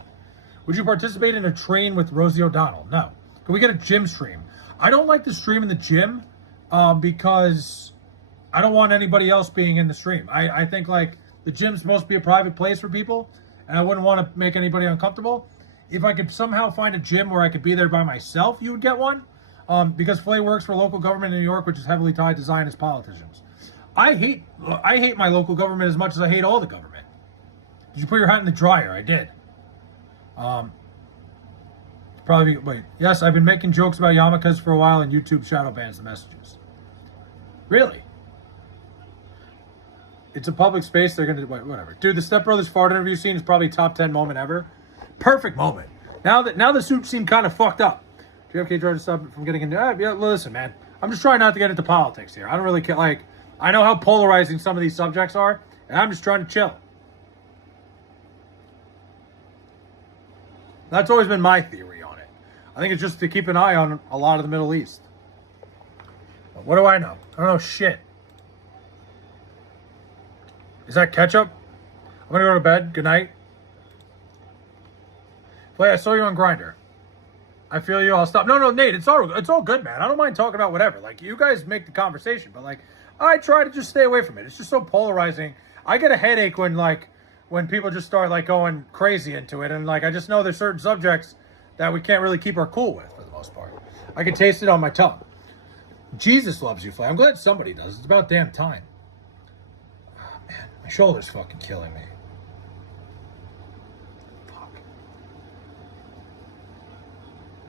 Would you participate in a train with Rosie O'Donnell? No. Can we get a gym stream? I don't like the stream in the gym because I don't want anybody else being in the stream. I think, like, the gym's supposed to be a private place for people, and I wouldn't want to make anybody uncomfortable. If I could somehow find a gym where I could be there by myself, you would get one. Because Flay works for local government in New York, which is heavily tied to Zionist politicians. I hate my local government as much as I hate all the government. Did you put your hat in the dryer? I did. Yes, I've been making jokes about yarmulkes for a while, and YouTube shadow bans the messages. Really? It's a public space. They're gonna whatever. Dude, the Step Brothers fart interview scene is probably top 10 moment ever. Perfect moment. Now the suit seemed kind of fucked up. JFK tried to stop it from getting into. Yeah, listen, man. I'm just trying not to get into politics here. I don't really care. Like, I know how polarizing some of these subjects are, and I'm just trying to chill. That's always been my theory on it. I think it's just to keep an eye on a lot of the Middle East. But what do I know? I don't know shit. Is that ketchup? I'm gonna go to bed. Good night. Play, I saw you on Grindr. I feel you. I'll stop. No, Nate, it's all good, man. I don't mind talking about whatever. Like, you guys make the conversation, but, like, I try to just stay away from it. It's just so polarizing. I get a headache when people just start, like, going crazy into it. And, like, I just know there's certain subjects that we can't really keep our cool with for the most part. I can taste it on my tongue. Jesus loves you, Flay. I'm glad somebody does. It's about damn time. Oh, man, my shoulder's fucking killing me.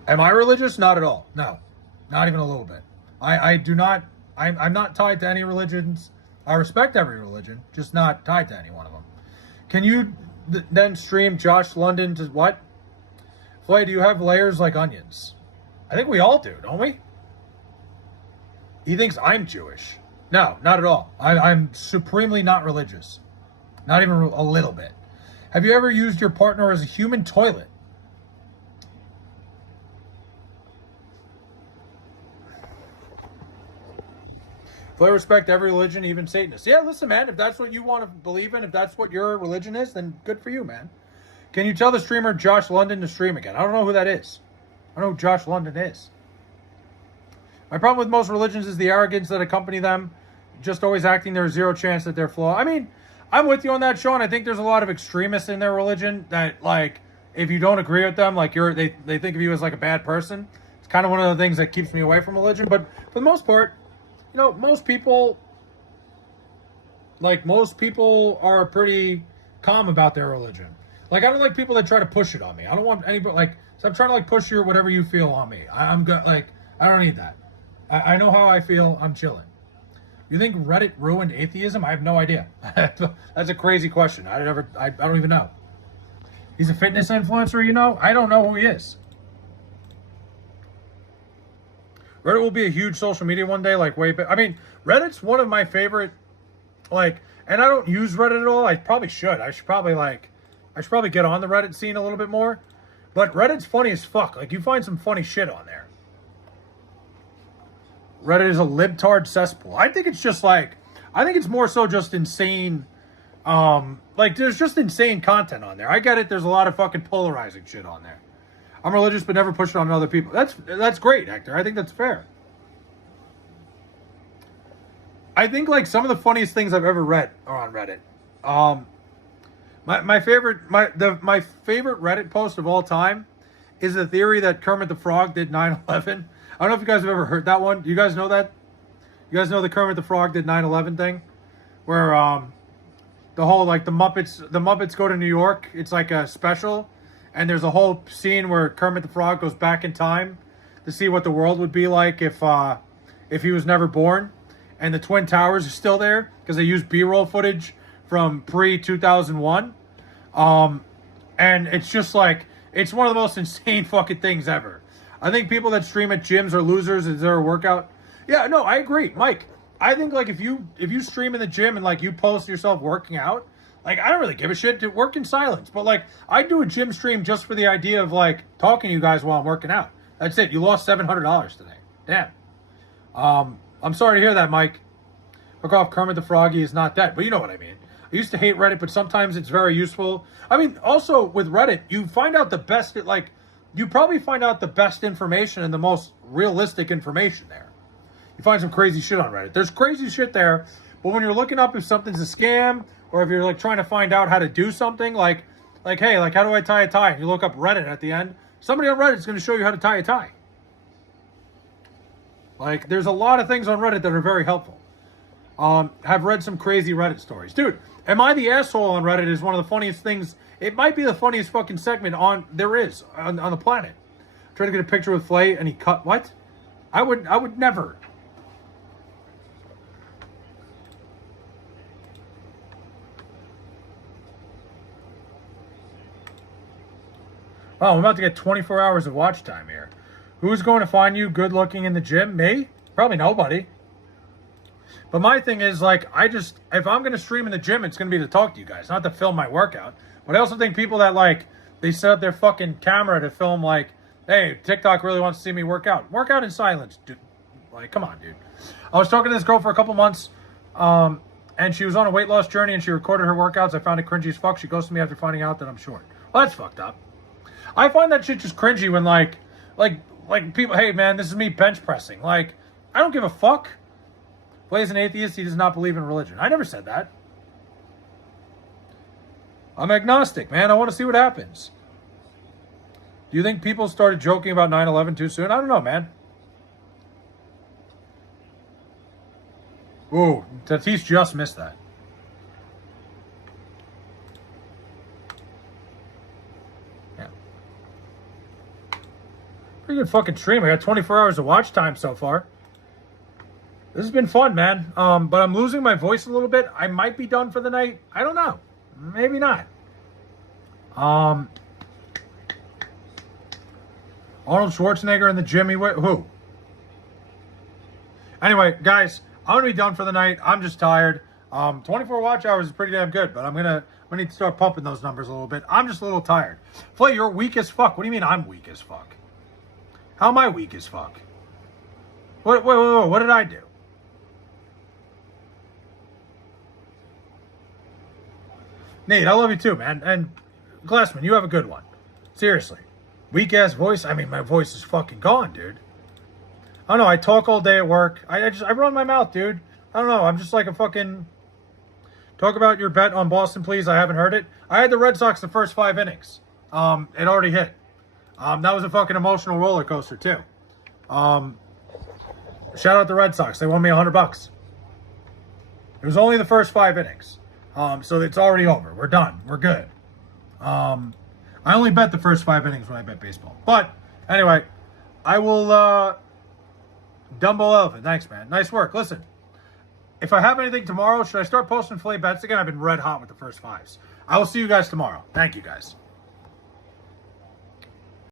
Am I religious? Not at all. No, not even a little bit. I do not. I'm not tied to any religions. I respect every religion, just not tied to any one of them. Can you then stream Josh London to what? Flay, do you have layers like onions? I think we all do, don't we? He thinks I'm Jewish. No, not at all. I'm supremely not religious. Not even a little bit. Have you ever used your partner as a human toilet? I respect every religion, even Satanists. Yeah, listen, man, if that's what you want to believe in, if that's what your religion is, then good for you, man. Can you tell the streamer Josh London to stream again? I don't know who that is. I don't know who Josh London is. My problem with most religions is the arrogance that accompany them, just always acting there's zero chance that they're flawed. I mean, I'm with you on that, Sean. I think there's a lot of extremists in their religion that, like, if you don't agree with them, like, they think of you as, like, a bad person. It's kind of one of the things that keeps me away from religion. But for the most part, you know, most people are pretty calm about their religion. Like, I don't like people that try to push it on me. I don't want anybody, like, so I'm trying to, like, push your whatever you feel on me. I'm good, like, I don't need that. I know how I feel. I'm chilling. You think Reddit ruined atheism? I have no idea. That's a crazy question. I don't even know. He's a fitness influencer, you know? I don't know who he is. Reddit will be a huge social media one day, like way back. I mean, Reddit's one of my favorite, like, and I don't use Reddit at all. I probably should. I should probably get on the Reddit scene a little bit more. But Reddit's funny as fuck. Like, you find some funny shit on there. Reddit is a libtard cesspool. I think it's just like, I think it's more so just insane. Like, there's just insane content on there. I get it. There's a lot of fucking polarizing shit on there. I'm religious, but never push it on other people. That's great, Hector. I think that's fair. I think, like, some of the funniest things I've ever read are on Reddit. My favorite Reddit post of all time is the theory that Kermit the Frog did 9/11. I don't know if you guys have ever heard that one. Do you guys know that? You guys know the Kermit the Frog did 9/11 thing, where the whole, like, the Muppets go to New York. It's like a special. And there's a whole scene where Kermit the Frog goes back in time to see what the world would be like if he was never born. And the Twin Towers are still there because they used B-roll footage from pre-2001. And it's just like, it's one of the most insane fucking things ever. I think people that stream at gyms are losers. Is there a workout? Yeah, no, I agree. Mike, I think, like, if you stream in the gym and, like, you post yourself working out, like, I don't really give a shit to work in silence. But, like, I do a gym stream just for the idea of, like, talking to you guys while I'm working out. That's it. You lost $700 today. Damn. I'm sorry to hear that, Mike. Fuck off, Kermit the Froggy is not dead. But you know what I mean. I used to hate Reddit, but sometimes it's very useful. I mean, also with Reddit, you find out the best, like, you probably find out the best information and the most realistic information there. You find some crazy shit on Reddit. There's crazy shit there, but when you're looking up if something's a scam, or if you're, like, trying to find out how to do something, like, hey, like, how do I tie a tie? And you look up Reddit at the end. Somebody on Reddit is going to show you how to tie a tie. Like, there's a lot of things on Reddit that are very helpful. Have read some crazy Reddit stories. Dude, Am I the Asshole on Reddit is one of the funniest things. It might be the funniest fucking segment there is on the planet. Trying to get a picture with Flay and he cut, what? I would never. Oh, I'm about to get 24 hours of watch time here. Who's going to find you good looking in the gym? Me? Probably nobody. But my thing is, like, if I'm going to stream in the gym, it's going to be to talk to you guys, not to film my workout. But I also think people that, like, they set up their fucking camera to film, like, hey, TikTok really wants to see me work out. Work out in silence, dude. Like, come on, dude. I was talking to this girl for a couple months, and she was on a weight loss journey, and she recorded her workouts. I found it cringy as fuck. She goes to me after finding out that I'm short. Well, that's fucked up. I find that shit just cringy when, like people, hey, man, this is me bench pressing. Like, I don't give a fuck. Flay's an atheist. He does not believe in religion. I never said that. I'm agnostic, man. I want to see what happens. Do you think people started joking about 9/11 too soon? I don't know, man. Ooh, Tatis just missed that. Pretty good fucking stream. I got 24 hours of watch time so far. This has been fun, man. But I'm losing my voice a little bit. I might be done for the night. I don't know. Maybe not. Arnold Schwarzenegger in the gym. Who? Anyway, guys, I'm gonna be done for the night. I'm just tired. 24 watch hours is pretty damn good, but we need to start pumping those numbers a little bit. I'm just a little tired. Flay, you're weak as fuck. What do you mean I'm weak as fuck? How am I weak as fuck? What did I do? Nate, I love you too, man. And Glassman, you have a good one. Seriously. Weak ass voice? I mean, my voice is fucking gone, dude. I don't know. I talk all day at work. I run my mouth, dude. I don't know. I'm just like a fucking... Talk about your bet on Boston, please. I haven't heard it. I had the Red Sox the first 5 innings. It already hit. That was a fucking emotional roller coaster, too. Shout out the Red Sox. They won me $100. It was only the first 5 innings. So it's already over. We're done. We're good. I only bet the first 5 innings when I bet baseball. But, anyway, I will... Dumbo Elephant. Thanks, man. Nice work. Listen. If I have anything tomorrow, should I start posting Flay bets again? I've been red hot with the first 5s. I will see you guys tomorrow. Thank you, guys.